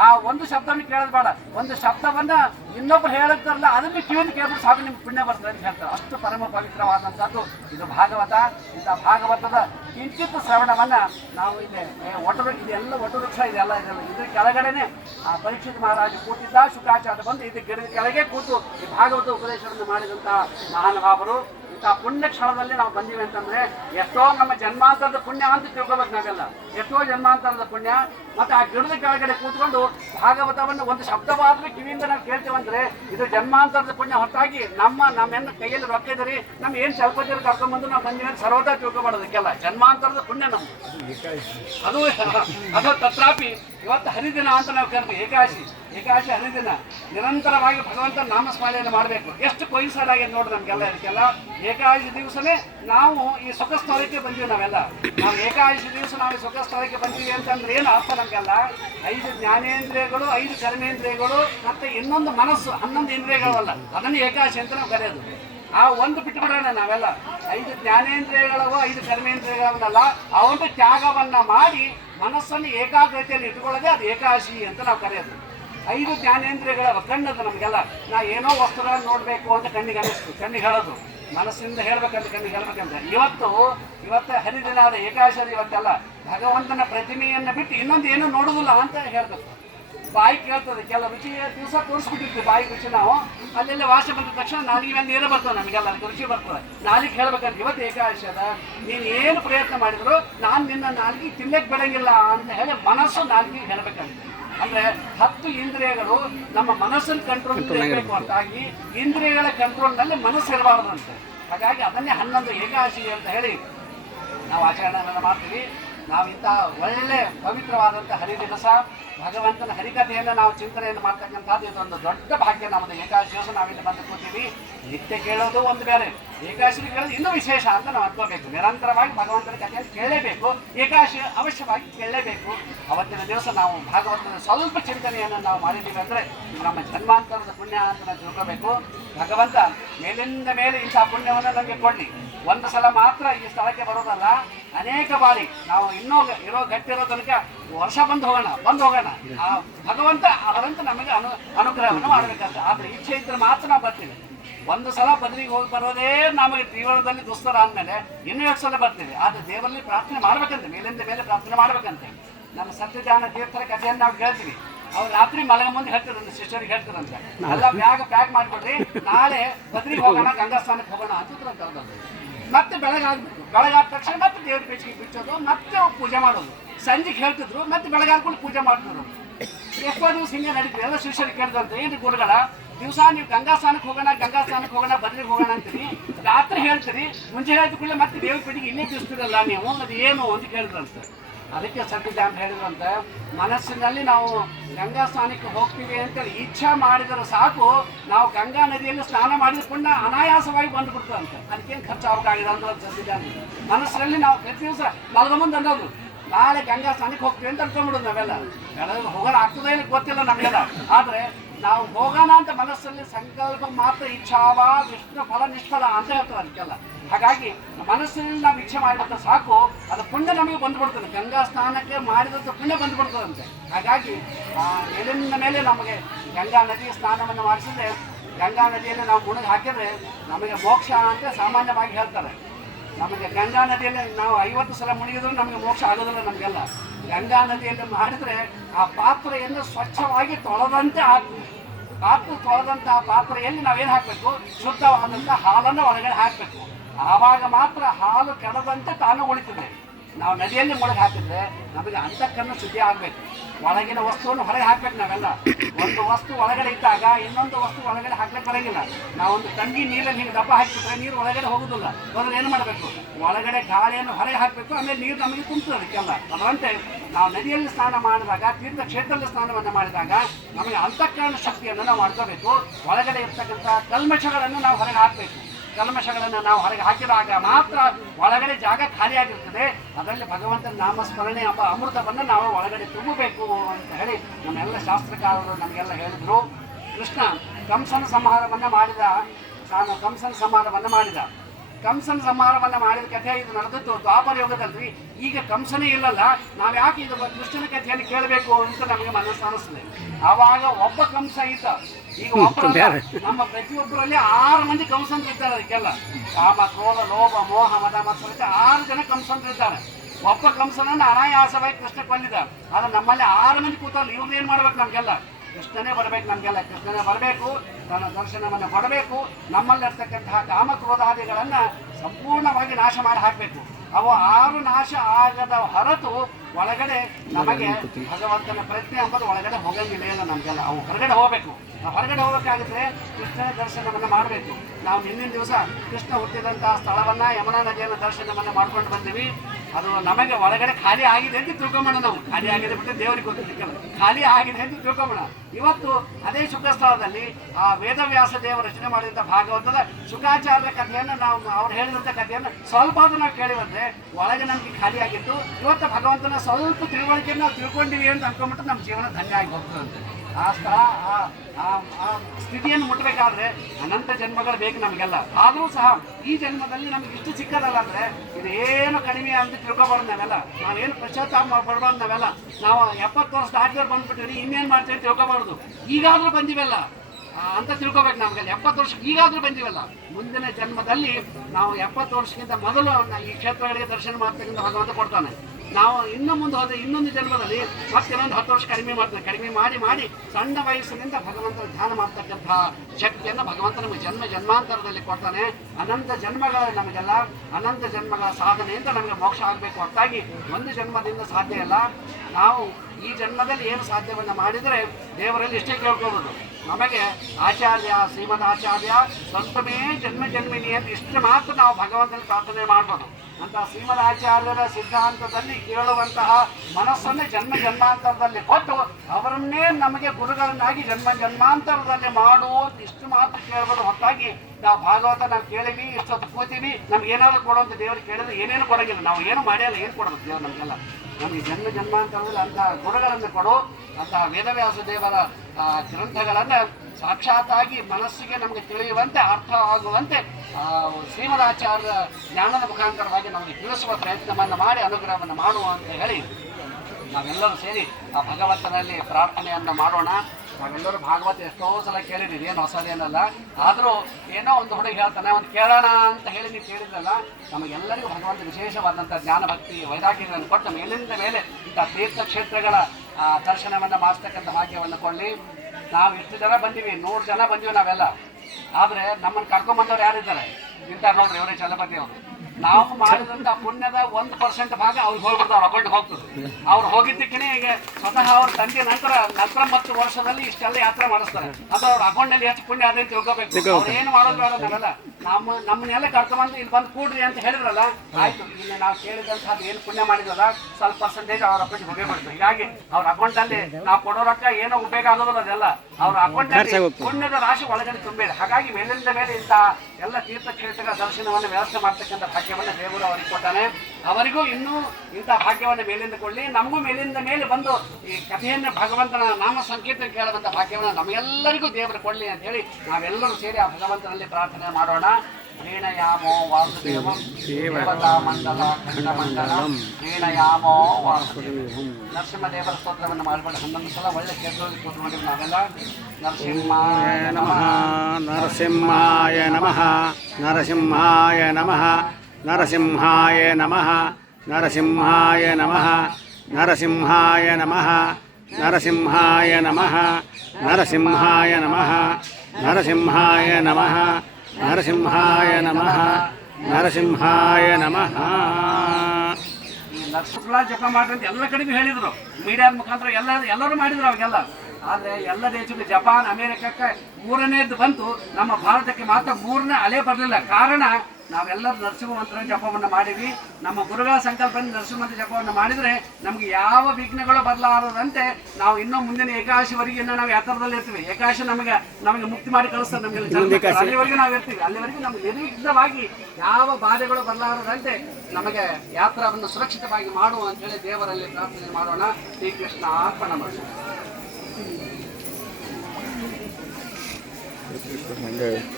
ಆ ಒಂದು ಶಬ್ದವನ್ನು ಕೇಳೋದು ಬೇಡ, ಒಂದು ಶಬ್ದವನ್ನ ಇನ್ನೊಬ್ರು ಹೇಳುತ್ತಾರಲ್ಲ ಅದನ್ನು ಕಿವಿಯಿಂದ ಕೇಳ್ಬಿಟ್ಟು ಸಾಕು ನಿಮ್ಗೆ ಪುಣ್ಯ ಬರ್ತದೆ ಅಂತ ಹೇಳ್ತಾರೆ. ಅಷ್ಟು ಪರಮ ಪವಿತ್ರವಾದಂಥದ್ದು ಇದು ಭಾಗವತ. ಇಂಥ ಭಾಗವತದ ಕಿಂಚಿತ್ ಶ್ರವಣವನ್ನ ನಾವು ಇಲ್ಲಿ ಇದೆಲ್ಲ ಒಟವೃಕ್ಷ ಇದೆಲ್ಲ ಇದ್ರ ಕೆಳಗಡೆನೆ ಆ ಪರೀಕ್ಷಿತ ಮಹಾರಾಜ ಕೂತಿದ್ದ, ಶುಕಾಚಾರ್ಯ ಬಂದು ಇದು ಗಿಡದ ಕೆಳಗೆ ಕೂತು ಈ ಭಾಗವತ ಉಪದೇಶವನ್ನು ಮಾಡಿದಂತಹ ಮಹಾನುಭಾವರು. ಇಂಥ ಪುಣ್ಯ ಕ್ಷಣದಲ್ಲಿ ನಾವು ಬಂದೀವಿ ಅಂತಂದ್ರೆ ಎಷ್ಟೋ ನಮ್ಮ ಜನ್ಮಾಂತರದ ಪುಣ್ಯ ಅಂತ ತಿಳ್ಕೊಬೇಕು ನಾವೆಲ್ಲ. ಎಷ್ಟೋ ಜನ್ಮಾಂತರದ ಪುಣ್ಯ. ಮತ್ತೆ ಆ ಗಿಡದ ಕೆಳಗಡೆ ಕೂತ್ಕೊಂಡು ಭಾಗವತವನ್ನು ಒಂದು ಶಬ್ದವಾದ್ರೆ ಕಿವಿಯಿಂದ ನಾವು ಕೇಳ್ತೀವಂದ್ರೆ ಇದು ಜನ್ಮಾಂತರದ ಪುಣ್ಯ ಹೊರತಾಗಿ ನಮ್ಮೆನ್ನ ಕೈಯಲ್ಲಿ ರೊಕ್ಕ ಇದ್ರಿ ನಮ್ಮ ಏನ್ ಸ್ವಲ್ಪದಲ್ಲಿ ಕರ್ಕೊಂಡ್ಬಂದು ನಾವು ಬಂದಿವಿ ಅಂತ ಸರ್ವತಾ ತಿಳ್ಕೊಬಾರ್ದಕ್ಕೆಲ್ಲ ಜನ್ಮಾಂತರದ ಪುಣ್ಯ ನಮ್ಗೆ. ಅದು ತತ್ರಾಪಿ ಇವತ್ತು ಹರಿದಿನ ಅಂತ ನಾವು ಕರಿತೀವಿ. ಏಕಾದಶಿ ಹರಿದಿನ ನಿರಂತರವಾಗಿ ಭಗವಂತನ ನಾಮಸ್ಮರಣೆಯನ್ನು ಮಾಡಬೇಕು. ಎಷ್ಟು ಕೊಯಿಸಡ್ ಆಗಿದೆ ನೋಡ್ರಿ ನಮ್ಗೆಲ್ಲ. ಇದಕ್ಕೆಲ್ಲ ಏಕಾದಶಿ ದಿವಸನೇ ನಾವು ಈ ಸುಖ ಸ್ಥಳಕ್ಕೆ ಬಂದೀವಿ ನಾವೆಲ್ಲ. ನಾವು ಏಕಾದಶಿ ದಿವಸ ನಾವು ಈ ಸುಖ ಸ್ಥಳಕ್ಕೆ ಬಂದೀವಿ ಅಂತಂದ್ರೆ ಏನು ಅರ್ಥ ನಮ್ಗೆಲ್ಲ? 5 ಜ್ಞಾನೇಂದ್ರಿಯಗಳು, 5 ಕರ್ಮೇಂದ್ರಿಯಗಳು, ಮತ್ತೆ ಇನ್ನೊಂದು ಮನಸ್ಸು, 11 ಇಂದ್ರಿಯಗಳಲ್ಲ. ಅದನ್ನು ಏಕಾದಶಿ ಅಂತ ನಾವು ಕರೆಯೋದು. ಆ ಒಂದು ಬಿಟ್ಟುಬಿಡೋಣ ನಾವೆಲ್ಲ. 5 ಜ್ಞಾನೇಂದ್ರಿಯಗಳವ, 5 ಕರ್ಮೇಂದ್ರಿಯಗಳನ್ನಲ್ಲ, ಅವನು ತ್ಯಾಗವನ್ನ ಮಾಡಿ ಮನಸ್ಸನ್ನು ಏಕಾಗ್ರತೆಯಲ್ಲಿ ಇಟ್ಕೊಳ್ಳೋದೇ ಅದು ಏಕಾದಶಿ ಅಂತ ನಾವು ಕರೆಯೋದು. 5 ಜ್ಞಾನೇಂದ್ರಿಯಗಳ ಕಣ್ಣದು ನಮಗೆಲ್ಲ. ನಾ ಏನೋ ವಸ್ತುಗಳನ್ನು ನೋಡಬೇಕು ಅಂತ ಕಣ್ಣಿಗೆ ಅನ್ನಿಸ್ತು, ಕಣ್ಣಿಗೆ ಹೇಳೋದು, ಮನಸ್ಸಿಂದ ಹೇಳ್ಬೇಕಂತ ಕಣ್ಣಿಗೆ ಹೇಳ್ಬೇಕಂತ. ಇವತ್ತು ಹರಿದಿನ ಆದ ಏಕಾದಶಿ ಇವತ್ತೆಲ್ಲ ಭಗವಂತನ ಪ್ರತಿಮೆಯನ್ನು ಬಿಟ್ಟು ಇನ್ನೊಂದು ಏನೂ ನೋಡುವುದಿಲ್ಲ ಅಂತ ಹೇಳ್ಬೇಕು. ಬಾಯಿ ಕೇಳ್ತದೆ, ಕೆಲ ರುಚಿ ದಿವಸ ತೋರಿಸ್ಬಿಟ್ಟಿರ್ತೀವಿ ಬಾಯಿ ರುಚಿ. ನಾವು ಅಲ್ಲೆಲ್ಲ ವಾಸ ಬಂದ ತಕ್ಷಣ ನಾಲಿಗೆ ಮೇಲೆ ನೀರು ಬರ್ತದೆ, ನಮಗೆಲ್ಲ ಅದಕ್ಕೆ ರುಚಿ ಬರ್ತದೆ. ನಾಲಿಗೆ ಹೇಳ್ಬೇಕಂತ ಇವತ್ತು ಏಕಾದಶಿ ಅದ, ನೀನು ಏನು ಪ್ರಯತ್ನ ಮಾಡಿದ್ರು ನಾನು ನಿನ್ನ ನಾಲಿಗೆ ತಿನ್ನಕ್ಕೆ ಬಿಡಂಗಿಲ್ಲ ಅಂತ ಹೇಳಿ ಮನಸ್ಸು ನಾಲಿಗೆ ಹೇಳ್ಬೇಕಂತ. ಅಂದ್ರೆ 10 ಇಂದ್ರಿಯಗಳು ನಮ್ಮ ಮನಸ್ಸನ್ನು ಕಂಟ್ರೋಲ್ ಮಾಡಬೇಕು ಅಂತಾಗಿ ಇಂದ್ರಿಯಗಳ ಕಂಟ್ರೋಲ್ನಲ್ಲಿ ಮನಸ್ಸು ಇರಬಾರ್ದಂತೆ. ಹಾಗಾಗಿ ಅದನ್ನೇ 11 ಏಕಾದಶಿ ಅಂತ ಹೇಳಿ ನಾವು ಆಚರಣೆಯನ್ನು ಮಾಡ್ತೀವಿ. ನಾವು ಇಂಥ ಒಳ್ಳೆ ಪವಿತ್ರವಾದಂಥ ಹರಿದಿವಸ ಭಗವಂತನ ಹರಿಕಥೆಯನ್ನು ನಾವು ಚಿಂತನೆಯನ್ನು ಮಾಡ್ತಕ್ಕಂಥದ್ದು ಇದೊಂದು ದೊಡ್ಡ ಭಾಗ್ಯ ನಮ್ಮದು. ಏಕಾದಶಿ ದಿವಸ ನಾವಿಲ್ಲಿ ಬಂದು ಕೂತೀವಿ. ನಿತ್ಯ ಕೇಳೋದು ಒಂದು ಬೇರೆ, ಏಕಾದಶಿ ಕೇಳೋದು ಇನ್ನೂ ವಿಶೇಷ ಅಂತ ನಾವು ಅನ್ಕೋಬೇಕು. ನಿರಂತರವಾಗಿ ಭಗವಂತನ ಕಥೆಯನ್ನು ಕೇಳಲೇಬೇಕು, ಏಕಾದಶಿ ಅವಶ್ಯವಾಗಿ ಕೇಳಲೇಬೇಕು. ಅವತ್ತಿನ ದಿವಸ ನಾವು ಭಾಗವತನ ಸ್ವಲ್ಪ ಚಿಂತನೆಯನ್ನು ನಾವು ಮಾಡಿದ್ದೀವಿ ಅಂದರೆ ನಮ್ಮ ಜನ್ಮಾಂತರದ ಪುಣ್ಯ ಅಂತ ನಾವು ತಿಳ್ಕೋಬೇಕು. ಭಗವಂತ ಮೇಲಿಂದ ಮೇಲೆ ಇಂಥ ಪುಣ್ಯವನ್ನು ನಮಗೆ ಕೊಡಲಿ. ಒಂದು ಸಲ ಮಾತ್ರ ಈ ಸ್ಥಳಕ್ಕೆ ಬರೋದಲ್ಲ, ಅನೇಕ ಬಾರಿ ನಾವು ಇನ್ನೂ ಗಟ್ಟಿರೋ ತನಕ ವರ್ಷ ಬಂದು ಹೋಗೋಣ. ಆ ಭಗವಂತ ಅವರಂತ ನಮಗೆ ಅನುಗ್ರಹವನ್ನು ಮಾಡಬೇಕಂತ. ಆದ್ರೆ ಇಚ್ಛೆ ಇದ್ರೆ ಮಾತ್ರ ನಾವು ಬರ್ತೀವಿ. ಒಂದು ಸಲ ಬದಲಿಗೆ ಹೋಗಿ ಬರೋದೇ ನಮಗೆ ಜೀವನದಲ್ಲಿ ದುಸ್ತರ ಅಂದಮೇಲೆ ಇನ್ನೂ 2 ಸಲ ಬರ್ತೀವಿ. ಆದ್ರೆ ದೇವರಲ್ಲಿ ಪ್ರಾರ್ಥನೆ ಮಾಡ್ಬೇಕಂತೆ, ಮೇಲಿಂದ ಮೇಲೆ ಪ್ರಾರ್ಥನೆ ಮಾಡ್ಬೇಕಂತೆ. ನಮ್ಮ ಸತ್ಯಜ್ಞಾನ ತೀರ್ಥರ ಕಥೆಯನ್ನು ನಾವು ಕೇಳ್ತೀವಿ. ಅವ್ರು ರಾತ್ರಿ ಮಲಗ ಮುಂದೆ ಹೇಳ್ತಿರಂತೆ, ಶಿಷ್ಯರಿಗೆ ಹೇಳ್ತಿರಂತೆ, ಎಲ್ಲ ಬ್ಯಾಗ್ ಪ್ಯಾಕ್ ಮಾಡಿಬಿಡ್ರಿ, ನಾಳೆ ಬದ್ರಿಗೆ ಹೋಗೋಣ, ಗಂಗಾಸ್ಥಾನಕ್ಕೆ ಹೋಗೋಣ ಅಂತ. ಮತ್ತೆ ಬೆಳಗಾಗ್ಬೇಕು, ಬೆಳಗಾದ ತಕ್ಷಣ ಮತ್ತೆ ದೇವ್ರ ಪೇಚಿಗೆ ಬಿಚ್ಚೋದು, ಮತ್ತೆ ಪೂಜೆ ಮಾಡೋದು. ಸಂಜೆಗೆ ಹೇಳ್ತಿದ್ರು, ಮತ್ತೆ ಬೆಳಗಾದ್ಕೊಂಡು ಪೂಜೆ ಮಾಡ್ತಿದ್ರು. ಎಷ್ಟೋ ದಿವಸ ಹಿಂಗೆ ನಡೀತೀವಿ. ಎಲ್ಲ ಶಿಷ್ಯರಿಗೆ ಕೇಳಿದಂತೆ, ಏನ್ರಿ ಗುರುಗಳ ದಿವಸ ನೀವು ಗಂಗಾಸ್ಥಾನಕ್ಕೆ ಹೋಗೋಣ ಬದ್ರಿಗೆ ಹೋಗೋಣ ಅಂತೀರಿ, ರಾತ್ರಿ ಹೇಳ್ತೀರಿ, ಮುಂಚೆ ಹೇಳಿದ ಕೂಡಲೇ ಮತ್ತೆ ದೇವ್ರ ಪೇಟಿಗೆ ಇಲ್ಲೇ ತಿರ್ಸ್ತಿರಲ್ಲ ನೀವು, ಅದು ಏನು ಅಂತ ಕೇಳಿದ್ರಂತೆ. ಅದಕ್ಕೆ ಸತ್ಯಜಾನ್ ಹೇಳಿದ್ರಂತೆ, ಮನಸ್ಸಿನಲ್ಲಿ ನಾವು ಗಂಗಾ ಸ್ನಾನಕ್ಕೆ ಹೋಗ್ತೀವಿ ಅಂತೇಳಿ ಇಚ್ಛಾ ಮಾಡಿದರೆ ಸಾಕು, ನಾವು ಗಂಗಾ ನದಿಯಲ್ಲಿ ಸ್ನಾನ ಮಾಡಿದ್ಕೊಂಡು ಅನಾಯಾಸವಾಗಿ ಬಂದುಬಿಡ್ತದಂತೆ. ಅದಕ್ಕೇನು ಖರ್ಚು ಆಗಬೇಕಾಗಿದೆ ಅಂದ್ರೆ ಸತ್ಯಜಾನ್ ಮನಸ್ಸಿನಲ್ಲಿ ನಾವು ಪ್ರತಿ ದಿವಸ ಮಲಗಮುಂದು ಅನ್ನೋದು, ನಾಳೆ ಗಂಗಾ ಸ್ನಾನಕ್ಕೆ ಹೋಗ್ತೀವಿ ಅಂತ ಅನ್ಕೊಂಡ್ಬಿಡೋದು. ನಾವೆಲ್ಲ ಹೋಗೋಣ ಆಗ್ತದೆ ಗೊತ್ತಿಲ್ಲ ನಮಗೆಲ್ಲ. ಆದರೆ ನಾವು ಹೋಗೋಣ ಅಂತ ಮನಸ್ಸಲ್ಲಿ ಸಂಕಲ್ಪ ಮಾತ್ರ ಇಚ್ಛಾವ ವಿಷ್ಣು ಫಲ ನಿಷ್ಫಲ ಅಂತ ಹೇಳ್ತಾರೆ ಅದಕ್ಕೆಲ್ಲ. ಹಾಗಾಗಿ ಮನಸ್ಸಿನಲ್ಲಿ ನಾವು ಇಚ್ಛೆ ಮಾಡಿದ್ರೆ ಸಾಕು, ಅದು ಪುಣ್ಯ ನಮಗೆ ಬಂದುಬಿಡ್ತದೆ. ಗಂಗಾ ಸ್ನಾನಕ್ಕೆ ಮಾಡಿದಂಥ ಪುಣ್ಯ ಬಂದುಬಿಡ್ತದಂತೆ. ಹಾಗಾಗಿ ಮೇಲಿನ ಮೇಲೆ ನಮಗೆ ಗಂಗಾ ನದಿ ಸ್ನಾನವನ್ನು ಮಾಡಿಸಿದ್ರೆ, ಗಂಗಾ ನದಿಯಲ್ಲಿ ನಾವು ಮುಳುಗಿ ಹಾಕಿದ್ರೆ ನಮಗೆ ಮೋಕ್ಷ ಅಂತ ಸಾಮಾನ್ಯವಾಗಿ ಹೇಳ್ತಾರೆ. ನಮಗೆ ಗಂಗಾ ನದಿಯಲ್ಲಿ ನಾವು 50 ಸಲ ಮುಳುಗಿದ್ರು ನಮಗೆ ಮೋಕ್ಷ ಆಗೋದಿಲ್ಲ. ನಮಗೆಲ್ಲ ಗಂಗಾ ನದಿಯಲ್ಲಿ ಮಾಡಿದ್ರೆ ಆ ಪಾತ್ರೆಯನ್ನು ಸ್ವಚ್ಛವಾಗಿ ತೊಳೆದಂತೆ ಆಗ್ತದೆ. ತೊಳೆದಂತಹ ಪಾತ್ರೆಯಲ್ಲಿ ನಾವೇನು ಹಾಕಬೇಕು, ಶುದ್ಧವಾದಂಥ ಹಾಲನ್ನು ಒಳಗಡೆ ಹಾಕಬೇಕು. ಆವಾಗ ಮಾತ್ರ ಹಾಲು ಕೆಡದಂತೆ ತಾನು ಉಳಿತದೆ. ನಾವು ನದಿಯಲ್ಲಿ ಮುಳುಗಿ ಹಾಕಿದ್ರೆ ನಮಗೆ ಅಂತಃಕರಣ ಶುದ್ಧಿ ಆಗಬೇಕು. ಒಳಗಿನ ವಸ್ತುವನ್ನು ಹೊರಗೆ ಹಾಕ್ಬೇಕು. ನಾವೆಲ್ಲ ಒಂದು ವಸ್ತು ಒಳಗಡೆ ಇದ್ದಾಗ ಇನ್ನೊಂದು ವಸ್ತು ಒಳಗಡೆ ಹಾಕ್ಲಿಕ್ಕೆ ಬರೋಂಗಿಲ್ಲ. ನಾವೊಂದು ತಂಗಿ ನೀರಲ್ಲಿ ಹಿಂಗೆ ದಪ್ಪ ಹಾಕಿಬಿಟ್ರೆ ನೀರು ಒಳಗಡೆ ಹೋಗೋದಿಲ್ಲ. ಅದ್ರ ಏನು ಮಾಡಬೇಕು, ಒಳಗಡೆ ಗಾಳಿಯನ್ನು ಹೊರಗೆ ಹಾಕಬೇಕು, ಆಮೇಲೆ ನೀರು ನಮಗೆ ತುಂಬ್ತದೆ ಅದಕ್ಕೆಲ್ಲ. ಅದರಂತೆ ನಾವು ನದಿಯಲ್ಲಿ ಸ್ನಾನ ಮಾಡಿದಾಗ, ತೀರ್ಥ ಕ್ಷೇತ್ರದಲ್ಲಿ ಸ್ನಾನವನ್ನು ಮಾಡಿದಾಗ ನಮಗೆ ಅಂತಃಕರಣ ಶಕ್ತಿಯನ್ನು ನಾವು ಮಾಡ್ಕೋಬೇಕು. ಒಳಗಡೆ ಇರ್ತಕ್ಕಂಥ ಕಲ್ಮಶಗಳನ್ನು ನಾವು ಹೊರಗೆ ಹಾಕಬೇಕು. ಕಲ್ಮಶಗಳನ್ನು ನಾವು ಹೊರಗೆ ಹಾಕಿದಾಗ ಮಾತ್ರ ಒಳಗಡೆ ಜಾಗ ಖಾಲಿಯಾಗಿರ್ತದೆ. ಅದರಲ್ಲಿ ಭಗವಂತನ ನಾಮಸ್ಮರಣೆ ಎಂಬ ಅಮೃತವನ್ನು ನಾವು ಒಳಗಡೆ ತುಂಬಬೇಕು ಅಂತ ಹೇಳಿ ನಮ್ಮೆಲ್ಲ ಶಾಸ್ತ್ರಕಾರರು ನಮಗೆಲ್ಲ ಹೇಳಿದ್ರು. ಕೃಷ್ಣ ಕಂಸನ ಸಂಹಾರವನ್ನು ಮಾಡಿದ. ಕಂಸನ ಸಂಹಾರವನ್ನ ಮಾಡಿದ ಕಥೆ ಇದು ನಡೆದದ್ದು ದ್ವಾಪರ ಯುಗದಲ್ಲಿ. ಈಗ ಕಂಸನೇ ಇಲ್ಲಲ್ಲ, ನಾವ್ ಯಾಕೆ ಇದು ಕೃಷ್ಣನ ಕಥೆಯನ್ನು ಕೇಳಬೇಕು ಅಂತ ನಮಗೆ ಮನಸ್ಸು ಅನಿಸ್ತದೆ. ಆವಾಗ ಒಬ್ಬ ಕಂಸ ಇದ್ದ, ಈಗ ಒಬ್ಬರಲ್ಲ, ನಮ್ಮ ಪ್ರತಿಯೊಬ್ಬರಲ್ಲಿ 6 ಮಂದಿ ಕಂಸಂದ್ರಿದ್ದಾರೆ. ಅದಕ್ಕೆಲ್ಲ ಕಾಮ, ಕ್ರೋಧ, ಲೋಭ, ಮೋಹ, ಮದ, ಮತ್ಸರ 6 ಜನ ಕಂಸಂದ್ರಿದ್ದಾರೆ. ಒಬ್ಬ ಕಂಸನನ್ನು ಅನಾಯಾಸವಾಗಿ ಕೃಷ್ಣ ಕೊಲ್ಲಿದ. ಆದ್ರೆ ನಮ್ಮಲ್ಲಿ 6 ಮಂದಿ ಕೂತಲ್ಲ, ಇವ್ರು ಏನ್ ಮಾಡ್ಬೇಕು? ನಮ್ಗೆಲ್ಲ ಕೃಷ್ಣನೇ ಬರಬೇಕು, ನಮಗೆಲ್ಲ ಕೃಷ್ಣನೇ ಬರಬೇಕು, ತನ್ನ ದರ್ಶನವನ್ನು ಕೊಡಬೇಕು. ನಮ್ಮಲ್ಲಿರ್ತಕ್ಕಂತಹ ಕಾಮಕ್ರೋಧಾದಿಗಳನ್ನ ಸಂಪೂರ್ಣವಾಗಿ ನಾಶ ಮಾಡಿ ಹಾಕಬೇಕು. ಅವು 6 ನಾಶ ಆಗದ ಹೊರತು ಒಳಗಡೆ ನಮಗೆ ಭಗವಂತನ ಪ್ರಜ್ಞೆ ಎಂಬುದು ಒಳಗಡೆ ಹೋಗಂಗಿಲ್ಲ. ಇಲ್ಲ ನಮಗೆಲ್ಲ ಅವು ಹೊರಗಡೆ ಹೋಗಬೇಕು. ನಾವು ಹೊರಗಡೆ ಹೋಗಬೇಕಾಗಿದ್ರೆ ಕೃಷ್ಣನ ದರ್ಶನವನ್ನು ಮಾಡಬೇಕು. ನಾವು ಹಿಂದಿನ ದಿವಸ ಕೃಷ್ಣ ಹುಟ್ಟಿದಂತಹ ಸ್ಥಳವನ್ನ, ಯಮುನಾ ನದಿಯನ್ನು ದರ್ಶನವನ್ನು ಮಾಡ್ಕೊಂಡು ಬಂದಿವಿ. ಅದು ನಮಗೆ ಒಳಗಡೆ ಖಾಲಿ ಆಗಿದೆ ಅಂತ ತಿಳ್ಕೊಂಬೋಣ. ನಾವು ಖಾಲಿ ಆಗಿದೆ ಬಿಟ್ಟು ದೇವರಿಗೆ ಗೊತ್ತಿದ್ದಕ್ಕೆಲ್ಲ ಖಾಲಿ ಆಗಿದೆ ಅಂತ ತಿಳ್ಕೊಂಬೋಣ. ಇವತ್ತು ಅದೇ ಶುಕ ಸ್ಥಳದಲ್ಲಿ ಆ ವೇದವ್ಯಾಸ ದೇವರು ರಚನೆ ಮಾಡಿದಂಥ ಭಾಗವತದ ಶುಕಾಚಾರ್ಯ ಕಥೆಯನ್ನು ನಾವು ಅವ್ರು ಹೇಳಿದಂಥ ಕಥೆಯನ್ನು ಸ್ವಲ್ಪ ಆದ್ರೂ ನಾವು ಕೇಳಿವಂದ್ರೆ ಒಳಗೆ ನಮ್ಗೆ ಖಾಲಿ ಆಗಿದ್ದು, ಇವತ್ತು ಭಗವಂತನ ಸ್ವಲ್ಪ ತಿಳುವಳಿಕೆಯನ್ನು ನಾವು ತಿಳ್ಕೊಂಡಿವಿ ಅಂತ ಅನ್ಕೊಂಡ್ಬಿಟ್ಟು ನಮ್ಮ ಜೀವನ ಧನ್ಯ ಆಗಿ ಹೋಗ್ತದಂತೆ. ಆ ಸ್ಥಳ ಆ ಸ್ಥಿತಿಯನ್ನು ಮುಟ್ಟಬೇಕಾದ್ರೆ ಅನಂತ ಜನ್ಮಗಳು ಬೇಕು ನಮಗೆಲ್ಲ. ಆದರೂ ಸಹ ಈ ಜನ್ಮದಲ್ಲಿ ನಮ್ಗೆ ಇಷ್ಟು ಸಿಕ್ಕದಲ್ಲ ಅಂದ್ರೆ ಇದೇನು ಕಡಿಮೆ ಅಂತ ತಿಳ್ಕೊಬಾರ್ದು. ನಾವೇನು ಪಶ್ಚಾತ್ತಾಪ ಪಡಬಾರ್ದು. ನಾವು 70 ವರ್ಷ ದಾಟಿದವ್ರು ಬಂದ್ಬಿಟ್ಟಿವಿ, ಇನ್ನೇನು ಮಾಡ್ತೀವಿ ತಿಳ್ಕೊಬಾರ್ದು. ಈಗಾದ್ರೂ ಬಂದಿವಲ್ಲ ಅಂತ ತಿಳ್ಕೊಬೇಕು. ನಮ್ಗೆಲ್ಲ 70 ವರ್ಷಕ್ಕೆ ಈಗಾದ್ರೂ ಬಂದಿವಲ್ಲ, ಮುಂದಿನ ಜನ್ಮದಲ್ಲಿ ನಾವು 70 ವರ್ಷಕ್ಕಿಂತ ಮೊದಲು ಈ ಕ್ಷೇತ್ರಗಳಿಗೆ ದರ್ಶನ ಮಾಡ್ತಕ್ಕಂಥ ಭಗವಂತ ಕೊಡ್ತಾನೆ. ನಾವು ಇನ್ನು ಮುಂದೆ ಹೋದರೆ ಇನ್ನೊಂದು ಜನ್ಮದಲ್ಲಿ ಮತ್ತೆ ಇನ್ನೊಂದು 10 ವರ್ಷ ಕಡಿಮೆ ಮಾಡ್ತಾನೆ. ಕಡಿಮೆ ಮಾಡಿ ಸಣ್ಣ ವಯಸ್ಸಿನಿಂದ ಭಗವಂತನ ಧ್ಯಾನ ಮಾಡ್ತಕ್ಕಂತಹ ಶಕ್ತಿಯನ್ನು ಭಗವಂತ ನಮಗೆ ಜನ್ಮಾಂತರದಲ್ಲಿ ಕೊಡ್ತಾನೆ. ಅನಂತ ಜನ್ಮಗಳ ನಮಗೆಲ್ಲ ಅನಂತ ಜನ್ಮಗಳ ಸಾಧನೆ ಅಂತ ನಮಗೆ ಮೋಕ್ಷ ಆಗಬೇಕು. ಹೊರತಾಗಿ ಒಂದು ಜನ್ಮದಿಂದ ಸಾಧ್ಯ ಇಲ್ಲ. ನಾವು ಈ ಜನ್ಮದಲ್ಲಿ ಏನು ಸಾಧ್ಯವನ್ನ ಮಾಡಿದರೆ ದೇವರಲ್ಲಿ ಇಷ್ಟೇ ಕೇಳ್ಕೋಬಹುದು. ನಮಗೆ ಆಚಾರ್ಯ ಶ್ರೀಮದ್ ಆಚಾರ್ಯ ಸ್ವಂತಮೇ ಜನ್ಮಿನಿ ಅಂತ ಇಷ್ಟು ಮಾತ್ರ ನಾವು ಭಗವಂತನ ಪ್ರಾರ್ಥನೆ ಮಾಡ್ಬೋದು. ಅಂತ ಶ್ರೀಮದ್ ಆಚಾರ್ಯರ ಸಿದ್ಧಾಂತದಲ್ಲಿ ಕೇಳುವಂತಹ ಮನಸ್ಸನ್ನೇ ಜನ್ಮಾಂತರದಲ್ಲಿ ಕೊಟ್ಟು ಅವರನ್ನೇ ನಮಗೆ ಗುರುಗಳನ್ನಾಗಿ ಜನ್ಮಾಂತರದಲ್ಲಿ ಮಾಡುವುದು ಇಷ್ಟು ಮಾತ್ರ ಕೇಳ್ಬೋದು. ಹೊರತಾಗಿ ನಾವು ಭಾಗವತ ನಾವು ಕೇಳಿವಿ, ಇಷ್ಟೊತ್ತು ಕೂತೀವಿ, ನಮ್ಗೆ ಏನಾದ್ರು ಕೊಡುವಂತ ದೇವರು ಕೇಳಿದ್ರೆ ಏನೇನು ಕೊಡೋಂಗಿಲ್ಲ. ನಾವು ಏನು ಮಾಡಿಲ್ಲ, ಏನು ಕೊಡೋದು ದೇವರು ನಮಗೆಲ್ಲ? ನಮಗೆ ಜನ್ಮಾಂತರದಲ್ಲಿ ಅಂತಹ ಗುರುಗಳನ್ನು ಕೊಡು, ಅಂತಹ ವೇದವ್ಯಾಸ ದೇವರ ಗ್ರಂಥಗಳನ್ನು ಸಾಕ್ಷಾತ್ತಾಗಿ ಮನಸ್ಸಿಗೆ ನಮಗೆ ತಿಳಿಯುವಂತೆ, ಅರ್ಥ ಆಗುವಂತೆ ಶ್ರೀಮದಾಚಾರ್ಯ ಜ್ಞಾನದ ಮುಖಾಂತರವಾಗಿ ನಮಗೆ ತಿಳಿಸುವ ಪ್ರಯತ್ನವನ್ನು ಮಾಡಿ ಅನುಗ್ರಹವನ್ನು ಮಾಡುವ ಅಂತ ಹೇಳಿ ನಾವೆಲ್ಲರೂ ಸೇರಿ ಆ ಭಗವಂತನಲ್ಲಿ ಪ್ರಾರ್ಥನೆಯನ್ನು ಮಾಡೋಣ. ನಾವೆಲ್ಲರೂ ಭಾಗವತ ಎಷ್ಟೋ ಸಲ ಕೇಳಿದ್ದೀವಿ, ಏನು ಹೊಸದೇನಲ್ಲ. ಆದರೂ ಏನೋ ಒಂದು ಹುಡುಗಿ ಹೇಳ್ತಾನೆ, ಒಂದು ಕೇಳೋಣ ಅಂತ ಹೇಳಿ ನೀವು ಕೇಳಿದ್ರಲ್ಲ, ನಮಗೆಲ್ಲರಿಗೂ ಭಗವಂತ ವಿಶೇಷವಾದಂಥ ಜ್ಞಾನ ಭಕ್ತಿ ವೈರಾಗ್ಯಗಳನ್ನು ಕೊಟ್ಟು ಮೇಲಿಂದ ಮೇಲೆ ಇಂಥ ತೀರ್ಥಕ್ಷೇತ್ರಗಳ ದರ್ಶನವನ್ನು ಮಾಡಿಸ್ತಕ್ಕಂಥ ಭಾಗ್ಯವನ್ನು ಕೊಳ್ಳಿ. ನಾವು ಇಷ್ಟು ಜನ ಬಂದೀವಿ, 100 ಜನ ಬಂದೀವಿ ನಾವೆಲ್ಲ. ಆದರೆ ನಮ್ಮನ್ನು ಕರ್ಕೊಂಡ್ಬಂದವ್ರು ಯಾರಿದ್ದಾರೆ? ಇಂತಾರೆ ನೋಡ್ರಿ, ಇವರೇ ಚಲಪತಿ ಅವರು. ನಾವು ಮಾಡಿದಂಥ ಪುಣ್ಯದ 1% ಭಾಗ ಅವ್ರಿಗೆ ಹೋಗ್ಬಿಡ್ತಾರೆ, ಅಕೌಂಟ್ಗೆ ಹೋಗ್ತದೆ. ಅವ್ರು ಹೋಗಿದ್ದಕ್ಕೇ ಈಗ ಸ್ವತಃ ಅವ್ರ ತಂದೆ ನಂತರ 40 ವರ್ಷದಲ್ಲಿ ಇಷ್ಟೆಲ್ಲ ಯಾತ್ರೆ ಮಾಡಿಸ್ತಾರೆ. ಅದು ಅವ್ರ ಅಕೌಂಟ್ನಲ್ಲಿ ಎಷ್ಟು ಪುಣ್ಯ ಅದೇ ತಿಳ್ಕೊಬೇಕು. ಅವ್ರು ಏನು ಮಾಡೋದು ಬೇಡ, ನಾವೆಲ್ಲ ನಮ್ಮನ್ನೆಲ್ಲ ಕರ್ಕೊಂಡ್ಬಂದು ಇಲ್ಲಿ ಬಂದು ಕೂಡ್ರಿ ಅಂತ ಹೇಳಿದ್ರಲ್ಲ, ಆಯ್ತು. ಇಲ್ಲಿ ನಾವು ಕೇಳಿದಂಥದ್ದು ಏನು ಪುಣ್ಯ ಮಾಡಿದ್ರಲ್ಲ ಸ್ವಲ್ಪ ಪರ್ಸೆಂಟೇಜ್ ಅವ್ರ ಅಕೌಂಟ್ಗೆ ಹೋಗೇ ಬಿಡ್ತು. ಹೀಗಾಗಿ ಅವ್ರ ಅಕೌಂಟಲ್ಲಿ ನಾವು ಕೊಡೋ ರೊಕ್ಕ ಏನೋ ಉಪಯೋಗ ಆಗೋದಿಲ್ಲ, ಅದೆಲ್ಲ ಅವ್ರ ಅಕೌಂಟ್ನಲ್ಲಿ ಪುಣ್ಯದ ರಾಶಿ ಒಳಗಡೆ ತುಂಬೇಡ. ಹಾಗಾಗಿ ಮೇಲಿಂದ ಮೇಲೆ ಇಂಥ ಎಲ್ಲ ತೀರ್ಥಕ್ಷೇತ್ರಗಳ ದರ್ಶನವನ್ನು ವ್ಯವಸ್ಥೆ ಮಾಡ್ತಕ್ಕಂಥ ಭಾಗ್ಯವನ್ನು ದೇವರು ಅವರಿಗೆ ಕೊಟ್ಟಾನೆ. ಅವರಿಗೂ ಇನ್ನೂ ಇಂಥ ಭಾಗ್ಯವನ್ನು ಮೇಲಿಂದ ಕೊಳ್ಳಿ. ನಮಗೂ ಮೇಲಿಂದ ಮೇಲೆ ಬಂದು ಈ ಕಥೆಯನ್ನು ಭಗವಂತನ ನಾಮ ಸಂಕೀರ್ತನ ಕೇಳುವಂಥ ಭಾಗ್ಯವನ್ನು ನಮಗೆಲ್ಲರಿಗೂ ದೇವರು ಕೊಡಲಿ ಅಂತ ಹೇಳಿ ನಾವೆಲ್ಲರೂ ಸೇರಿ ಆ ಭಗವಂತನಲ್ಲಿ ಪ್ರಾರ್ಥನೆ ಮಾಡೋಣ. ಪ್ರೀಣಯಾಮೋ ವಾಸುದೇವಂ ದೇವತಾ ಮಂಡಲ ಖಂಡಮಂಡಲಂ ಪ್ರೀಣಯಾಮೋ ವಾಸುದೇವಂ. ನರಸಿಂಹದೇವರ ಸ್ತೋತ್ರವನ್ನು ಮಾಡಿಕೊಂಡು 11 ಸಲ ಒಳ್ಳೆ ಕೇಂದ್ರದಲ್ಲಿ ಕೂತು ಮಾಡಿದ್ರು ನಾವೆಲ್ಲ. ನರಸಿಂಹಾಯ ನಮಃ, ನರಸಿಂಹಾಯ ನಮಃ, ನರಸಿಂಹಾಯ ನಮಃ, ನರಸಿಂಹಾಯ ನಮಃ, ನರಸಿಂಹಾಯ ನಮಃ, ನರಸಿಂಹಾಯ ನಮಃ, ನರಸಿಂಹಾಯ ನಮಃ, ನರಸಿಂಹಾಯ ನಮಃ, ನರಸಿಂಹಾಯ ನಮಃ, ನರಸಿಂಹಾಯ ನಮಃ, ನರಸಿಂಹಾಯ ನಮಃ. ಈ ನರಸಿಂಹ ಜಪ ಮಾಡ್ರಿ ಅಂತ ಎಲ್ಲ ಕಡೆಗೂ ಹೇಳಿದ್ರು, ಮೀಡಿಯಾದ ಮುಖಾಂತರ ಎಲ್ಲರೂ ಮಾಡಿದ್ರು ಅವಾಗೆಲ್ಲ. ಆದರೆ ಎಲ್ಲ ದೇಶಗಳು ಜಪಾನ್, ಅಮೇರಿಕಕ್ಕೆ 3ನೇದು ಬಂತು, ನಮ್ಮ ಭಾರತಕ್ಕೆ ಮಾತ್ರ 3ನೇ ಅಲೆ ಬರಲಿಲ್ಲ. ಕಾರಣ ನಾವೆಲ್ಲರೂ ನರಸಿಂಹ ಮಂತ್ರ ಜಪವನ್ನು ಮಾಡಿವಿ. ನಮ್ಮ ಗುರುಗಳ ಸಂಕಲ್ಪದಿಂದ ನರಸಿಂಹ ಮಂತ್ರ ಜಪವನ್ನು ಮಾಡಿದರೆ ನಮಗೆ ಯಾವ ವಿಘ್ನಗಳು ಬರಲಾರದಂತೆ ನಾವು ಇನ್ನೂ ಮುಂದಿನ ಏಕಾದಶಿವರೆಗೆ ನಾವು ಯಾತ್ರದಲ್ಲಿ ಇರ್ತೀವಿ. ಏಕಾದಶಿ ನಮಗೆ ಮುಕ್ತಿ ಮಾಡಿ ಕಳಿಸ್ತಾರೆ. ನಮಗೆ ಅಲ್ಲಿವರೆಗೂ ನಾವು ಇರ್ತೀವಿ. ಅಲ್ಲಿವರೆಗೂ ನಮಗೆ ನಿರ್ವಿಘ್ನವಾಗಿ ಯಾವ ಬಾಧೆಗಳು ಬರಲಾರದಂತೆ ನಮಗೆ ಯಾತ್ರಾವನ್ನು ಸುರಕ್ಷಿತವಾಗಿ ಮಾಡುವ ಅಂತೇಳಿ ದೇವರಲ್ಲಿ ಪ್ರಾರ್ಥನೆ ಮಾಡೋಣ. ಶ್ರೀಕೃಷ್ಣ ಅರ್ಪಣಮಸ್ತು.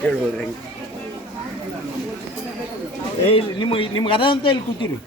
ಹೇಳುವುದ್ರಿ ನಿಮ್ಗೆ ಅದ ಅಂತ ಇಲ್ಲಿ ಕೂತೀರಿ.